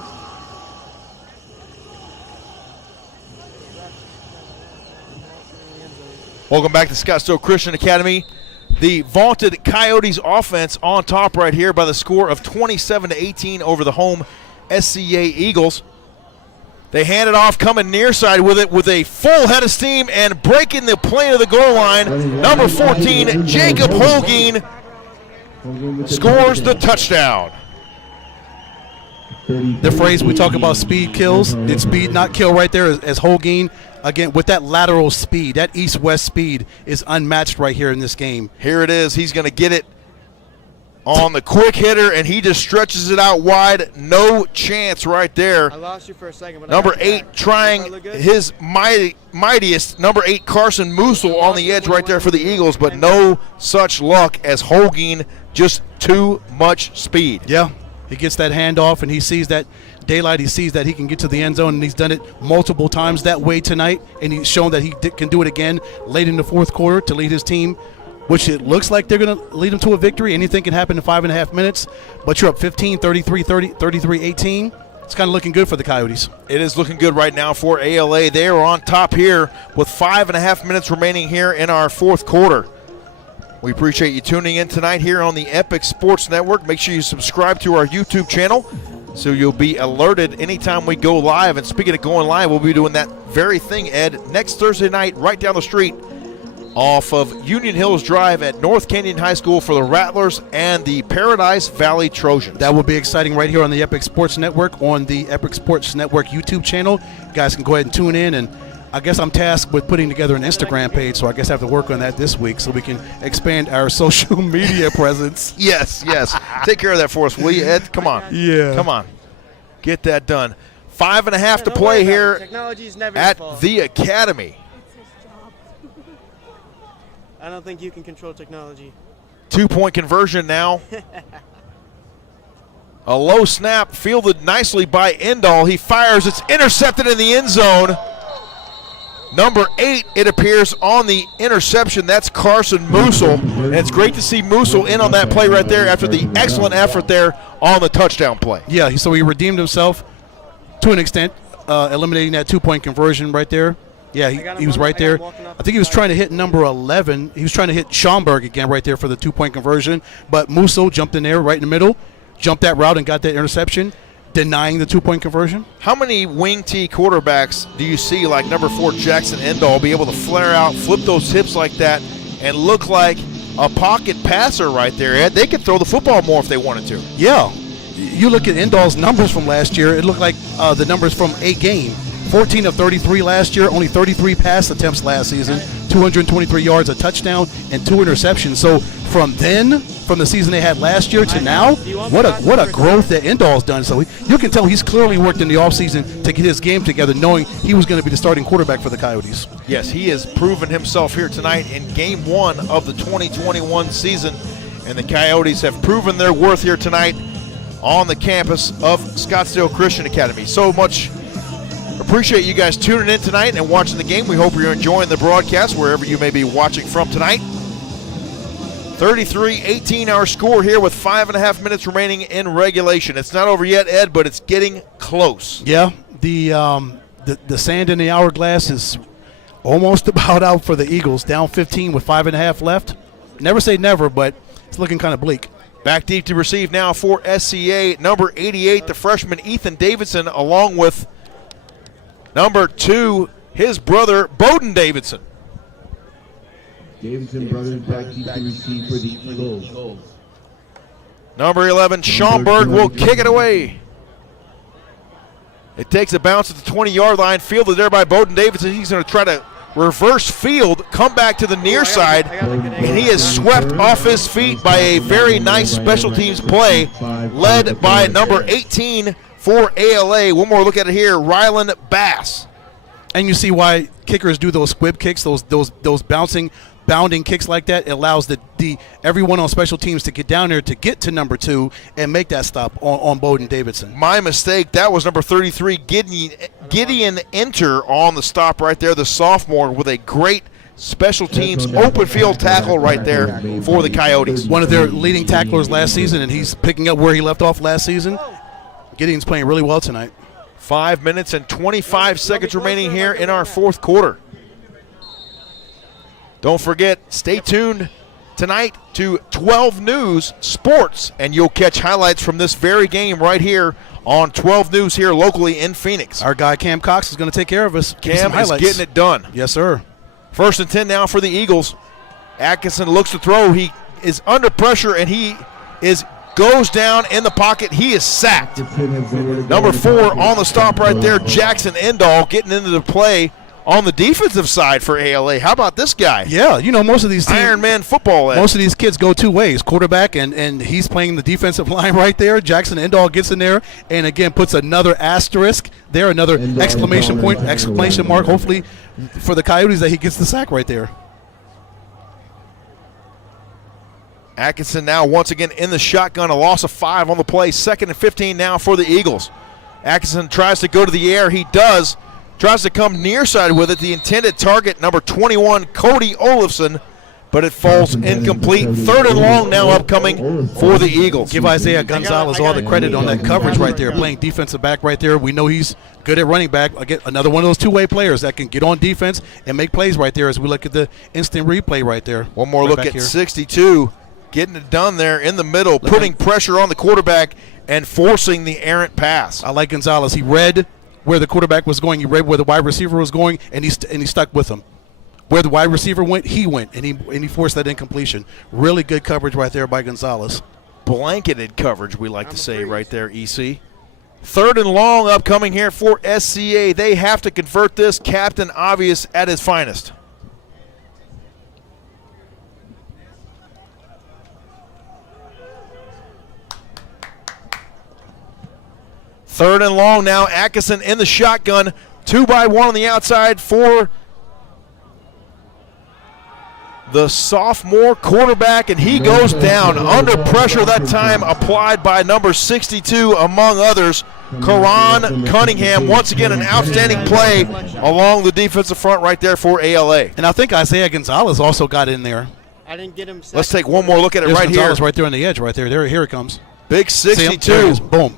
Welcome back to Scottsdale Christian Academy. The vaunted Coyotes offense on top right here by the score of 27-18 over the home SCA Eagles. They hand it off, coming near side with it with a full head of steam and breaking the plane of the goal line. Number 14, Jacob Holguin scores the touchdown. The phrase we talk about, speed kills, did speed not kill right there as Holguin, again, with that lateral speed, that east-west speed is unmatched right here in this game. Here it is. He's going to get it on the quick hitter, and he just stretches it out wide. No chance right there. I lost you for a second. But number 8 trying his mightiest. Number 8, Carson Musil on the edge right there for the Eagles, but no such luck as Holguin, just too much speed. Yeah, he gets that handoff, and he sees that daylight. He sees that he can get to the end zone, and he's done it multiple times that way tonight, and he's shown that he can do it again late in the fourth quarter to lead his team, which it looks like they're going to lead them to a victory. Anything can happen in 5.5 minutes, but you're up 15, 33, 30, 33, 18. It's kind of looking good for the Coyotes. It is looking good right now for ALA. They are on top here with 5.5 minutes remaining here in our fourth quarter. We appreciate you tuning in tonight here on the Epic Sports Network. Make sure you subscribe to our YouTube channel so you'll be alerted anytime we go live. And speaking of going live, we'll be doing that very thing, Ed, next Thursday night right down the street off of Union Hills Drive at North Canyon High School for the Rattlers and the Paradise Valley Trojans. That will be exciting right here on the Epic Sports Network, on the Epic Sports Network YouTube channel. You guys can go ahead and tune in, and I guess I'm tasked with putting together an Instagram page, so I guess I have to work on that this week so we can expand our social media presence. Yes. Take care of that for us, will you, Ed? Come on. Yeah. Come on. Get that done. 5.5 to play here at the Academy. I don't think you can control technology. 2-point conversion now. A low snap fielded nicely by Endall. He fires. It's intercepted in the end zone. Number 8, it appears, on the interception. That's Carson Musil. And it's great to see Musil in on that play right there after the excellent effort there on the touchdown play. Yeah, so he redeemed himself to an extent, eliminating that 2-point conversion right there. Yeah, he was right there. I think he was trying to hit number 11. He was trying to hit Schaumburg again right there for the 2-point conversion. But Musil jumped in there right in the middle, jumped that route and got that interception, denying the 2-point conversion. How many wing T quarterbacks do you see, like number 4 Jackson Endall, be able to flare out, flip those hips like that, and look like a pocket passer right there, Ed? They could throw the football more if they wanted to. Yeah. You look at Endall's numbers from last year, it looked like the numbers from a game. 14 of 33 last year, only 33 pass attempts last season, 223 yards, a touchdown, and 2 interceptions. So from the season they had last year to now, what a growth that Endall's done. So you can tell he's clearly worked in the offseason to get his game together, knowing he was going to be the starting quarterback for the Coyotes. Yes, he has proven himself here tonight in Game 1 of the 2021 season, and the Coyotes have proven their worth here tonight on the campus of Scottsdale Christian Academy. So much appreciate you guys tuning in tonight and watching the game. We hope you're enjoying the broadcast wherever you may be watching from tonight. 33-18 our score here with 5.5 minutes remaining in regulation. It's not over yet, Ed, but it's getting close. Yeah, the sand in the hourglass is almost about out for the Eagles. Down 15 with 5.5 left. Never say never, but it's looking kind of bleak. Back deep to receive now for SCA, number 88, the freshman Ethan Davidson, along with number 2, his brother, Bowden Davidson. Davidson brothers back deep to receive for the Eagles. Number 11, Schaumburg will kick it away. It takes a bounce at the 20-yard line, fielded there by Bowden Davidson. He's going to try to reverse field, come back to the near side, and he is swept off his feet by a very nice special teams play led by number 18 for ALA. One more look at it here, Rylan Bass. And you see why kickers do those squib kicks, those bouncing, bounding kicks like that. It allows everyone on special teams to get down there to get to number 2 and make that stop on Bowden Davidson. My mistake. That was number 33, Gideon Enter on the stop right there, the sophomore, with a great special teams open field tackle right there for the Coyotes. One of their leading tacklers last season, and he's picking up where he left off last season. Gideon's playing really well tonight. 5 minutes and 25 seconds remaining here in our fourth quarter. Don't forget, stay tuned tonight to 12 News Sports, and you'll catch highlights from this very game right here on 12 News here locally in Phoenix. Our guy Cam Cox is going to take care of us. Cam is getting it done. Yes, sir. 1st and 10 now for the Eagles. Atkinson looks to throw. He is under pressure, and he goes down in the pocket. He is sacked. Number 4 on the stop right there, Jackson Endall, getting into the play on the defensive side for ALA. How about this guy? Yeah, most of these teams, Iron Man football. Most of these kids go 2 ways, quarterback, and he's playing the defensive line right there. Jackson Endall gets in there and, again, puts another asterisk there, another exclamation mark, hopefully, for the Coyotes that he gets the sack right there. Atkinson now once again in the shotgun, a loss of 5 on the play. 2nd and 15 now for the Eagles. Atkinson tries to go to the air. He does. Tries to come near side with it. The intended target, number 21, Cody Olafson, but it falls incomplete. 3rd and long now upcoming for the Eagles. Give Isaiah Gonzalez all the credit on that coverage right there, playing defensive back right there. We know he's good at running back. Again, another one of those 2-way players that can get on defense and make plays right there as we look at the instant replay right there. One more look at 62, getting it done there in the middle, putting pressure on the quarterback and forcing the errant pass. I like Gonzalez. He read where the quarterback was going. He read where the wide receiver was going, and he stuck with him. Where the wide receiver went, he went, and he forced that incompletion. Really good coverage right there by Gonzalez. Blanketed coverage, we like to say right there, EC. 3rd and long upcoming here for SCA. They have to convert this. Captain Obvious at his finest. Third and long now. Atkinson in the shotgun. 2-by-1 on the outside for the sophomore quarterback, and he goes down under pressure that time applied by number 62, among others, Karan Cunningham. Once again, an outstanding play along the defensive front right there for ALA. And I think Isaiah Gonzalez also got in there. I didn't get him. Let's take one more look at it. There's right Gonzalez here. right there on the edge right there. Here it comes. Big 62. There he is. Boom.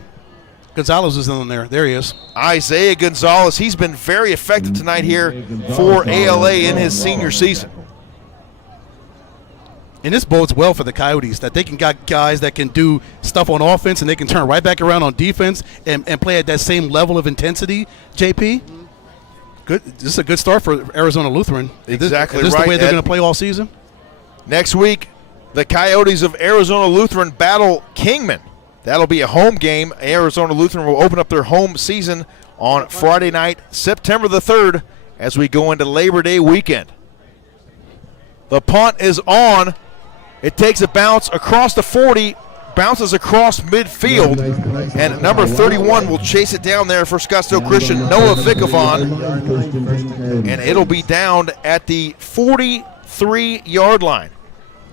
Gonzalez is in there. There he is. Isaiah Gonzalez. He's been very effective tonight here for ALA in his senior season. And this bodes well for the Coyotes, that they can got guys that can do stuff on offense and they can turn right back around on defense and play at that same level of intensity, JP. Good. This is a good start for Arizona Lutheran. Exactly right. Is this the way they're Ed. going to play all season? Next week, the Coyotes of Arizona Lutheran battle Kingman. That'll be a home game. Arizona Lutheran will open up their home season on Friday night, September the 3rd, as we go into Labor Day weekend. The punt is on. It takes a bounce across the 40, bounces across midfield, and number 31 will chase it down there for Scottsdale Christian, Noah Vicovon, and it'll be down at the 43-yard line.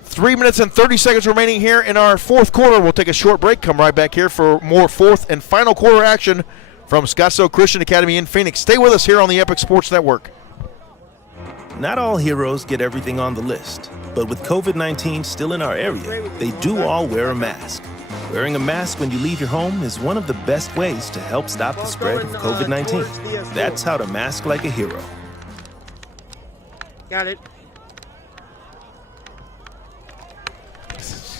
3 minutes and 30 seconds remaining here in our fourth quarter. We'll take a short break, come right back here for more fourth and final quarter action from Scottsdale Christian Academy in Phoenix. Stay with us here on the Epic Sports Network. Not all heroes get everything on the list, but with COVID-19 still in our area, they do all wear a mask. Wearing a mask when you leave your home is one of the best ways to help stop the spread of COVID-19. That's how to mask like a hero. Got it.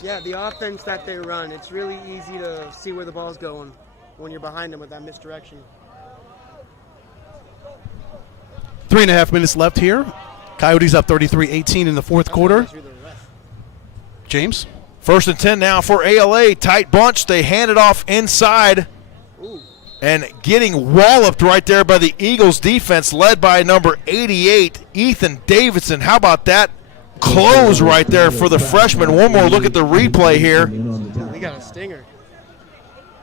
Yeah, the offense that they run, it's really easy to see where the ball's going when you're behind them with that misdirection. 3.5 minutes left here. Coyotes up 33-18 in the fourth quarter. James? 1st and 10 now for ALA. Tight bunch. They hand it off inside. And getting walloped right there by the Eagles defense led by number 88, Ethan Davidson. How about that close right there for the freshman? One more look at the replay here. We got a stinger.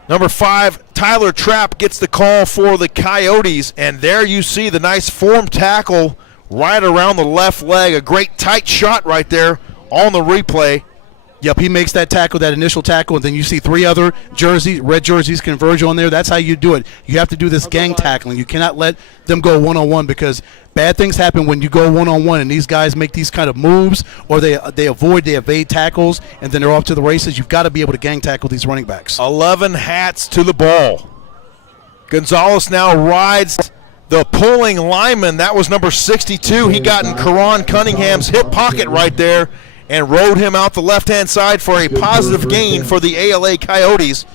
Number 5, Tyler Trapp gets the call for the Coyotes, and there you see the nice form tackle right around the left leg. A great tight shot right there on the replay. Yep, he makes that tackle, that initial tackle, and then you see 3 other red jerseys converge on there. That's how you do it. You have to do this gang tackling. You cannot let them go one-on-one because bad things happen when you go one-on-one and these guys make these kind of moves or they evade tackles, and then they're off to the races. You've got to be able to gang tackle these running backs. 11 hats to the ball. Gonzalez now rides the pulling lineman. That was number 62. He got in Karan Cunningham's hip pocket right there and rode him out the left-hand side for a positive gain for the ALA Coyotes.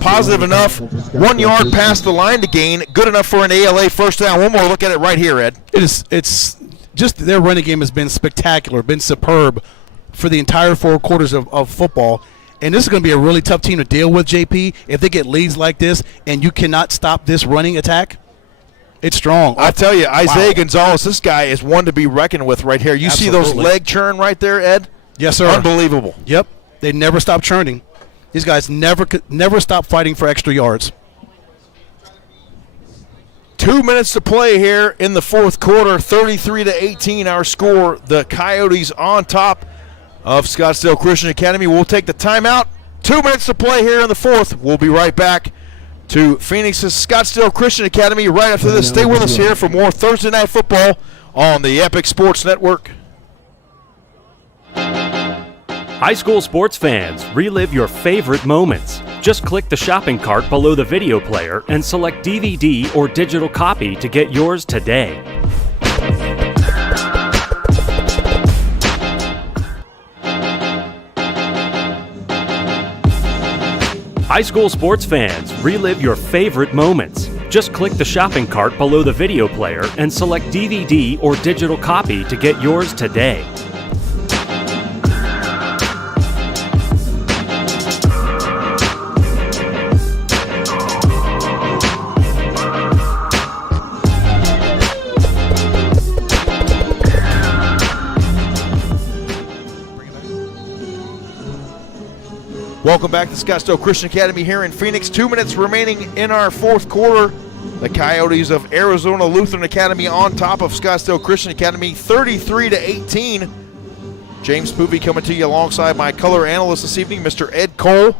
Positive enough, 1 yard past the line to gain, good enough for an ALA first down. One more look at it right here, Ed. It's just their running game has been spectacular, been superb for the entire 4 quarters of football. And this is going to be a really tough team to deal with, JP, if they get leads like this and you cannot stop this running attack. It's strong. I tell you, Isaiah Gonzalez, this guy is one to be reckoned with right here. You see those leg churn right there, Ed? Yes, sir. Unbelievable. Yep. They never stop churning. These guys never stop fighting for extra yards. 2 minutes to play here in the fourth quarter, 33-18 our score. The Coyotes on top of Scottsdale Christian Academy. We'll take the timeout. 2 minutes to play here in the fourth. We'll be right back to Phoenix's Scottsdale Christian Academy right after this. Stay with us here for more Thursday Night Football on the Epic Sports Network. High school sports fans, relive your favorite moments. Just click the shopping cart below the video player and select DVD or digital copy to get yours today. High school sports fans, relive your favorite moments. Just click the shopping cart below the video player and select DVD or digital copy to get yours today. Welcome back to Scottsdale Christian Academy here in Phoenix. 2 minutes remaining in our fourth quarter. The Coyotes of Arizona Lutheran Academy on top of Scottsdale Christian Academy, 33-18. James Poovey coming to you alongside my color analyst this evening, Mr. Ed Cole.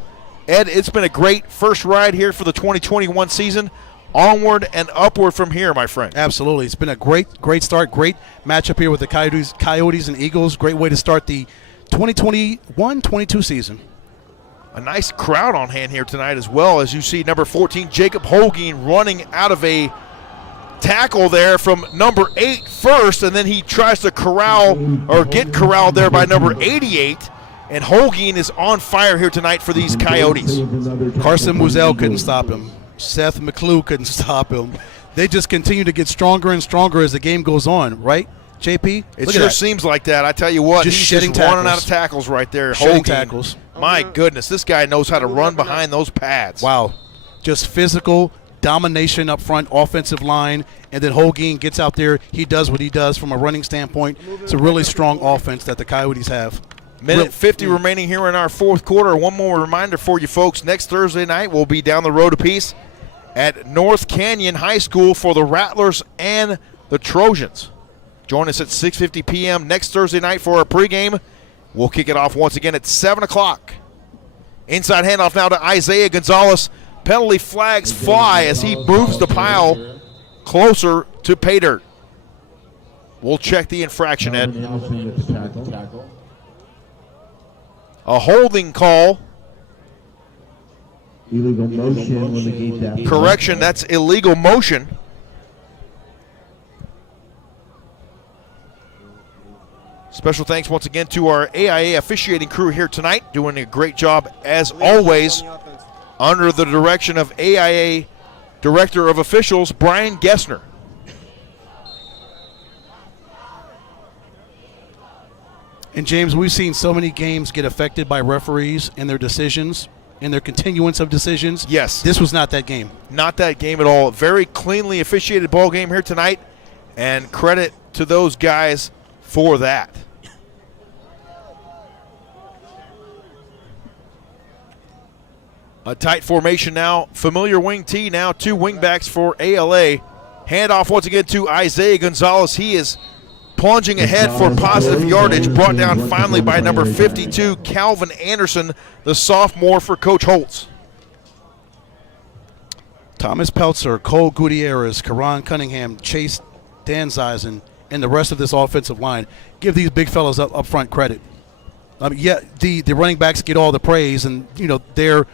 Ed, it's been a great first ride here for the 2021 season. Onward and upward from here, my friend. Absolutely. It's been a great start. Great matchup here with the Coyotes and Eagles. Great way to start the 2021-22 season. A nice crowd on hand here tonight as well, as you see number 14, Jacob Holguin, running out of a tackle there from number 8 first, and then he tries to get corralled there by number 88, and Holguin is on fire here tonight for these Coyotes. Carson Muzell couldn't stop him. Seth McClue couldn't stop him. They just continue to get stronger and stronger as the game goes on, right, JP? It sure seems like that. I tell you what, he's just running out of tackles right there. Shedding tackles. My goodness, this guy knows how to run behind those pads. Wow. Just physical domination up front, offensive line, and then Holguin gets out there. He does what he does from a running standpoint. It's a really strong offense that the Coyotes have. Minute 50 remaining here in our fourth quarter. One more reminder for you folks. Next Thursday night, we'll be down the road a piece at North Canyon High School for the Rattlers and the Trojans. Join us at 6:50 p.m. next Thursday night for our pregame. We'll kick it off once again at 7 o'clock. Inside handoff now to Isaiah Gonzalez. Penalty flags fly as he moves the pile closer to pay dirt. We'll check the infraction, Ed. A holding call. Illegal motion when the gate that. Correction, that's illegal motion. Special thanks once again to our AIA officiating crew here tonight, doing a great job as always under the direction of AIA Director of Officials Brian Gessner. And James, we've seen so many games get affected by referees and their decisions and their continuance of decisions. Yes. This was not that game. Not that game at all. Very cleanly officiated ball game here tonight, and credit to those guys for that. A tight formation now. Familiar wing T now. 2 wingbacks for ALA. Handoff once again to Isaiah Gonzalez. He is plunging ahead for positive yardage. Brought down finally by number 52, Calvin Anderson, the sophomore for Coach Holtz. Thomas Peltzer, Cole Gutierrez, Karan Cunningham, Chase Danzeisen, and the rest of this offensive line. Give these big fellas up front credit. The running backs get all the praise, and they're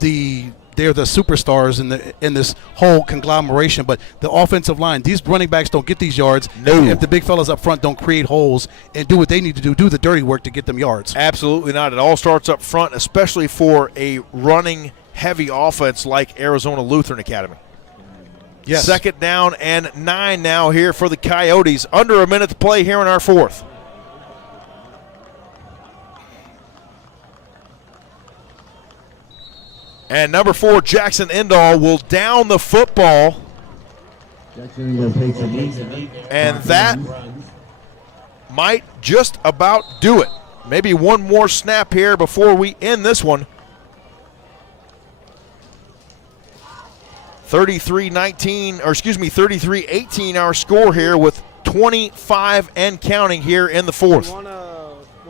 the superstars in this whole conglomeration, but the offensive line, these running backs don't get these yards if the big fellas up front don't create holes and do what they need to do the dirty work to get them yards. Absolutely not. It all starts up front, especially for a running heavy offense like Arizona Lutheran Academy. Yes. 2nd down and 9 now here for the Coyotes. Under a minute to play here in our fourth. And number 4, Jackson Endall, will down the football. And that might just about do it. Maybe one more snap here before we end this one. 33-18 our score here with 25 and counting here in the fourth. When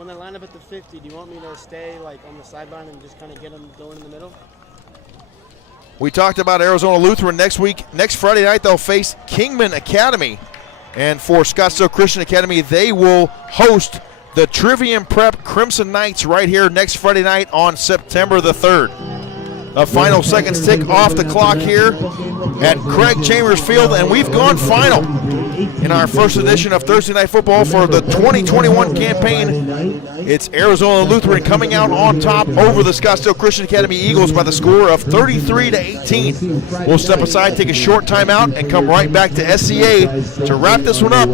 they line up at the 50, do you want me to stay on the sideline and just kind of get them going in the middle? We talked about Arizona Lutheran next Friday night. They'll face Kingman Academy. And for Scottsdale Christian Academy, they will host the Trivium Prep Crimson Knights right here next Friday night on September the 3rd. The final seconds tick off the clock here at Craig Chambers Field, and we've gone final in our first edition of Thursday Night Football for the 2021 campaign. It's Arizona Lutheran coming out on top over the Scottsdale Christian Academy Eagles by the score of 33-18. We'll step aside, take a short timeout, and come right back to SCA to wrap this one up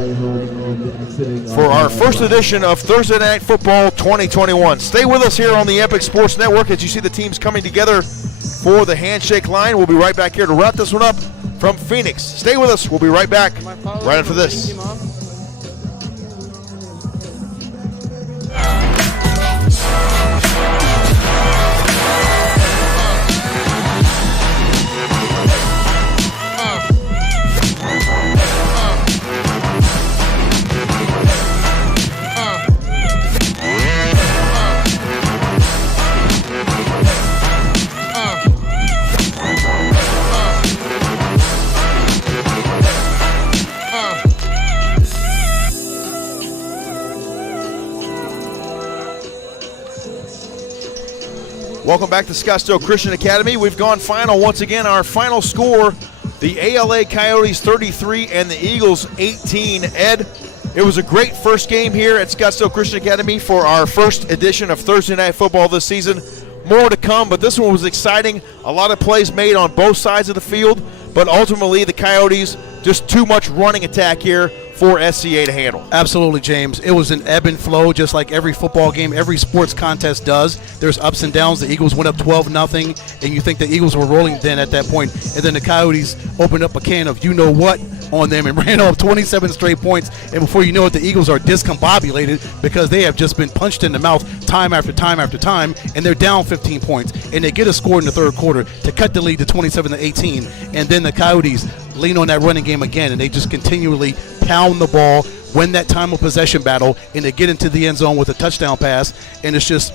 for our first edition of Thursday Night Football 2021. Stay with us here on the Epic Sports Network as you see the teams coming together for the handshake line. We'll be right back here to wrap this one up from Phoenix. Stay with us. We'll be right back right after this. Welcome back to Scottsdale Christian Academy. We've gone final once again. Our final score, the ALA Coyotes 33 and the Eagles 18. Ed, it was a great first game here at Scottsdale Christian Academy for our first edition of Thursday Night Football this season. More to come, but this one was exciting. A lot of plays made on both sides of the field, but ultimately the Coyotes, just too much running attack here for SCA to handle. Absolutely, James. It was an ebb and flow, just like every football game, every sports contest does. There's ups and downs. The Eagles went up 12-0, and you think the Eagles were rolling then at that point, and then the Coyotes opened up a can of you-know-what on them and ran off 27 straight points, and before you know it, the Eagles are discombobulated because they have just been punched in the mouth time after time after time, and they're down 15 points, and they get a score in the third quarter to cut the lead to 27-18, and then the Coyotes lean on that running game again, and they just continually pound the ball, win that time of possession battle, and they get into the end zone with a touchdown pass, and it's just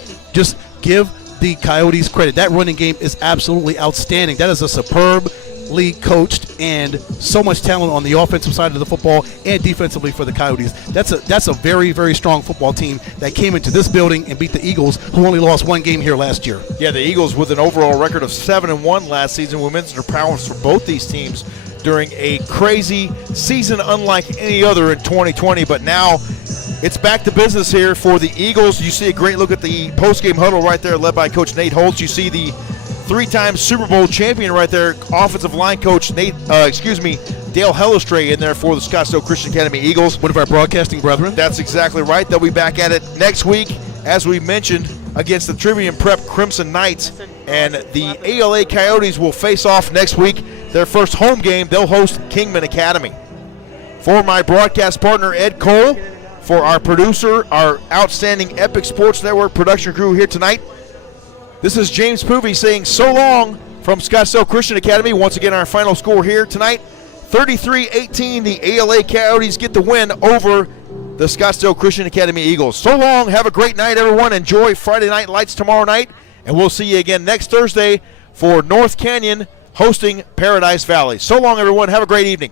give the Coyotes credit. That running game is absolutely outstanding. That is a superbly coached and so much talent on the offensive side of the football and defensively for the Coyotes. That's a very, very strong football team that came into this building and beat the Eagles, who only lost one game here last year. Yeah, the Eagles with an overall record of 7-1 last season. We mentioned their prowess for both these teams during a crazy season unlike any other in 2020, but now it's back to business here for the Eagles. You see a great look at the post-game huddle right there led by Coach Nate Holtz. You see the three-time Super Bowl champion right there, offensive line coach Dale Hellestray in there for the Scottsdale Christian Academy Eagles. One of our broadcasting brethren. That's exactly right. They'll be back at it next week, as we mentioned, against the Trivia and Prep Crimson Knights. And the ALA Coyotes will face off next week. Their first home game, they'll host Kingman Academy. For my broadcast partner, Ed Cole, for our producer, our outstanding Epic Sports Network production crew here tonight, this is James Poovey saying so long from Scottsdale Christian Academy. Once again, our final score here tonight, 33-18. The ALA Coyotes get the win over the Scottsdale Christian Academy Eagles. So long. Have a great night, everyone. Enjoy Friday Night Lights tomorrow night, and we'll see you again next Thursday for North Canyon hosting Paradise Valley. So long, everyone. Have a great evening.